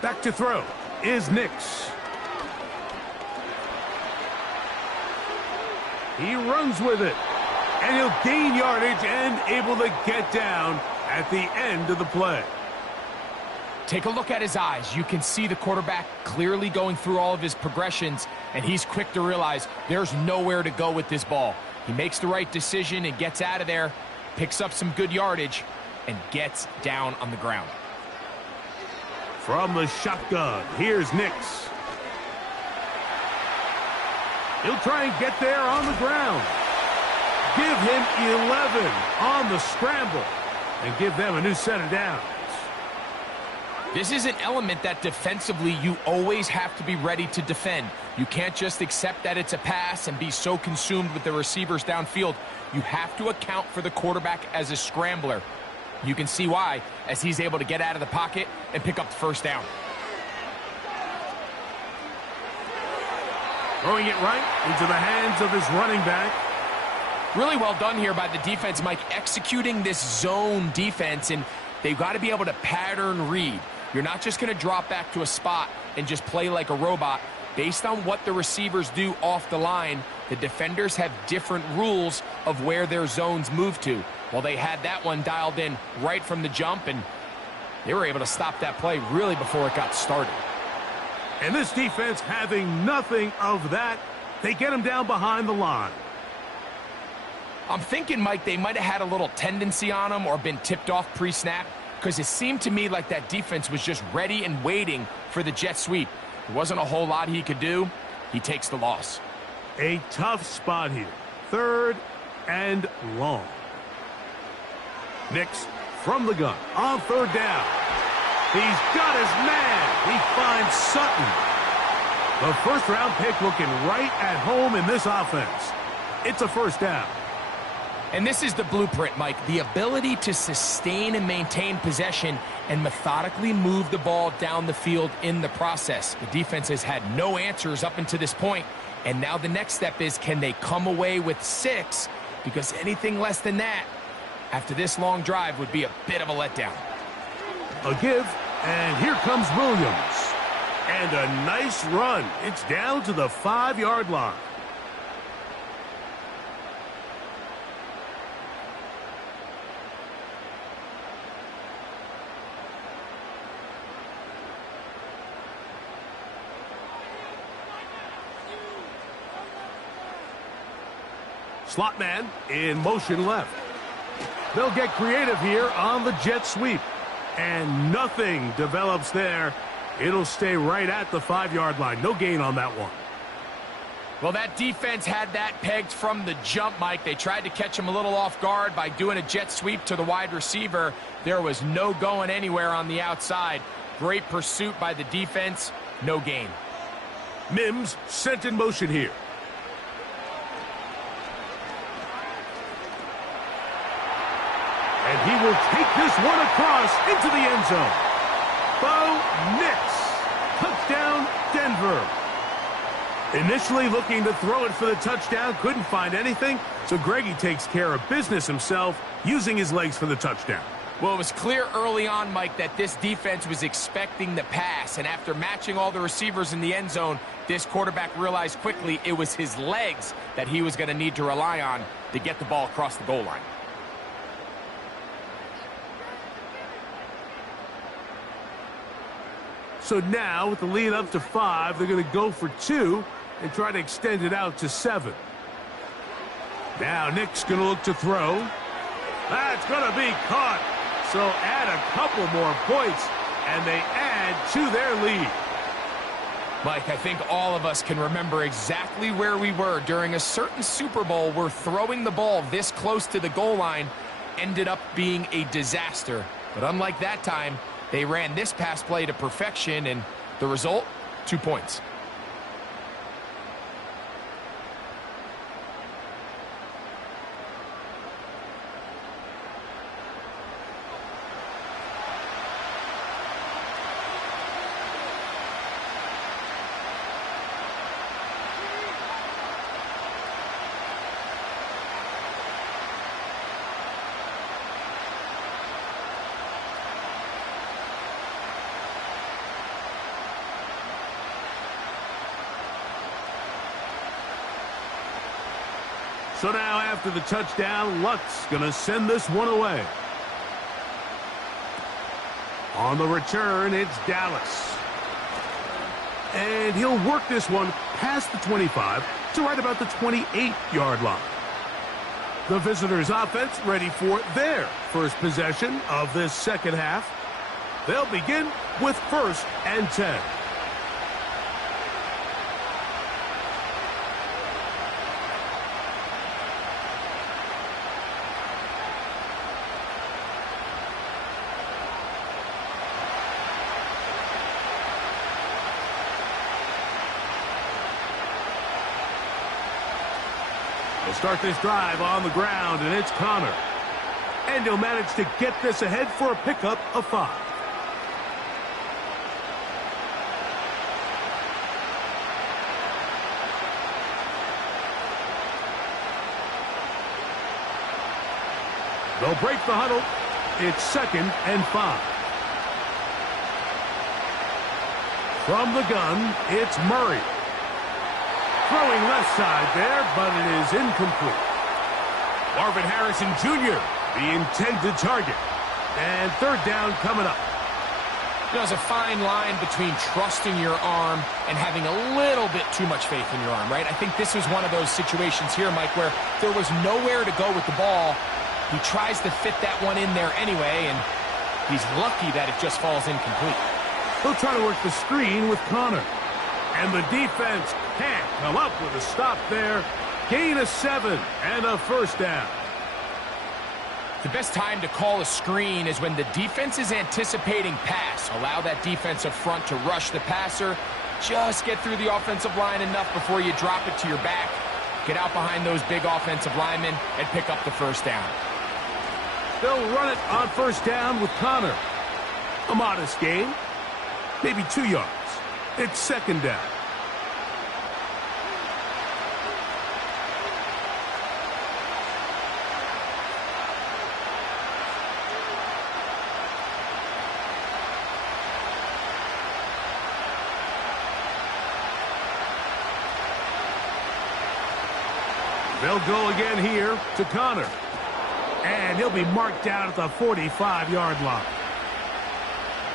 Back to throw is Nix. He runs with it, and he'll gain yardage and able to get down at the end of the play. Take a look at his eyes. You can see the quarterback clearly going through all of his progressions, and he's quick to realize there's nowhere to go with this ball. He makes the right decision and gets out of there, picks up some good yardage, and gets down on the ground. From the shotgun, here's Nix. He'll try and get there on the ground. Give him 11 on the scramble and give them a new set of downs. This is an element that defensively you always have to be ready to defend. You can't just accept that it's a pass and be so consumed with the receivers downfield. You have to account for the quarterback as a scrambler. You can see why as he's able to get out of the pocket and pick up the first down. Throwing it right into the hands of his running back. Really well done here by the defense, Mike, executing this zone defense, and they've got to be able to pattern read. You're not just going to drop back to a spot and just play like a robot. Based on what the receivers do off the line, the defenders have different rules of where their zones move to. Well, they had that one dialed in right from the jump, and they were able to stop that play really before it got started. And this defense having nothing of that, they get him down behind the line. I'm thinking, Mike, they might have had a little tendency on him or been tipped off pre-snap, because it seemed to me like that defense was just ready and waiting for the jet sweep. There wasn't a whole lot he could do. He takes the loss. A tough spot here. 3rd and long. Nix from the gun on 3rd down. He's got his man. He finds Sutton. The first-round pick looking right at home in this offense. It's a first down. And this is the blueprint, Mike. The ability to sustain and maintain possession and methodically move the ball down the field in the process. The defense has had no answers up until this point, and now the next step is, can they come away with 6? Because anything less than that, after this long drive, would be a bit of a letdown. A give, and here comes Williams. And a nice run. It's down to the 5-yard line. Slot man in motion left. They'll get creative here on the jet sweep. And nothing develops there. It'll stay right at the 5-yard line. No gain on that one. Well, that defense had that pegged from the jump, Mike. They tried to catch him a little off guard by doing a jet sweep to the wide receiver. There was no going anywhere on the outside. Great pursuit by the defense. No gain. Mims sent in motion here. And he will take this one across into the end zone. Bo Nix. Touchdown, Denver. Initially looking to throw it for the touchdown, couldn't find anything, so Greggy takes care of business himself, using his legs for the touchdown. Well, it was clear early on, Mike, that this defense was expecting the pass, and after matching all the receivers in the end zone, this quarterback realized quickly it was his legs that he was going to need to rely on to get the ball across the goal line. So now, with the lead up to 5, they're going to go for 2 and try to extend it out to 7. Now Nick's going to look to throw. That's going to be caught. So add a couple more points, and they add to their lead. Mike, I think all of us can remember exactly where we were during a certain Super Bowl where throwing the ball this close to the goal line ended up being a disaster. But unlike that time, they ran this pass play to perfection, and the result, 2 points. So now after the touchdown, Luck's going to send this one away. On the return, it's Dallas. And he'll work this one past the 25 to right about the 28-yard line. The visitors' offense ready for their first possession of this second half. They'll begin with 1st and 10. They'll start this drive on the ground, and it's Connor. And he'll manage to get this ahead for a pickup of 5. They'll break the huddle. It's 2nd and 5. From the gun, it's Murray. Throwing left side there, but it is incomplete. Marvin Harrison Jr., the intended target. And 3rd down coming up. There's a fine line between trusting your arm and having a little bit too much faith in your arm, right? I think this was one of those situations here, Mike, where there was nowhere to go with the ball. He tries to fit that one in there anyway, and he's lucky that it just falls incomplete. He'll try to work the screen with Connor. And the defense can't come up with a stop there. Gain of 7 and a 1st down. The best time to call a screen is when the defense is anticipating pass. Allow that defensive front to rush the passer. Just get through the offensive line enough before you drop it to your back. Get out behind those big offensive linemen and pick up the 1st down. They'll run it on 1st down with Connor. A modest gain. Maybe 2 yards. It's 2nd down. They'll go again here to Connor. And he'll be marked down at the 45-yard line.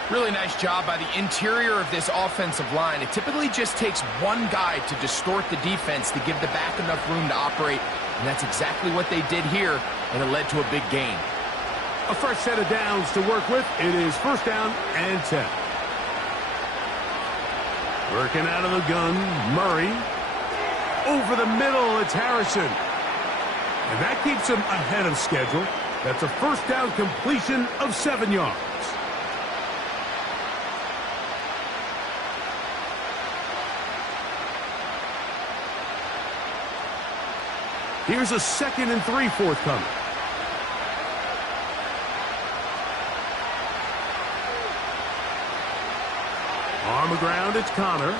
Really nice job by the interior of this offensive line. It typically just takes one guy to distort the defense to give the back enough room to operate, and that's exactly what they did here, and it led to a big gain. A fresh set of downs to work with. It is 1st down and 10. Working out of the gun, Murray. Over the middle, it's Harrison. And that keeps him ahead of schedule. That's a 1st down completion of 7 yards. Here's a 2nd and 3 forthcoming. On the ground, it's Connor.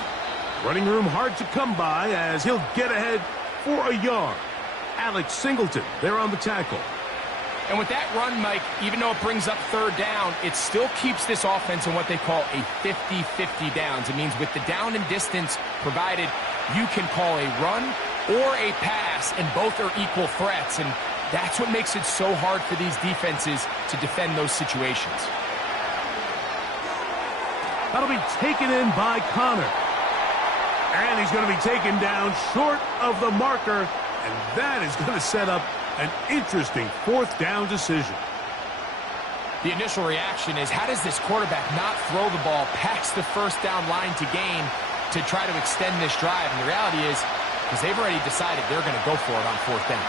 Running room hard to come by as he'll get ahead for a yard. Alex Singleton there on the tackle. And with that run, Mike, even though it brings up 3rd down, it still keeps this offense in what they call a 50-50 downs. It means with the down and distance provided, you can call a run or a pass, and both are equal threats. And that's what makes it so hard for these defenses to defend those situations. That'll be taken in by Connor. And he's going to be taken down short of the marker, and that is going to set up an interesting 4th down decision. The initial reaction is, how does this quarterback not throw the ball past the 1st down line to gain to try to extend this drive? And the reality is, because they've already decided they're going to go for it on 4th down.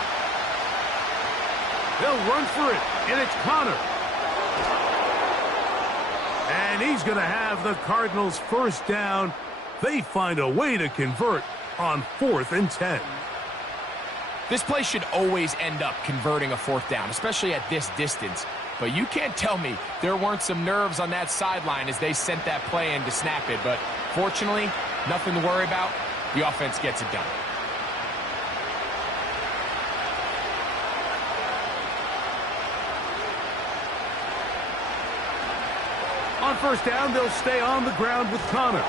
They'll run for it, and it's Connor. And he's going to have the Cardinals' 1st down. They find a way to convert on 4th and 10. This play should always end up converting a 4th down, especially at this distance. But you can't tell me there weren't some nerves on that sideline as they sent that play in to snap it. But fortunately, nothing to worry about. The offense gets it done. On 1st down, they'll stay on the ground with Connor.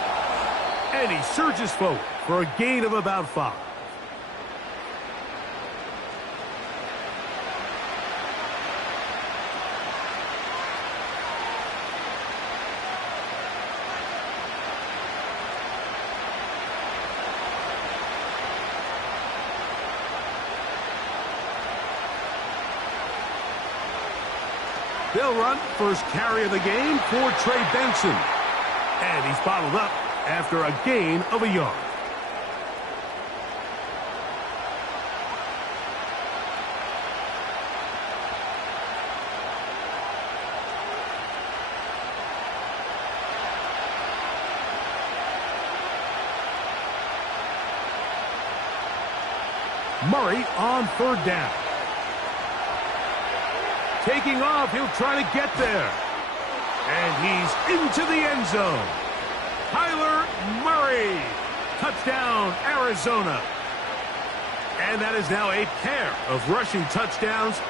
And he surges forward for a gain of about 5. They'll run first carry of the game for Trey Benson. And he's bottled up after a gain of a yard. Murray on third down. Taking off, he'll try to get there. And he's into the end zone. Kyler Murray. Touchdown, Arizona. And that is now a pair of rushing touchdowns.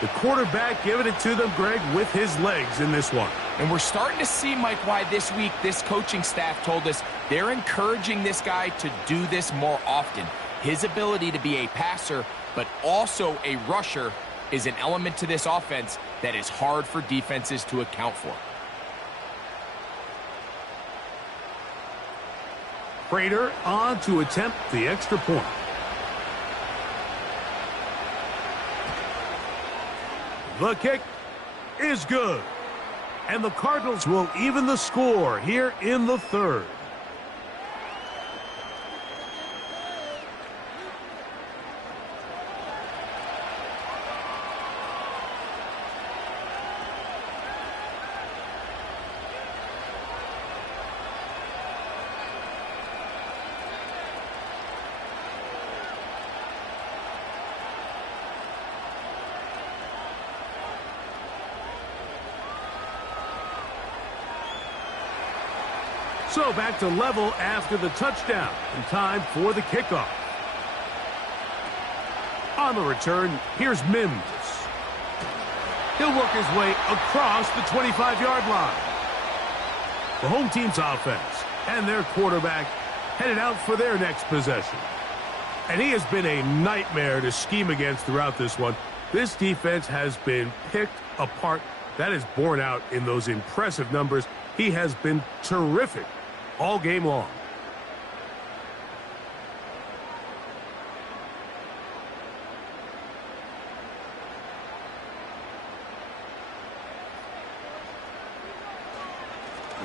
The quarterback giving it to them, Greg, with his legs in this one. And we're starting to see, Mike, why this week this coaching staff told us they're encouraging this guy to do this more often. His ability to be a passer, but also a rusher, is an element to this offense that is hard for defenses to account for. Prater on to attempt the extra point. The kick is good. And the Cardinals will even the score here in the third. So back to level after the touchdown, and time for the kickoff. On the return, here's Mims. He'll work his way across the 25-yard line. The home team's offense and their quarterback headed out for their next possession. And he has been a nightmare to scheme against throughout this one. This defense has been picked apart. That is borne out in those impressive numbers. He has been terrific all game long.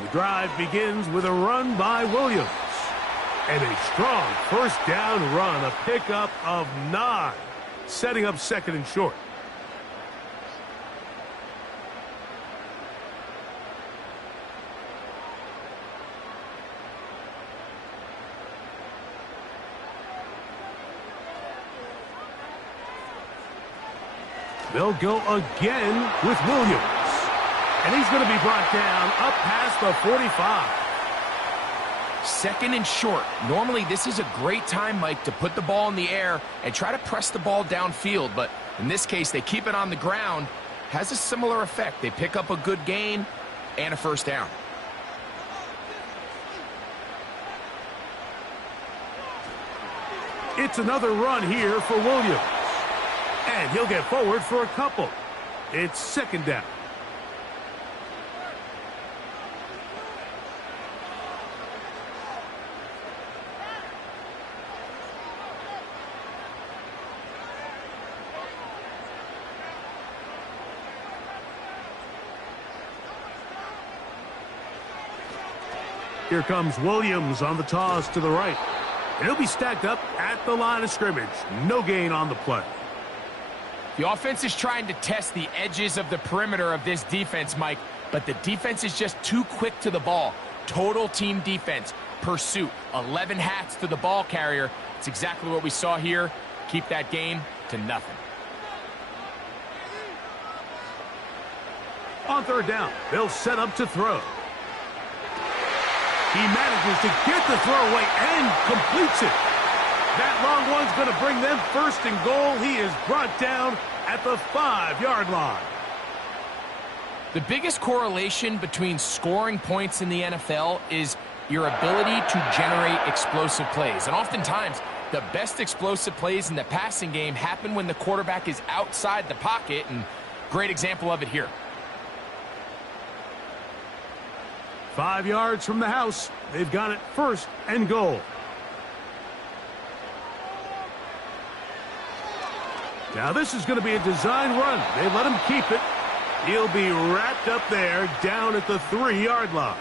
The drive begins with a run by Williams. And a strong first down run, a pickup of 9, setting up second and short. They'll go again with Williams. And he's going to be brought down up past the 45. Second and short. Normally, this is a great time, Mike, to put the ball in the air and try to press the ball downfield. But in this case, they keep it on the ground. Has a similar effect. They pick up a good gain and a first down. It's another run here for Williams. And he'll get forward for a couple. It's second down. Here comes Williams on the toss to the right. And he'll be stacked up at the line of scrimmage. No gain on the play. The offense is trying to test the edges of the perimeter of this defense, Mike, but the defense is just too quick to the ball. Total team defense, pursuit, 11 hats to the ball carrier. It's exactly what we saw here. Keep that game to nothing. On third down, they'll set up to throw. He manages to get the throw away and completes it. That long one's going to bring them first and goal. He is brought down at the 5-yard line. The biggest correlation between scoring points in the NFL is your ability to generate explosive plays. And oftentimes, the best explosive plays in the passing game happen when the quarterback is outside the pocket, and great example of it here. 5 yards from the house. They've got it first and goal. Now this is going to be a design run. They let him keep it. He'll be wrapped up there down at the 3-yard line.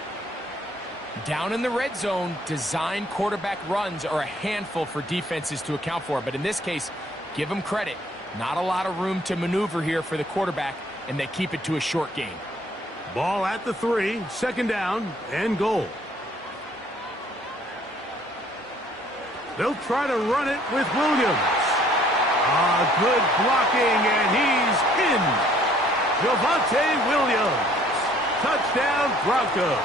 Down in the red zone, design quarterback runs are a handful for defenses to account for. But in this case, give them credit. Not a lot of room to maneuver here for the quarterback, and they keep it to a short game. Ball at the 3, 2nd down and goal. They'll try to run it with Williams. Good blocking, and he's in. Javonte Williams. Touchdown, Broncos.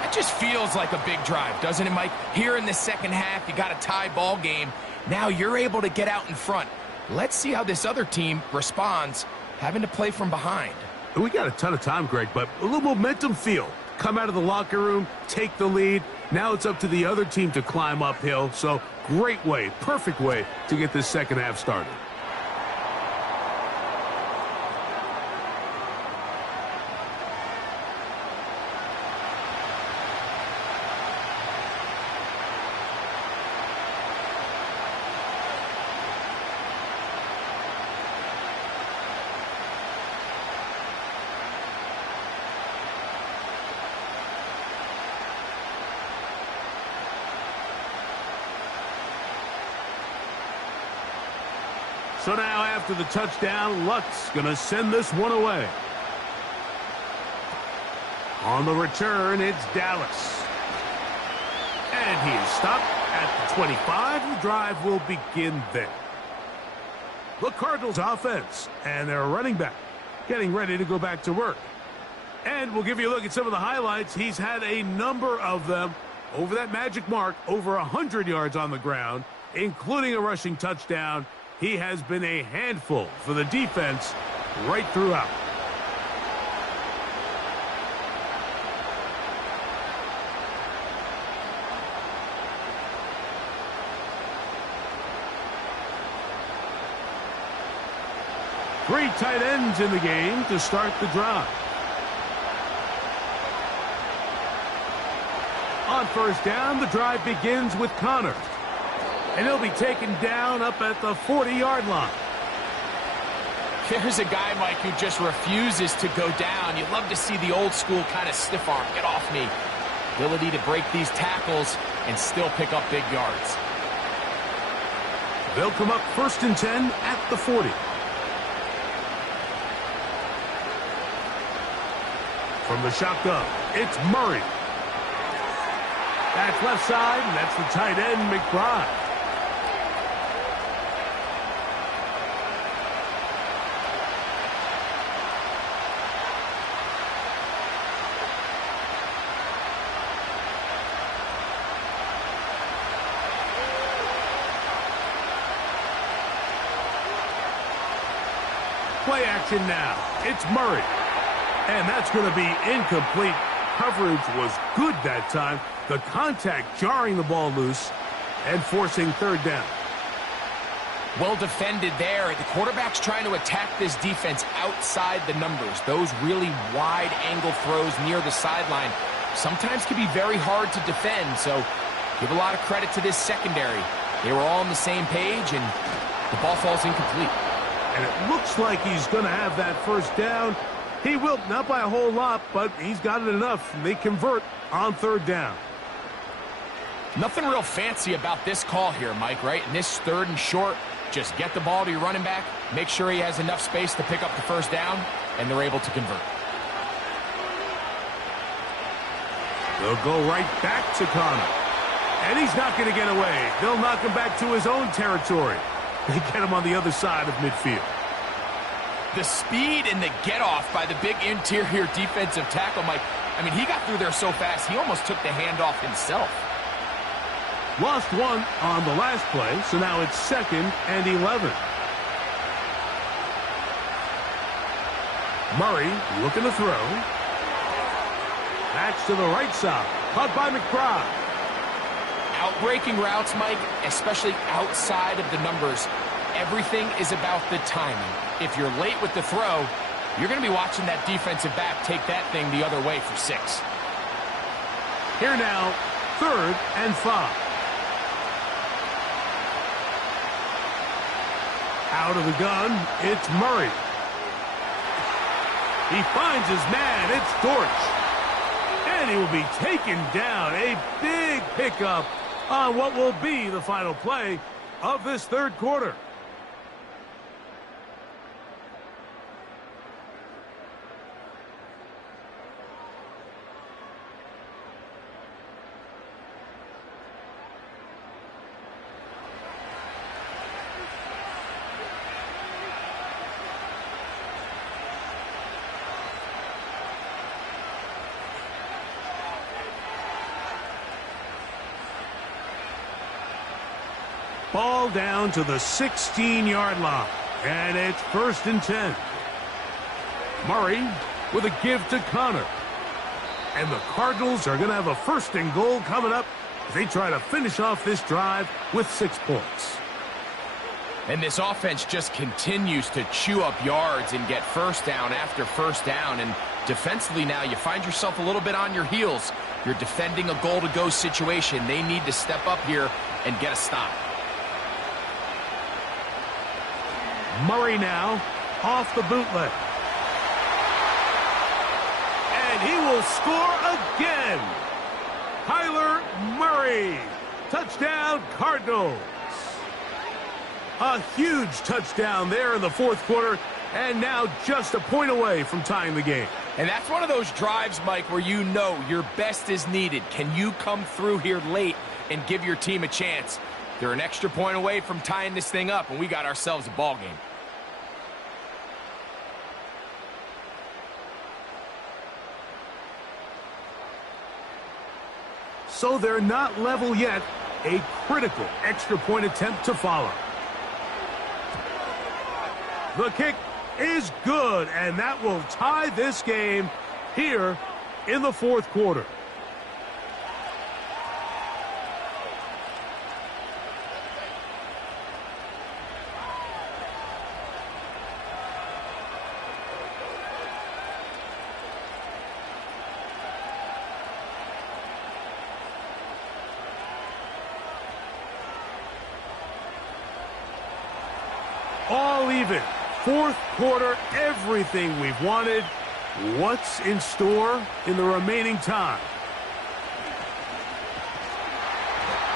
That just feels like a big drive, doesn't it, Mike? Here in the second half, you got a tie ball game. Now you're able to get out in front. Let's see how this other team responds, having to play from behind. We got a ton of time, Greg, but a little momentum feel. Come out of the locker room, take the lead. Now it's up to the other team to climb uphill. So great way, perfect way to get this second half started. So now after the touchdown, Luck's going to send this one away. On the return, it's Dallas. And he is stopped at the 25. The drive will begin there. The Cardinals offense and their running back getting ready to go back to work. And we'll give you a look at some of the highlights. He's had a number of them over that magic mark, over 100 yards on the ground, including a rushing touchdown. He has been a handful for the defense right throughout. Three tight ends in the game to start the drive. On first down, the drive begins with Connor. And he'll be taken down up at the 40-yard line. There's a guy, Mike, who just refuses to go down. You'd love to see the old school kind of stiff arm. Get off me. Ability to break these tackles and still pick up big yards. They'll come up 1st and 10 at the 40. From the shotgun, it's Murray. That's left side, and that's the tight end, McBride. Play action now. It's Murray. And that's going to be incomplete. Coverage was good that time. The contact jarring the ball loose and forcing 3rd down. Well defended there. The quarterback's trying to attack this defense outside the numbers. Those really wide angle throws near the sideline sometimes can be very hard to defend. So give a lot of credit to this secondary. They were all on the same page, and the ball falls incomplete. And it looks like he's going to have that 1st down. He will, not by a whole lot, but he's got it enough. They convert on 3rd down. Nothing real fancy about this call here, Mike, right? In this 3rd and short, just get the ball to your running back, make sure he has enough space to pick up the 1st down, and they're able to convert. They'll go right back to Connor. And he's not going to get away. They'll knock him back to his own territory. They get him on the other side of midfield. The speed and the get-off by the big interior defensive tackle, Mike. I mean, he got through there so fast, he almost took the handoff himself. Lost one on the last play, so now it's 2nd and 11. Murray looking to throw. That's to the right side. Caught by McBride. Outbreaking routes, Mike, especially outside of the numbers, everything is about the timing. If you're late with the throw, you're going to be watching that defensive back take that thing the other way for 6. Here now, 3rd and 5. Out of the gun, it's Murray. He finds his man. It's Dortch. And he will be taken down. A big pickup on what will be the final play of this third quarter. Ball down to the 16-yard line, and it's 1st and 10. Murray with a give to Connor. And the Cardinals are going to have a 1st and goal coming up as they try to finish off this drive with 6 points. And this offense just continues to chew up yards and get first down after first down. And defensively now, you find yourself a little bit on your heels. You're defending a goal-to-go situation. They need to step up here and get a stop. Murray now off the bootleg. And he will score again. Kyler Murray. Touchdown, Cardinals. A huge touchdown there in the 4th quarter, and now just a point away from tying the game. And that's one of those drives, Mike, where you know your best is needed. Can you come through here late and give your team a chance? They're an extra point away from tying this thing up, and we got ourselves a ball game. So they're not level yet. A critical extra point attempt to follow. The kick is good, and that will tie this game here in the 4th quarter. All even. 4th quarter, everything we've wanted. What's in store in the remaining time?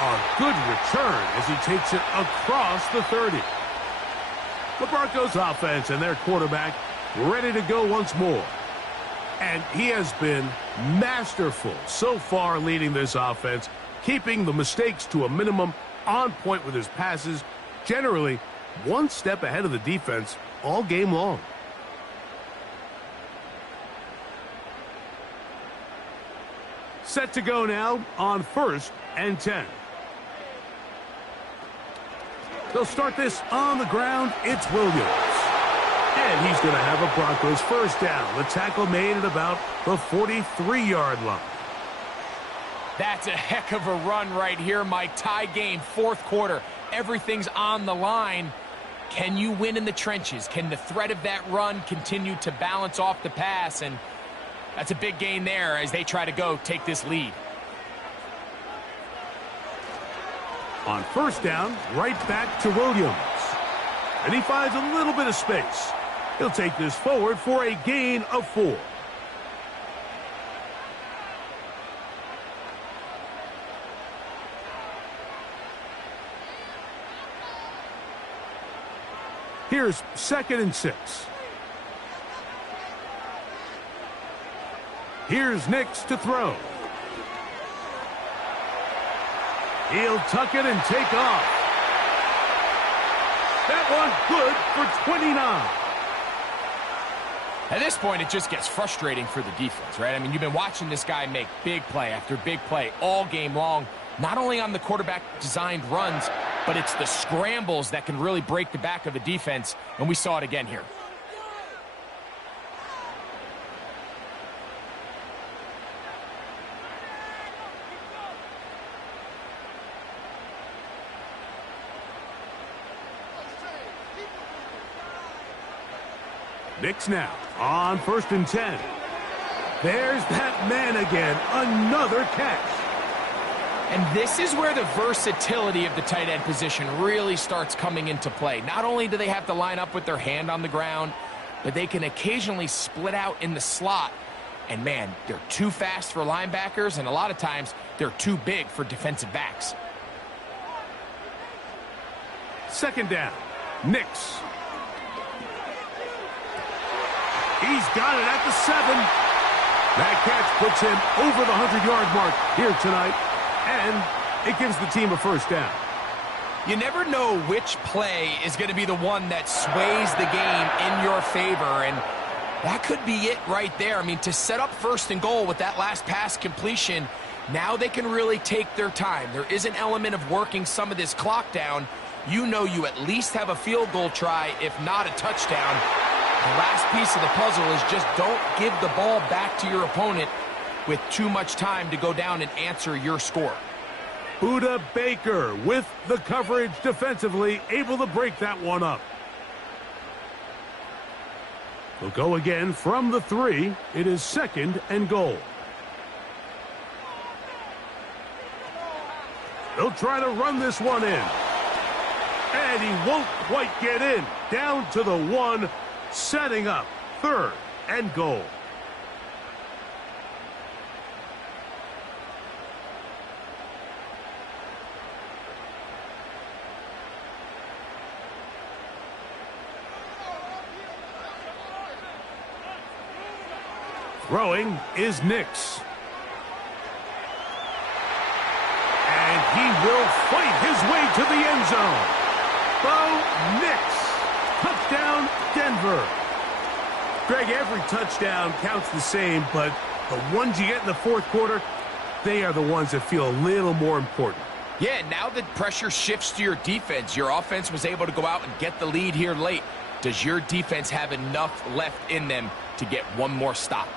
A good return as he takes it across the 30. The Broncos offense and their quarterback ready to go once more. And he has been masterful so far leading this offense, keeping the mistakes to a minimum, on point with his passes, generally one step ahead of the defense all game long. Set to go now on 1st and 10. They'll start this on the ground. It's Williams. And he's going to have a Broncos 1st down. The tackle made at about the 43-yard line. That's a heck of a run right here, Mike. Tie game, 4th quarter. Everything's on the line. Can you win in the trenches? Can the threat of that run continue to balance off the pass? And that's a big gain there as they try to go take this lead. On 1st down, right back to Williams. And he finds a little bit of space. He'll take this forward for a gain of 4. Here's 2nd and 6. Here's Nix to throw. He'll tuck it and take off. That one good for 29. At this point, it just gets frustrating for the defense, right? I mean, you've been watching this guy make big play after big play all game long, not only on the quarterback-designed runs, but it's the scrambles that can really break the back of a defense, and we saw it again here. Nix now on 1st and 10. There's that man again. Another catch. And this is where the versatility of the tight end position really starts coming into play. Not only do they have to line up with their hand on the ground, but they can occasionally split out in the slot. And man, they're too fast for linebackers, and a lot of times they're too big for defensive backs. Second down, Nix. He's got it at the 7. That catch puts him over the 100-yard mark here tonight, and it gives the team a first down. You never know which play is going to be the one that sways the game in your favor, and that could be it right there. I mean, to set up first and goal with that last pass completion, now they can really take their time. There is an element of working some of this clock down. You know you at least have a field goal try, if not a touchdown. The last piece of the puzzle is just don't give the ball back to your opponent with too much time to go down and answer your score. Budda Baker with the coverage defensively, able to break that one up. They'll go again from the 3. It is second and goal. They'll try to run this one in. And he won't quite get in. Down to the 1, setting up third and goal. Throwing is Nix. And he will fight his way to the end zone. Bo Nix. Touchdown, Denver. Greg, every touchdown counts the same, but the ones you get in the fourth quarter, they are the ones that feel a little more important. Yeah, now that pressure shifts to your defense, your offense was able to go out and get the lead here late. Does your defense have enough left in them to get one more stop?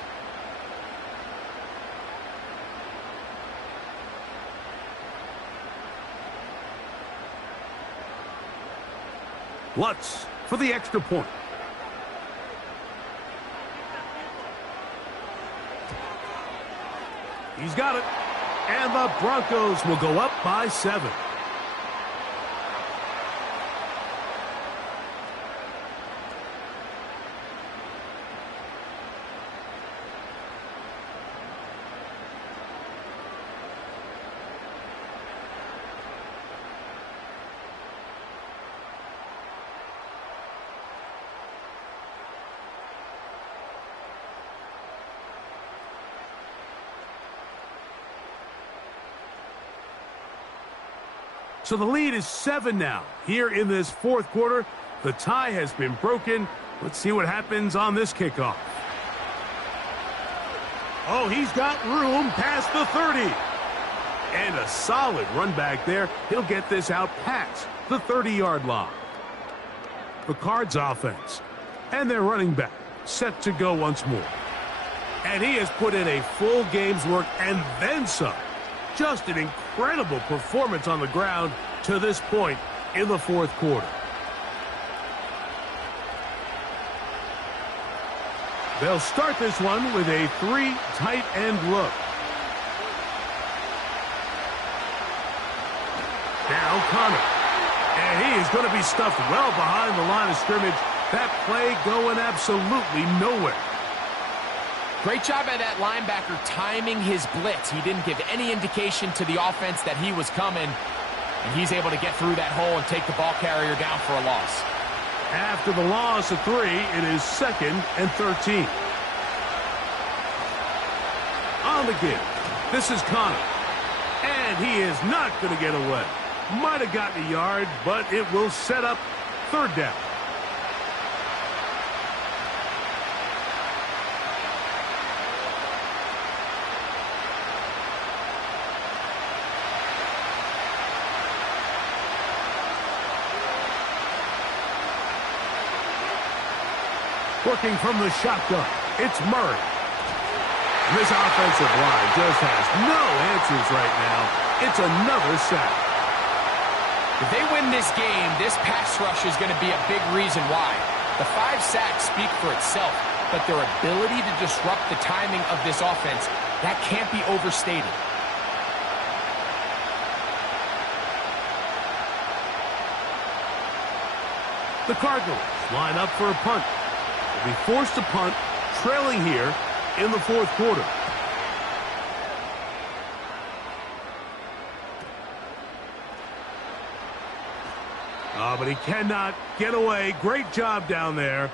Lutz for the extra point. He's got it. And the Broncos will go up by 7. So the lead is 7 now. Here in this fourth quarter, the tie has been broken. Let's see what happens on this kickoff. Oh, he's got room past the 30. And a solid run back there. He'll get this out past the 30-yard line. The Cards offense. And their running back set to go once more. And he has put in a full game's work and then some. Just an incredible performance on the ground to this point in the fourth quarter. They'll start this one with a 3 tight end look. Now Connor. And he is going to be stuffed well behind the line of scrimmage. That play going absolutely nowhere. Great job by that linebacker timing his blitz. He didn't give any indication to the offense that he was coming, and he's able to get through that hole and take the ball carrier down for a loss. After the loss of 3, it is second and 13. On the give, this is Connor, and he is not going to get away. Might have gotten a yard, but it will set up third down. Working from the shotgun, it's Murray. This offensive line just has no answers right now. It's another sack. If they win this game, this pass rush is going to be a big reason why. The 5 sacks speak for itself, but their ability to disrupt the timing of this offense, that can't be overstated. The Cardinals line up for a punt. They'll be forced to punt, trailing here in the fourth quarter. But he cannot get away. Great job down there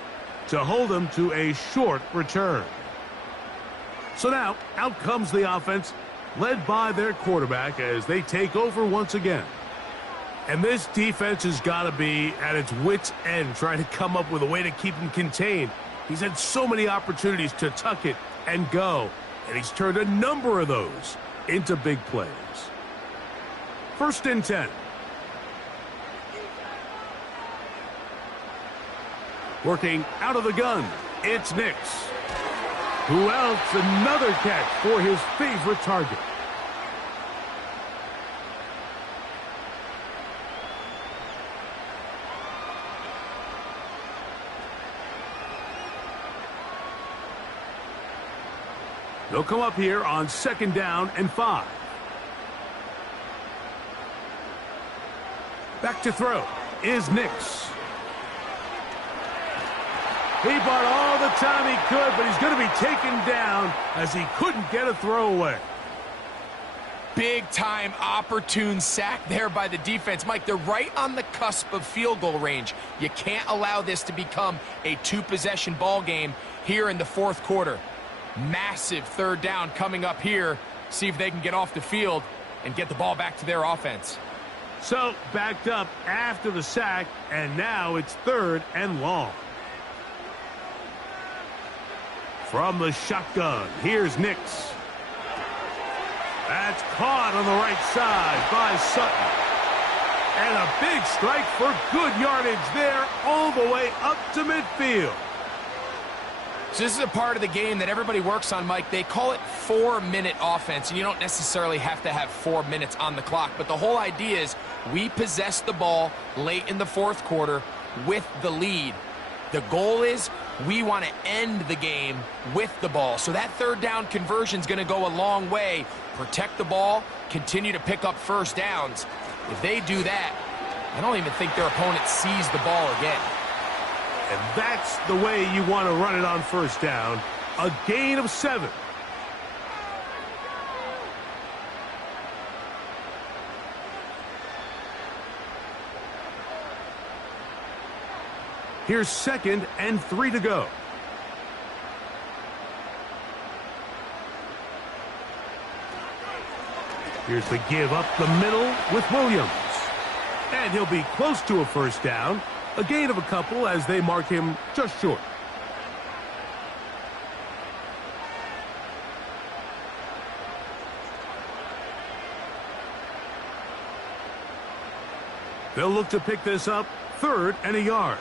to hold him to a short return. So now, out comes the offense, led by their quarterback as they take over once again. And this defense has got to be at its wits' end, trying to come up with a way to keep him contained. He's had so many opportunities to tuck it and go, and he's turned a number of those into big plays. 1st and 10. Working out of the gun, it's Nix. Who else? Another catch for his favorite target. They'll come up here on 2nd down and 5. Back to throw is Nix. He bought all the time he could, but he's going to be taken down as he couldn't get a throwaway. Big-time opportune sack there by the defense. Mike, they're right on the cusp of field goal range. You can't allow this to become a 2-possession ball game here in the fourth quarter. Massive 3rd down coming up here. See if they can get off the field and get the ball back to their offense. So, backed up after the sack, and now it's 3rd and long. From the shotgun, here's Nix. That's caught on the right side by Sutton. And a big strike for good yardage there all the way up to midfield. So this is a part of the game that everybody works on, Mike. They call it 4-minute offense, and you don't necessarily have to have 4 minutes on the clock. But the whole idea is we possess the ball late in the fourth quarter with the lead. The goal is we want to end the game with the ball. So that 3rd down conversion is going to go a long way. Protect the ball, continue to pick up 1st downs. If they do that, I don't even think their opponent sees the ball again. And that's the way you want to run it on 1st down. A gain of 7. Here's 2nd and 3 to go. Here's the give up the middle with Williams. And he'll be close to a 1st down. A gain of a couple as they mark him just short. They'll look to pick this up 3rd and a yard.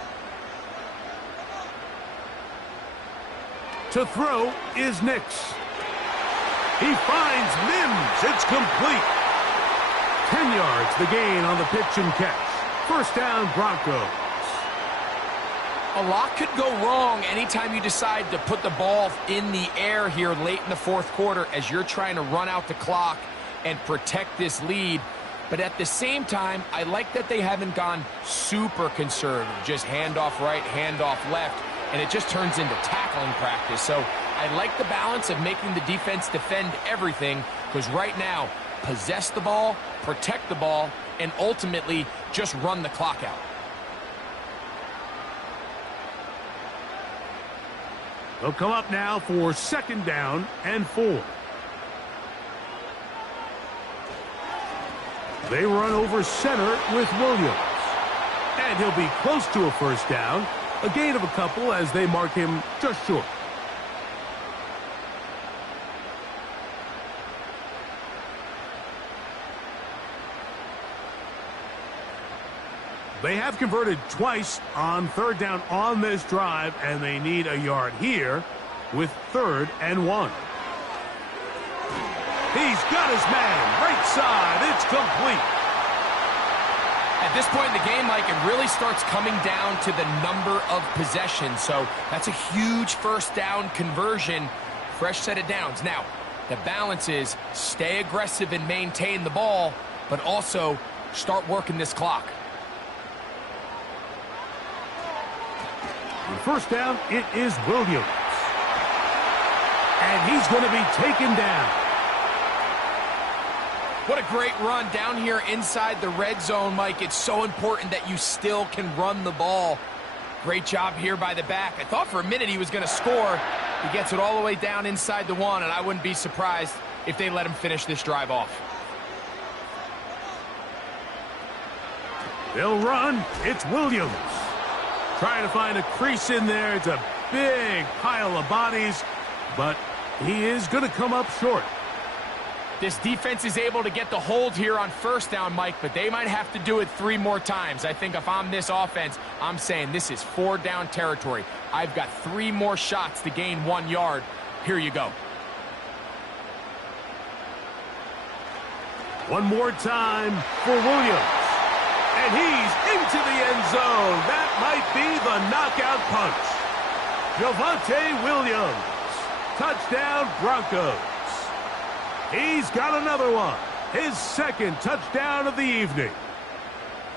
To throw is Nix. He finds Mims. It's complete. 10 yards the gain on the pitch and catch. 1st down, Broncos. A lot could go wrong anytime you decide to put the ball in the air here late in the fourth quarter as you're trying to run out the clock and protect this lead. But at the same time, I like that they haven't gone super conservative. Just handoff right, handoff left, and it just turns into tackling practice. So I like the balance of making the defense defend everything, because right now, possess the ball, protect the ball, and ultimately just run the clock out. They'll come up now for 2nd down and 4. They run over center with Williams. And he'll be close to a 1st down. A gain of a couple as they mark him just short. They have converted twice on 3rd down on this drive, and they need a yard here with 3rd and 1. He's got his man, right side, it's complete. At this point in the game, Mike, it really starts coming down to the number of possessions. So that's a huge 1st down conversion, fresh set of downs. Now, the balance is stay aggressive and maintain the ball, but also start working this clock. On first down, it is Williams. And he's going to be taken down. What a great run down here inside the red zone, Mike. It's so important that you still can run the ball. Great job here by the back. I thought for a minute he was going to score. He gets it all the way down inside the 1, and I wouldn't be surprised if they let him finish this drive off. They'll run. It's Williams. Trying to find a crease in there. It's a big pile of bodies, but he is going to come up short. This defense is able to get the hold here on first down, Mike, but they might have to do it 3 more times. I think if I'm this offense, I'm saying this is 4-down territory. I've got 3 more shots to gain 1 yard. Here you go. One more time for Williams. And he's into the end zone. That might be the knockout punch. Javonte Williams. Touchdown, Broncos. He's got another one. His second touchdown of the evening.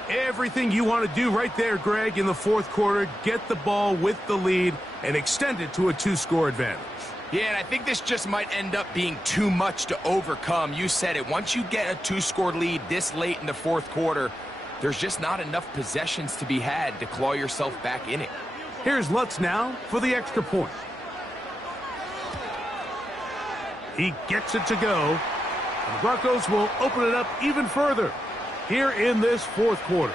Everything you want to do right there, Greg, in the fourth quarter, get the ball with the lead and extend it to a 2-score advantage. Yeah, and I think this just might end up being too much to overcome. You said it. Once you get a 2-score lead this late in the fourth quarter, there's just not enough possessions to be had to claw yourself back in it. Here's Lutz now for the extra point. He gets it to go. And the Broncos will open it up even further here in this fourth quarter.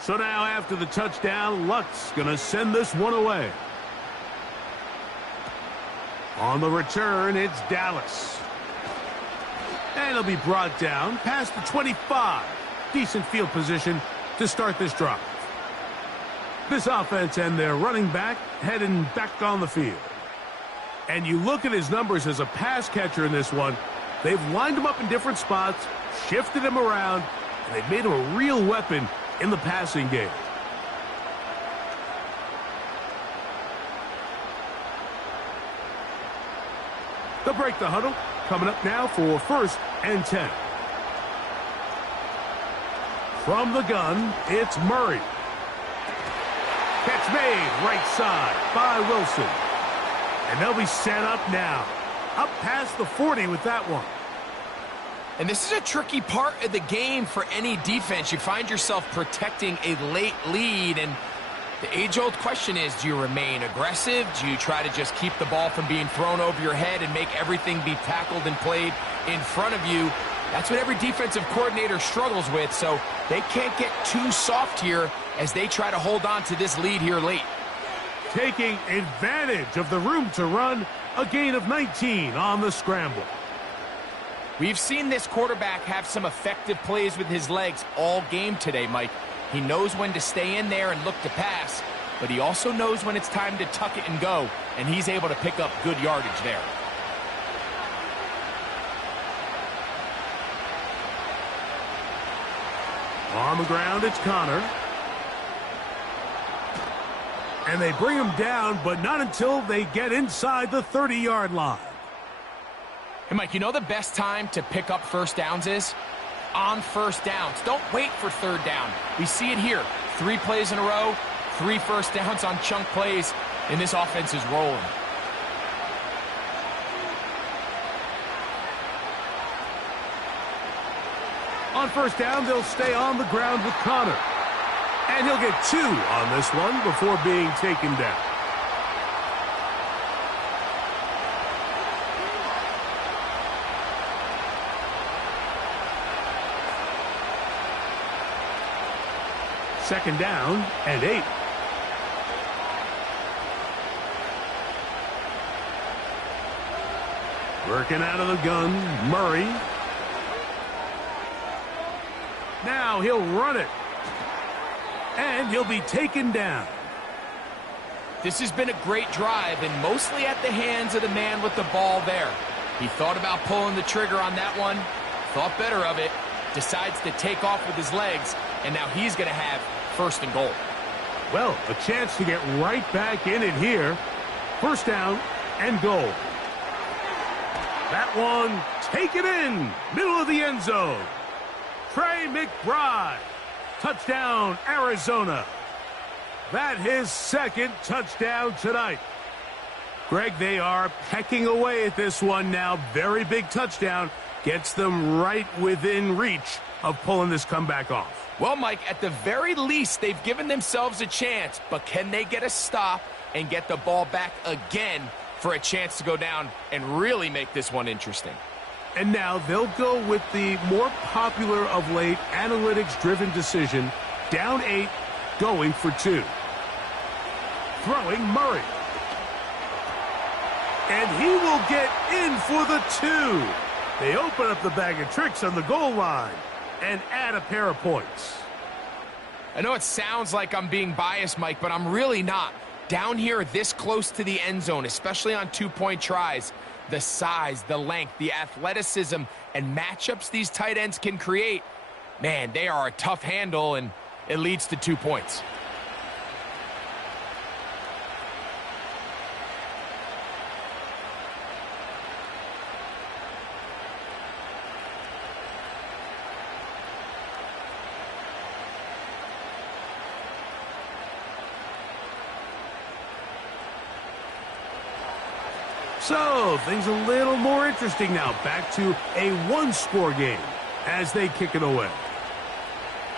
So now after the touchdown, Lutz going to send this one away. On the return, it's Dallas. And he'll be brought down past the 25. Decent field position to start this drive. This offense and their running back heading back on the field. And you look at his numbers as a pass catcher in this one. They've lined him up in different spots, shifted him around, and they've made him a real weapon in the passing game. They'll break the huddle. Coming up now for 1st and 10. From the gun, it's Murray. Catch made right side by Wilson. And they'll be set up now. Up past the 40 with that one. And this is a tricky part of the game for any defense. You find yourself protecting a late lead, and the age-old question is, do you remain aggressive? Do you try to just keep the ball from being thrown over your head and make everything be tackled and played in front of you? That's what every defensive coordinator struggles with, so they can't get too soft here as they try to hold on to this lead here late. Taking advantage of the room to run, a gain of 19 on the scramble. We've seen this quarterback have some effective plays with his legs all game today, Mike. He knows when to stay in there and look to pass, but he also knows when it's time to tuck it and go, and he's able to pick up good yardage there. On the ground, it's Connor. And they bring him down, but not until they get inside the 30-yard line. Hey, Mike, you know the best time to pick up first downs is? On first downs. Don't wait for third down. We see it here. 3 plays in a row, 3 first downs on chunk plays, and this offense is rolling. On first down, they'll stay on the ground with Connor. And he'll get 2 on this one before being taken down. Second down and 8. Working out of the gun, Murray. Now he'll run it. And he'll be taken down. This has been a great drive, and mostly at the hands of the man with the ball there. He thought about pulling the trigger on that one, thought better of it, decides to take off with his legs, and now he's going to have first and goal. Well, a chance to get right back in it here. First down and goal. That one, taken in, middle of the end zone. Trey McBride, touchdown, Arizona. That his second touchdown tonight. Greg, they are pecking away at this one now. Very big touchdown. Gets them right within reach of pulling this comeback off. Well, Mike, at the very least, they've given themselves a chance, but can they get a stop and get the ball back again for a chance to go down and really make this one interesting? And now they'll go with the more popular of late analytics-driven decision. Down 8, going for 2. Throwing Murray. And he will get in for the 2. They open up the bag of tricks on the goal line and add a pair of points. I know it sounds like I'm being biased, Mike, but I'm really not. Down here this close to the end zone, especially on 2-point tries, the size, the length, the athleticism, and matchups these tight ends can create, man, they are a tough handle, and it leads to 2 points. So, things a little more interesting now. Back to a one-score game as they kick it away.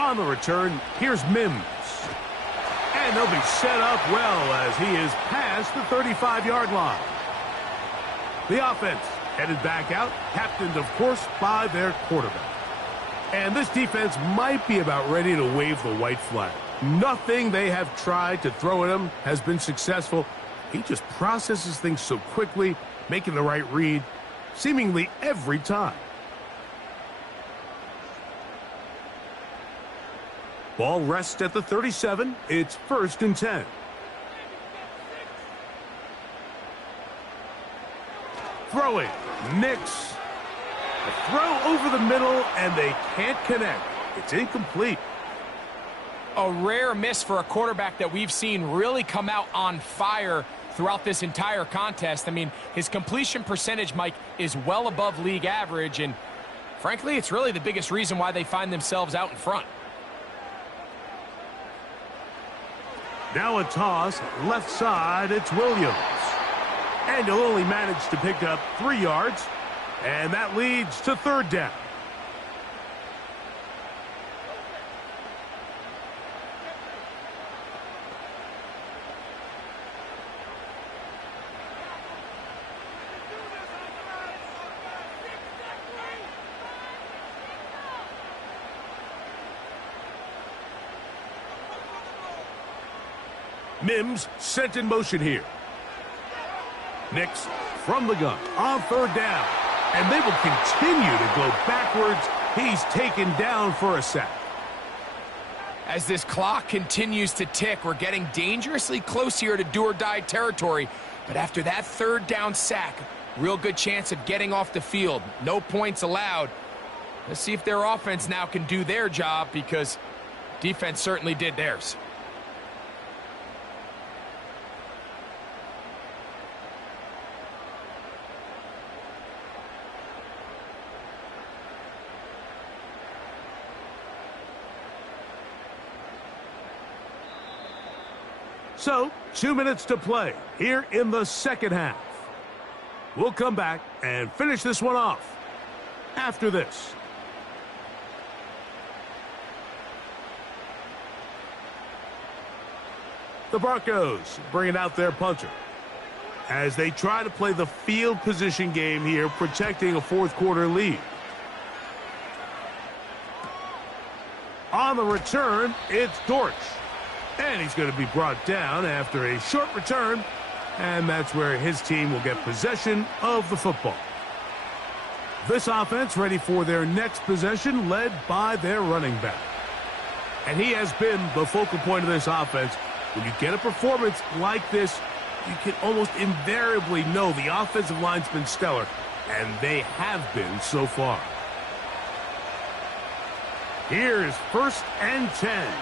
On the return, here's Mims. And they'll be set up well as he is past the 35-yard line. The offense headed back out, captained, of course, by their quarterback. And this defense might be about ready to wave the white flag. Nothing they have tried to throw at him has been successful. He just processes things so quickly, making the right read, seemingly every time. Ball rests at the 37. It's 1st and 10. Throwing. Nix. A throw over the middle, and they can't connect. It's incomplete. A rare miss for a quarterback that we've seen really come out on fire throughout this entire contest. I mean, his completion percentage, Mike, is well above league average, and frankly, it's really the biggest reason why they find themselves out in front. Now a toss, left side, it's Williams. And he'll only manage to pick up 3 yards, and that leads to 3rd down. Mims sent in motion here. Nix from the gun on 3rd down. And they will continue to go backwards. He's taken down for a sack. As this clock continues to tick, we're getting dangerously close here to do-or-die territory. But after that 3rd down sack, real good chance of getting off the field. No points allowed. Let's see if their offense now can do their job, because defense certainly did theirs. So, 2 minutes to play here in the 2nd half. We'll come back and finish this one off after this. The Broncos bringing out their punter as they try to play the field position game here, protecting a 4th quarter lead. On the return, it's Dortch. And he's going to be brought down after a short return, and that's where his team will get possession of the football. This offense ready for their next possession, led by their running back. And he has been the focal point of this offense. When you get a performance like this, you can almost invariably know the offensive line's been stellar. and they have been so far. Here's 1st and 10.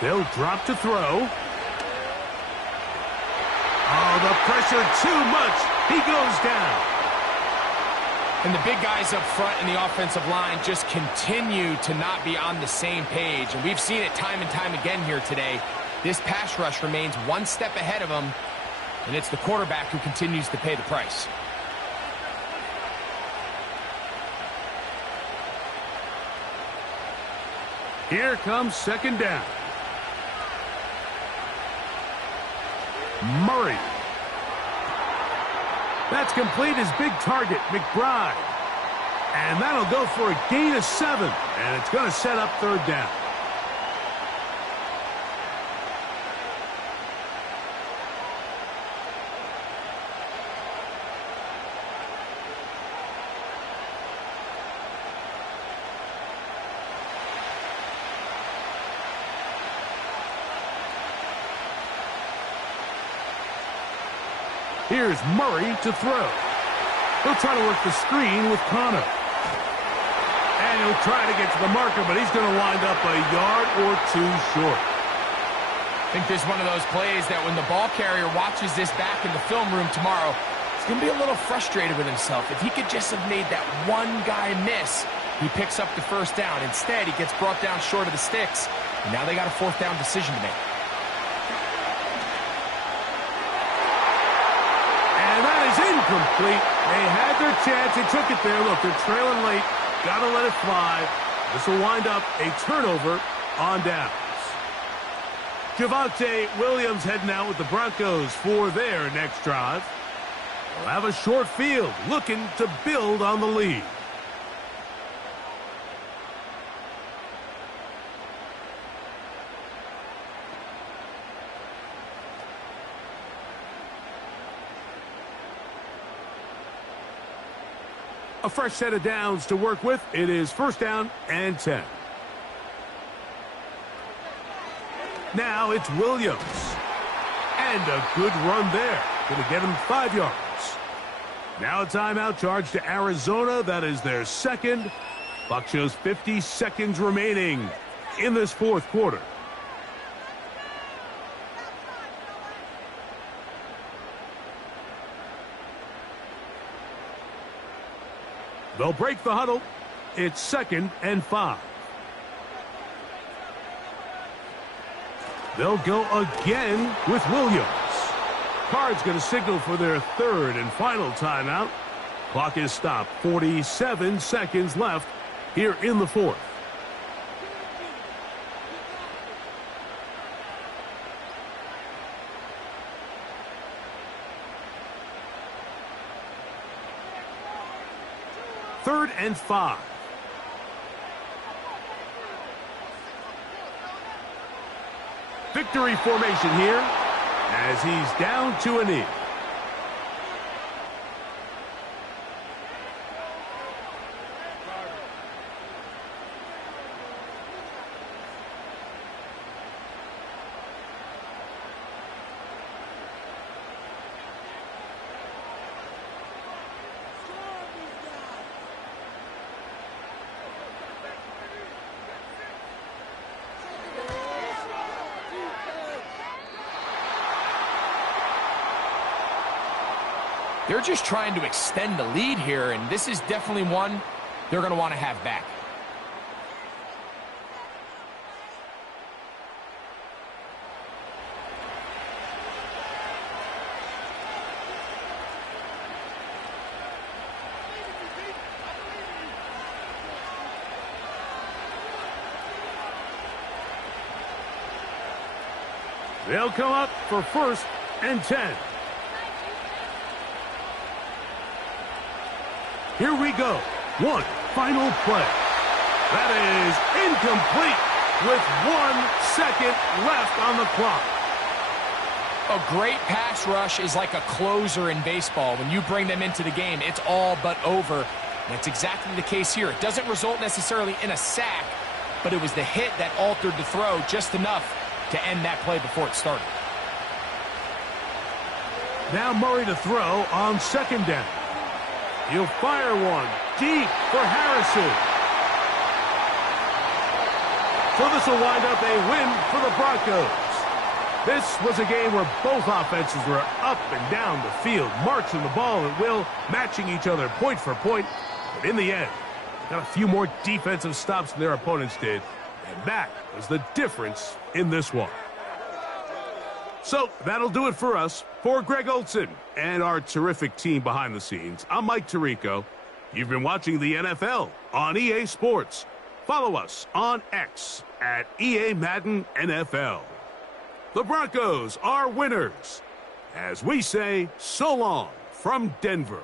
They'll drop to throw. Oh, the pressure too much. He goes down. And the big guys up front in the offensive line just continue to not be on the same page. And we've seen it time and time again here today. This pass rush remains one step ahead of them, and it's the quarterback who continues to pay the price. Here comes 2nd down. Murray. That's complete. His big target, McBride. And that'll go for a gain of 7. And it's going to set up 3rd down. Here's Murray to throw. He'll try to work the screen with Connor. And he'll try to get to the marker, but he's going to wind up a yard or 2 short. I think this is one of those plays that when the ball carrier watches this back in the film room tomorrow, he's going to be a little frustrated with himself. If he could just have made that one guy miss, he picks up the 1st down. Instead, he gets brought down short of the sticks. And now they got a 4th down decision to make. Incomplete. They had their chance. They took it there. Look, they're trailing late. Got to let it fly. This will wind up a turnover on downs. Javonte Williams heading out with the Broncos for their next drive. They'll have a short field looking to build on the lead. A fresh set of downs to work with. It is 1st down and 10. Now it's Williams. And a good run there. Going to get him 5 yards. Now a timeout charge to Arizona. That is their 2nd. Clock shows 50 seconds remaining in this 4th quarter. They'll break the huddle. It's 2nd and 5. They'll go again with Williams. Card's going to signal for their 3rd and final timeout. Clock is stopped. 47 seconds left here in the 4th. Third and 5. Victory formation here as he's down to a knee. They're just trying to extend the lead here, and this is definitely one they're going to want to have back. They'll come up for 1st and 10. Here we go. One final play. That is incomplete with 1 second left on the clock. A great pass rush is like a closer in baseball. When you bring them into the game, it's all but over. And that's exactly the case here. It doesn't result necessarily in a sack, but it was the hit that altered the throw just enough to end that play before it started. Now Murray to throw on second down. He'll fire one deep for Harrison. So this will wind up a win for the Broncos. This was a game where both offenses were up and down the field, marching the ball at will, matching each other point for point. But in the end, they got a few more defensive stops than their opponents did. And that was the difference in this one. So that'll do it for us. For Greg Olson and our terrific team behind the scenes, I'm Mike Tirico. You've been watching the NFL on EA Sports. Follow us on X at EA Madden NFL. The Broncos are winners. As we say, so long from Denver.